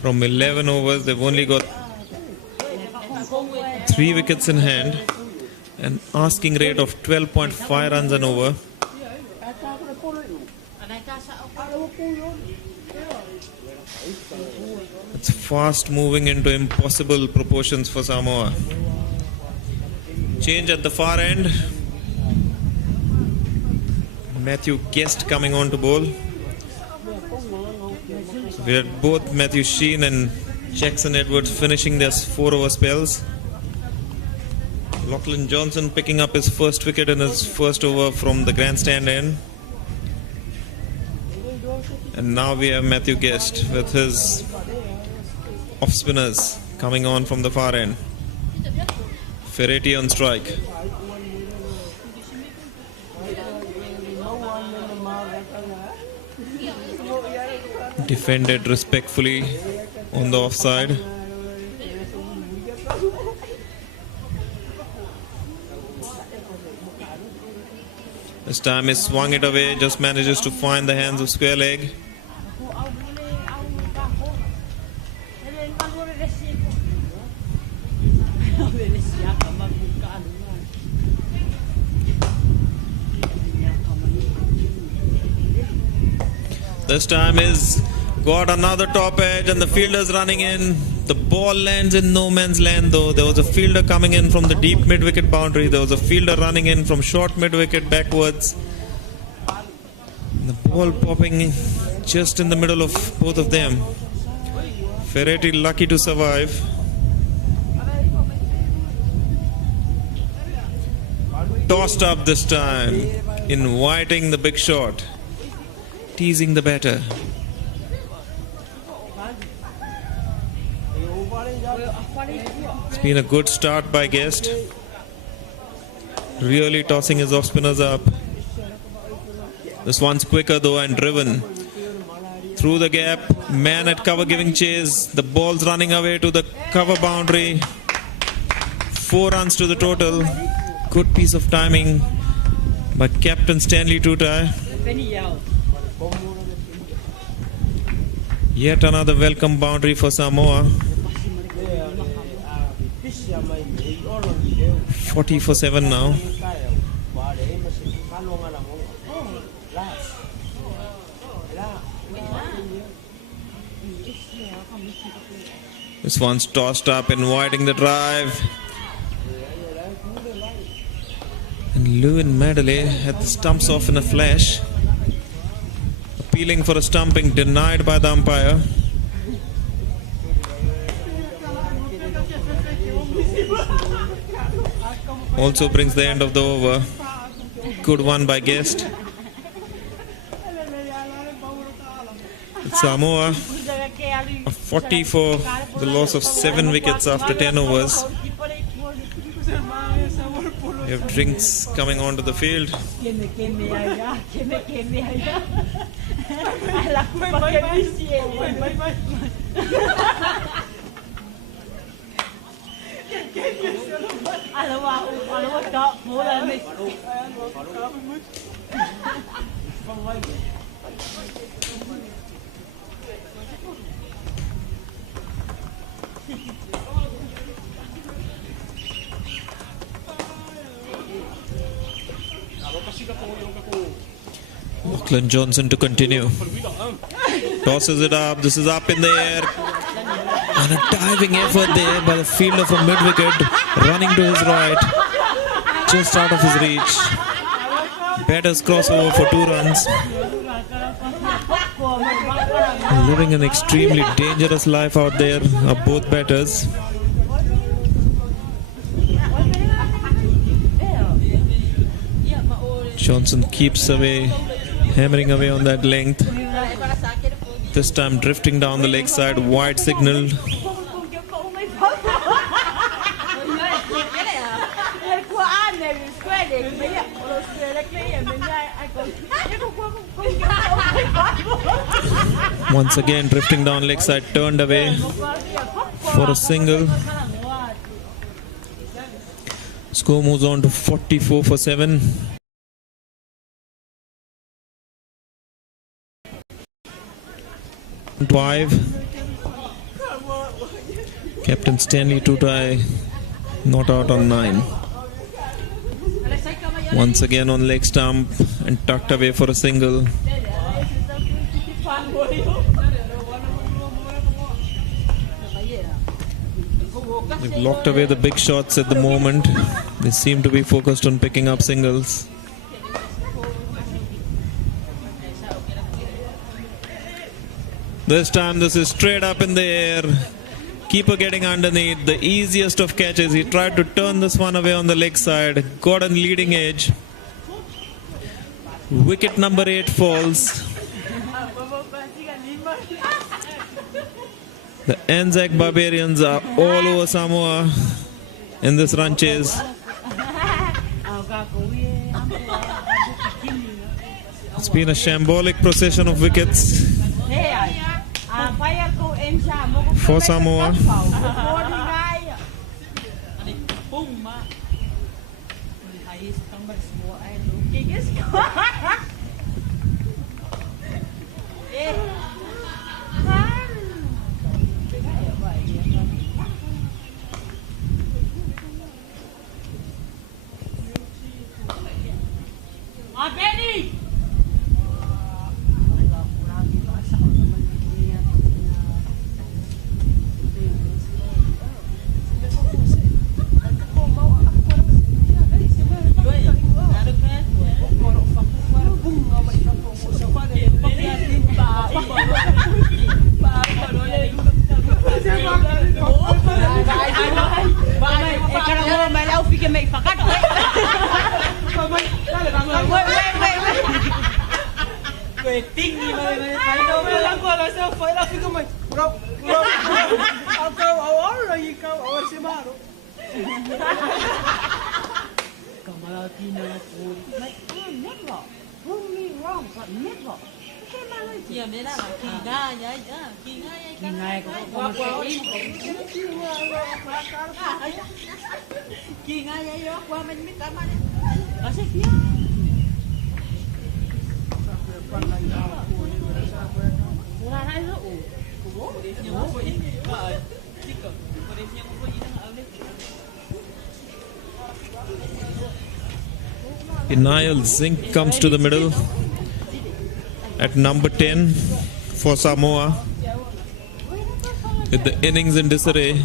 From 11 overs, they've only got 3 wickets in hand. An asking rate of 12.5 runs an over. It's fast moving into impossible proportions for Samoa. Change at the far end. Matthew Guest coming on to bowl. We had both Matthew Sheen and Jackson Edwards finishing their 4-over spells. Lachlan Johnson picking up his first wicket in his first over from the grandstand end. And now we have Matthew Guest with his off-spinners coming on from the far end. Ferretti on strike. Defended respectfully on the offside. This time he swung it away, just manages to find the hands of square leg. This time is got another top edge and the fielder's running in. The ball lands in no man's land though. There was a fielder coming in from the deep mid-wicket boundary. There was a fielder running in from short mid-wicket backwards. And the ball popping just in the middle of both of them. Ferretti lucky to survive. Tossed up this time, inviting the big shot. Teasing the batter. It's been a good start by Guest. Really tossing his off spinners up. This one's quicker though and driven. Through the gap, man at cover giving chase. The ball's running away to the cover boundary. 4 runs to the total. Good piece of timing by Captain Stanley Tutai. Yet another welcome boundary for Samoa. 40 for 7 now. This one's tossed up, inviting the drive. And Lewin Medley had the stumps off in a flash. Appealing for a stumping, denied by the umpire. Also brings the end of the over. Good one by Guest. Samoa, a 40 for the loss of 7 wickets after 10 overs. We have drinks coming onto the field. Lachlan Johnson to continue. Tosses it up. This is up in the air. And a diving effort there by the fielder from mid-wicket. Running to his right. Just out of his reach. Batters crossover for 2 runs. Living an extremely dangerous life out there are both batters. Johnson keeps away, hammering away on that length. This time drifting down the leg side, wide signal. Once again drifting down leg side, turned away for a single. Score moves on to 44 for 7. Captain Stanley Tutai not out on 9. Once again on leg stump and tucked away for a single. They've locked away the big shots at the moment. They seem to be focused on picking up singles. This time this is straight up in the air. Keeper getting underneath. The easiest of catches. He tried to turn this one away on the leg side. Got on leading edge. Wicket number 8 falls. The ANZAC Barbarians are all over Samoa in this run chase. It's been a shambolic procession of wickets for Samoa. Niall Zink comes to the middle at number 10 for Samoa with the innings in disarray.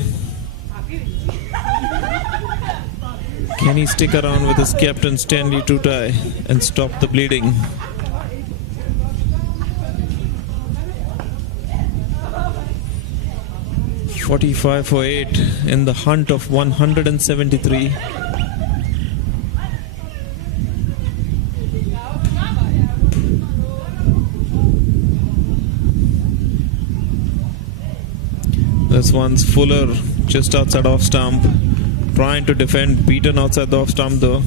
Can he stick around with his captain Stanley Tutai and stop the bleeding? .45 for 8 in the hunt of 173. This one's Fuller just outside off stump, trying to defend, beaten outside the off stump though.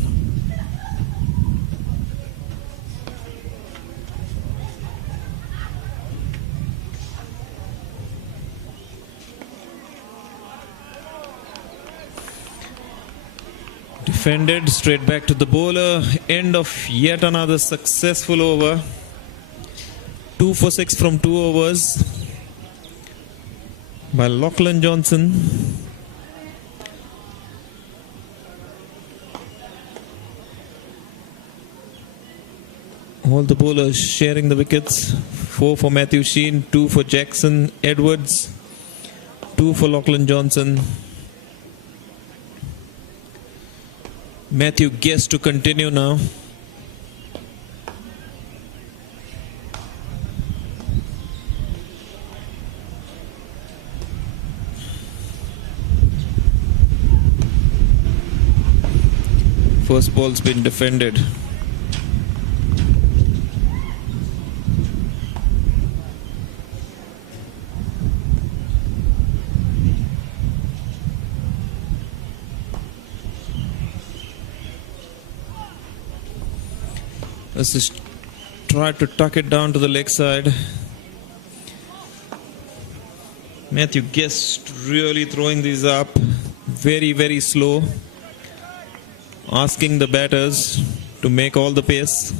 Defended, straight back to the bowler. End of yet another successful over. 2 for 6 from 2 overs by Lachlan Johnson. All the bowlers sharing the wickets. 4 for Matthew Sheen, 2 for Jackson Edwards, 2 for Lachlan Johnson. Matthew Guest to continue now. First ball's been defended. Let's just try to tuck it down to the leg side. Matthew Guest really throwing these up very, very slow, asking the batters to make all the pace.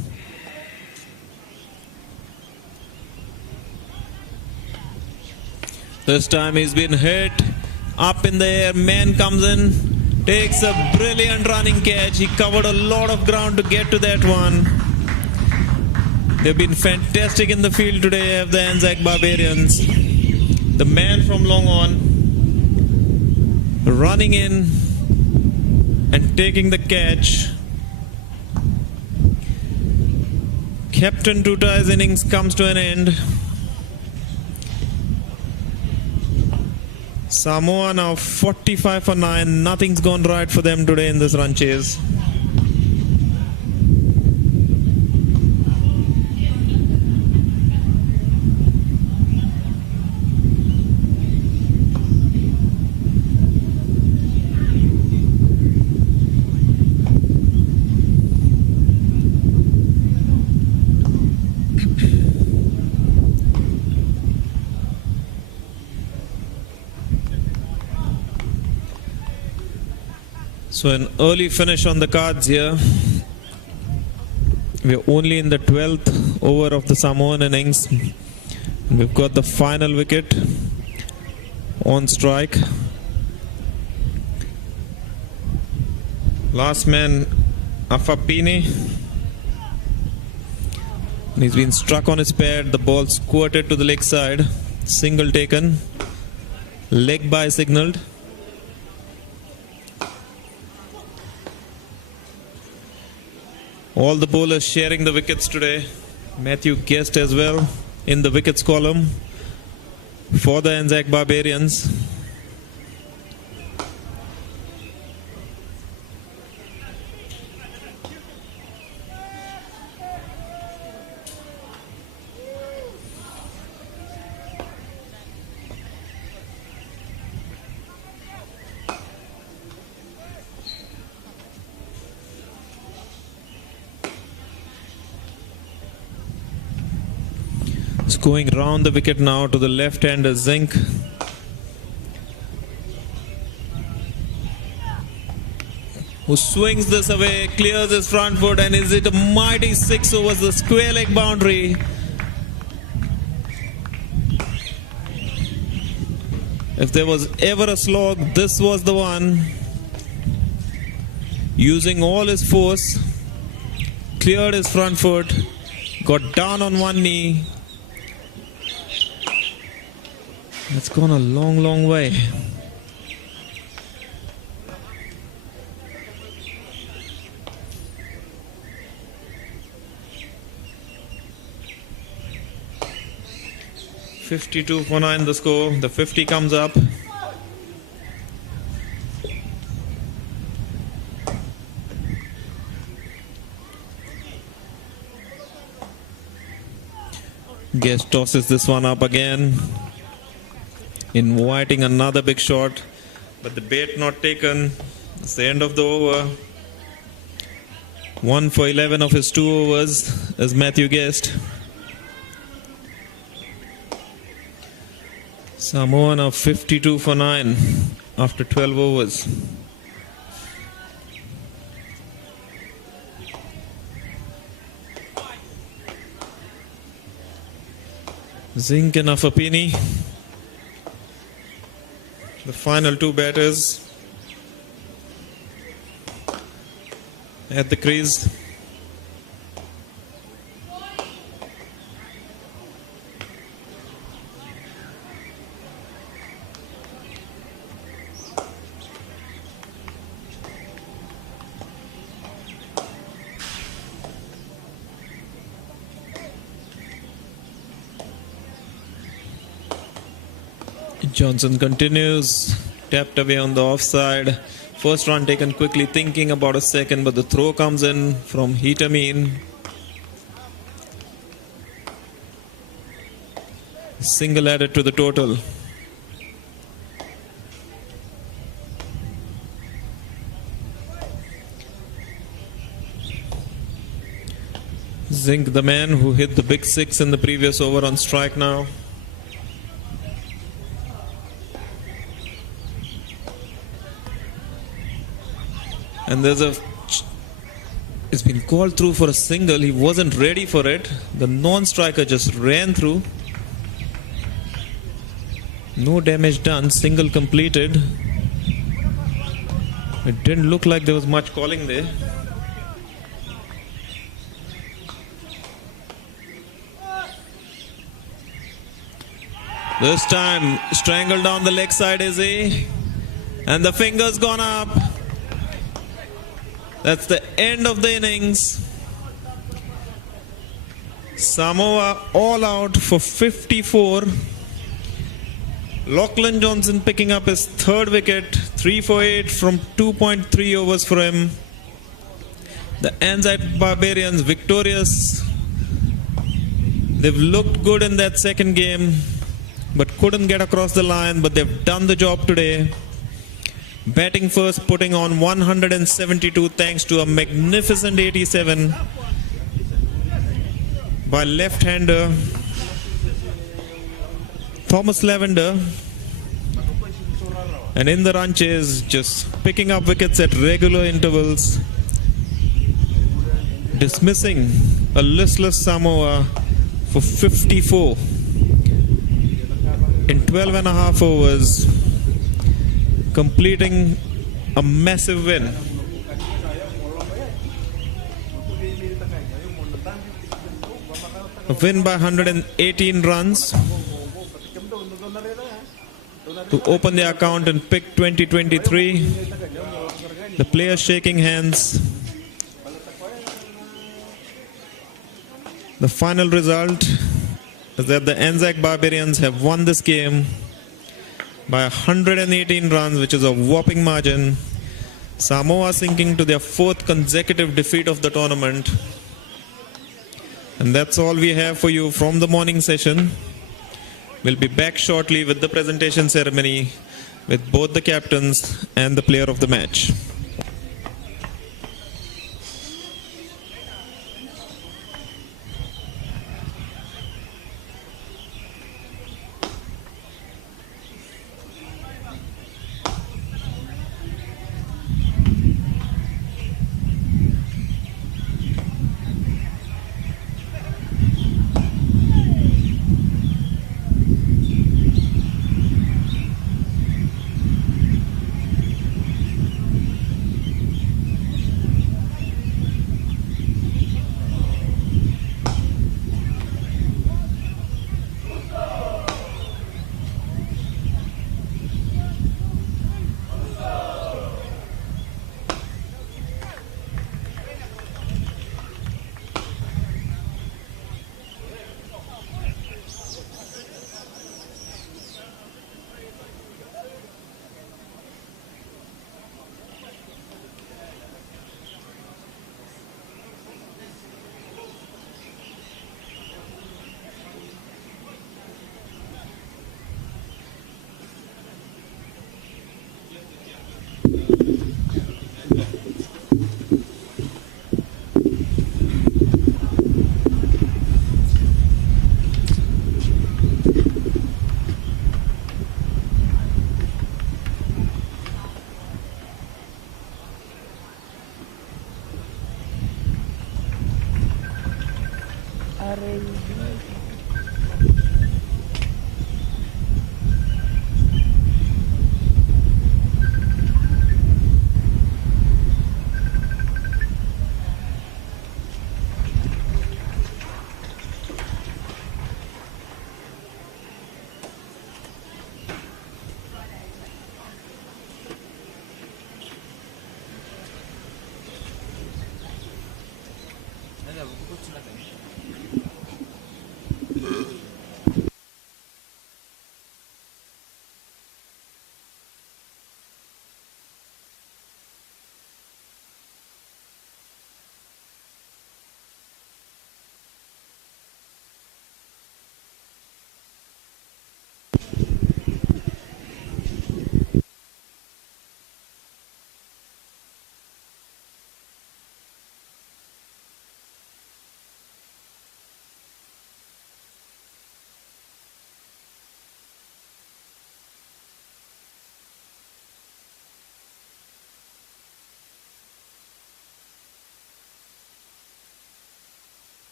This time he's been hit up in the air. Man comes in, takes a brilliant running catch. He covered a lot of ground to get to that one. They've been fantastic in the field today of the ANZAC Barbarians. The man from long on running in and taking the catch. Captain Tutai's innings comes to an end. Samoa now 45 for 9. Nothing's gone right for them today in this run chase. So an early finish on the cards here. We're only in the 12th over of the Samoan innings. We've got the final wicket on strike. Last man, Afapini. He's been struck on his pad. The ball squirted to the leg side. Single taken. Leg by signalled. All the bowlers sharing the wickets today. Matthew Guest as well in the wickets column for the ANZAC Barbarians. Going round the wicket now to the left-hander Zink. Who swings this away, clears his front foot, and is it a mighty 6 over the square leg boundary. If there was ever a slog, this was the one. Using all his force, cleared his front foot, got down on one knee. That's gone a long, long way. .52 for 9 the score. The 50 comes up. Guest tosses this one up again, inviting another big shot, but the bait not taken. It's the end of the over. 1 for 11 of his 2 overs, as Matthew guessed. Samoan of 52 for 9 after 12 overs. Zink and Afapini, the final 2 batters at the crease. Johnson continues, tapped away on the offside. First run taken quickly, thinking about a second, but the throw comes in from Hitamin. Single added to the total. Zink, the man who hit the big 6 in the previous over, on strike now. And it's been called through for a single. He wasn't ready for it. The non-striker just ran through. No damage done. Single completed. It didn't look like there was much calling there. This time, strangled down the leg side, is he? And the finger's gone up. That's the end of the innings. Samoa all out for 54. Lachlan Johnson picking up his 3rd wicket. 3 for 8 from 2.3 overs for him. The ANZAC Barbarians victorious. They've looked good in that second game, but couldn't get across the line. But they've done the job today. Batting first, putting on 172 thanks to a magnificent 87 by left-hander Thomas Lavender. And in the run chase, just picking up wickets at regular intervals, dismissing a listless Samoa for 54 in 12 and a half overs. Completing a massive win. A win by 118 runs to open the account and pick 2023. The players shaking hands. The final result is that the ANZAC Barbarians have won this game by 118 runs, which is a whopping margin. Samoa sinking to their 4th consecutive defeat of the tournament. And that's all we have for you from the morning session. We'll be back shortly with the presentation ceremony with both the captains and the player of the match.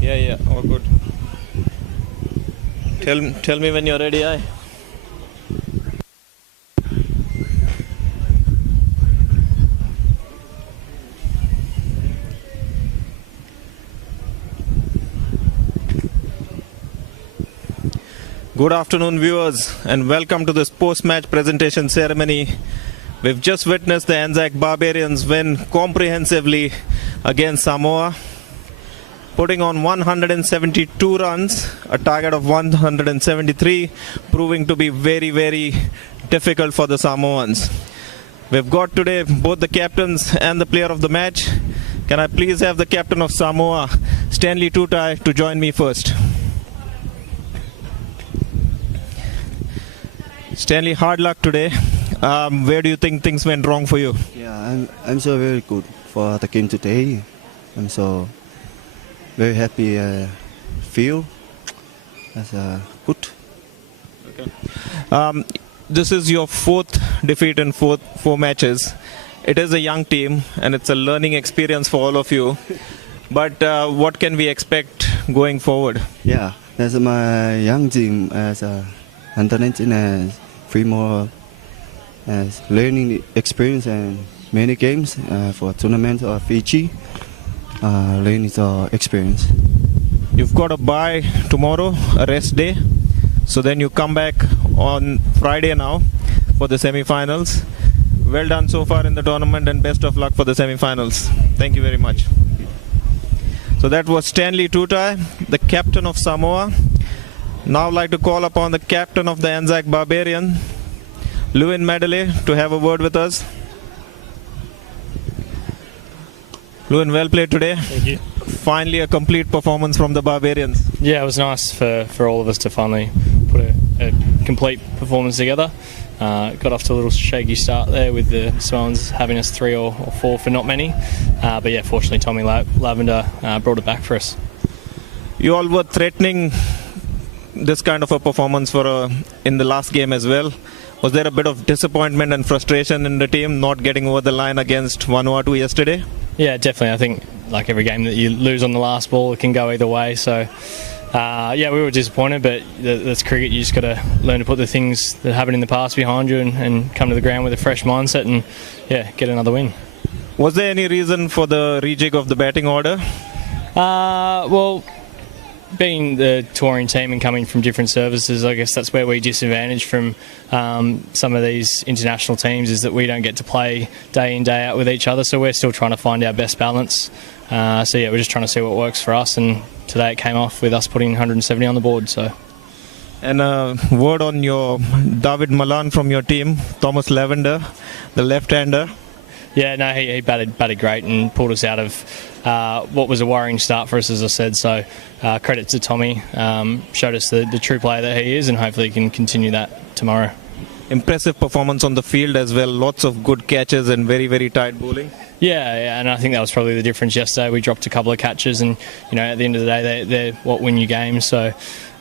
Yeah, all good. Tell me when you're ready, aye. Good afternoon, viewers, and welcome to this post-match presentation ceremony. We've just witnessed the ANZAC Barbarians win comprehensively against Samoa, putting on 172 runs, a target of 173, proving to be very, very difficult for the Samoans. We've got today both the captains and the player of the match. Can I please have the captain of Samoa, Stanley Tutai, to join me first? Stanley, hard luck today. Where do you think things went wrong for you? Yeah, I'm so very good for the game today. I'm so very happy. Feel as good. Okay. This is your fourth defeat in four matches. It is a young team and it's a learning experience for all of you. But what can we expect going forward? Yeah, that's my young team as under 19 as 3 more as learning experience and many games for tournament of Fiji. Learning the experience. You've got a bye tomorrow, a rest day. So then you come back on Friday now for the semi-finals. Well done so far in the tournament and best of luck for the semi-finals. Thank you very much. So that was Stanley Tutai, the captain of Samoa. Now I'd like to call upon the captain of the ANZAC Barbarian, Lewin Medley, to have a word with us. Lewin, well played today. Thank you. Finally a complete performance from the Barbarians. Yeah, it was nice for all of us to finally put a complete performance together. Got off to a little shaky start there with the Samoans having us 3 or 4 for not many. But yeah, fortunately Tommy Lavender brought it back for us. You all were threatening this kind of a performance in the last game as well. Was there a bit of disappointment and frustration in the team not getting over the line against Vanuatu yesterday? Yeah, definitely. I think like every game that you lose on the last ball, it can go either way. So yeah, we were disappointed, but that's cricket. You just got to learn to put the things that happened in the past behind you and come to the ground with a fresh mindset and yeah, get another win. Was there any reason for the rejig of the batting order? Well, being the touring team and coming from different services, I guess that's where we disadvantage from some of these international teams, is that we don't get to play day in, day out with each other, so we're still trying to find our best balance. So yeah, we're just trying to see what works for us, and today it came off with us putting 170 on the board. So. And a word on your David Malan from your team, Thomas Lavender, the left-hander. Yeah, no, he batted great and pulled us out of what was a worrying start for us, as I said. So credit to Tommy, showed us the true player that he is, and hopefully he can continue that tomorrow. Impressive performance on the field as well. Lots of good catches and very, very tight bowling. Yeah, and I think that was probably the difference yesterday. We dropped a couple of catches, and at the end of the day, they're what win you games. So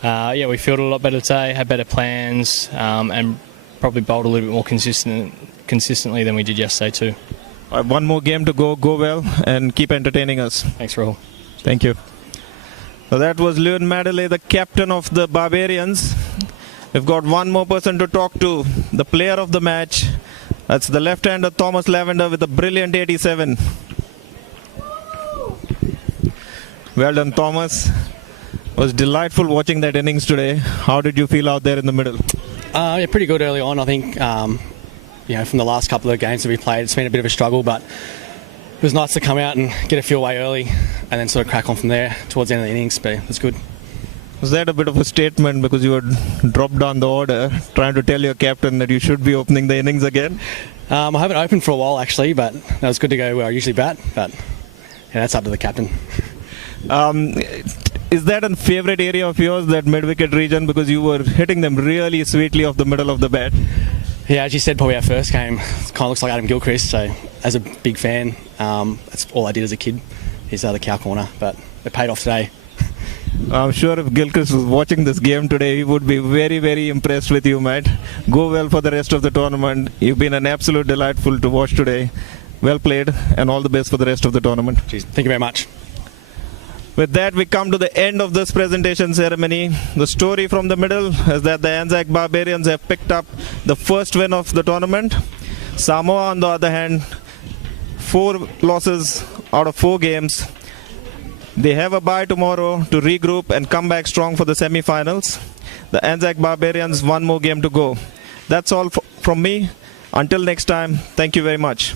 yeah, we fielded a lot better today, had better plans, and probably bowled a little bit more consistently than we did yesterday too. One more game to go. Go well and keep entertaining us. Thanks, Rahul. Thank you. So that was Leon Madeley, the captain of the Barbarians. We've got one more person to talk to, the player of the match. That's the left-hander Thomas Lavender with a brilliant 87. Well done, Thomas. It was delightful watching that innings today. How did you feel out there in the middle? Yeah, pretty good early on. I think from the last couple of games that we played, it's been a bit of a struggle, but it was nice to come out and get a few away early and then sort of crack on from there towards the end of the innings, but it was good. Was that a bit of a statement because you had dropped down the order, trying to tell your captain that you should be opening the innings again? I haven't opened for a while actually, but it was good to go where I usually bat, but yeah, that's up to the captain. Is that a favourite area of yours, that mid-wicket region, because you were hitting them really sweetly off the middle of the bat? Yeah, as you said, probably our first game, it kind of looks like Adam Gilchrist, so as a big fan, that's all I did as a kid, is the cow corner, but it paid off today. I'm sure if Gilchrist was watching this game today, he would be very, very impressed with you, Matt. Go well for the rest of the tournament. You've been an absolute delightful to watch today. Well played, and all the best for the rest of the tournament. Jeez, thank you very much. With that, we come to the end of this presentation ceremony. The story from the middle is that the ANZAC Barbarians have picked up the first win of the tournament. Samoa, on the other hand, 4 losses out of 4 games. They have a bye tomorrow to regroup and come back strong for the semi-finals. The ANZAC Barbarians, one more game to go. That's all from me. Until next time, thank you very much.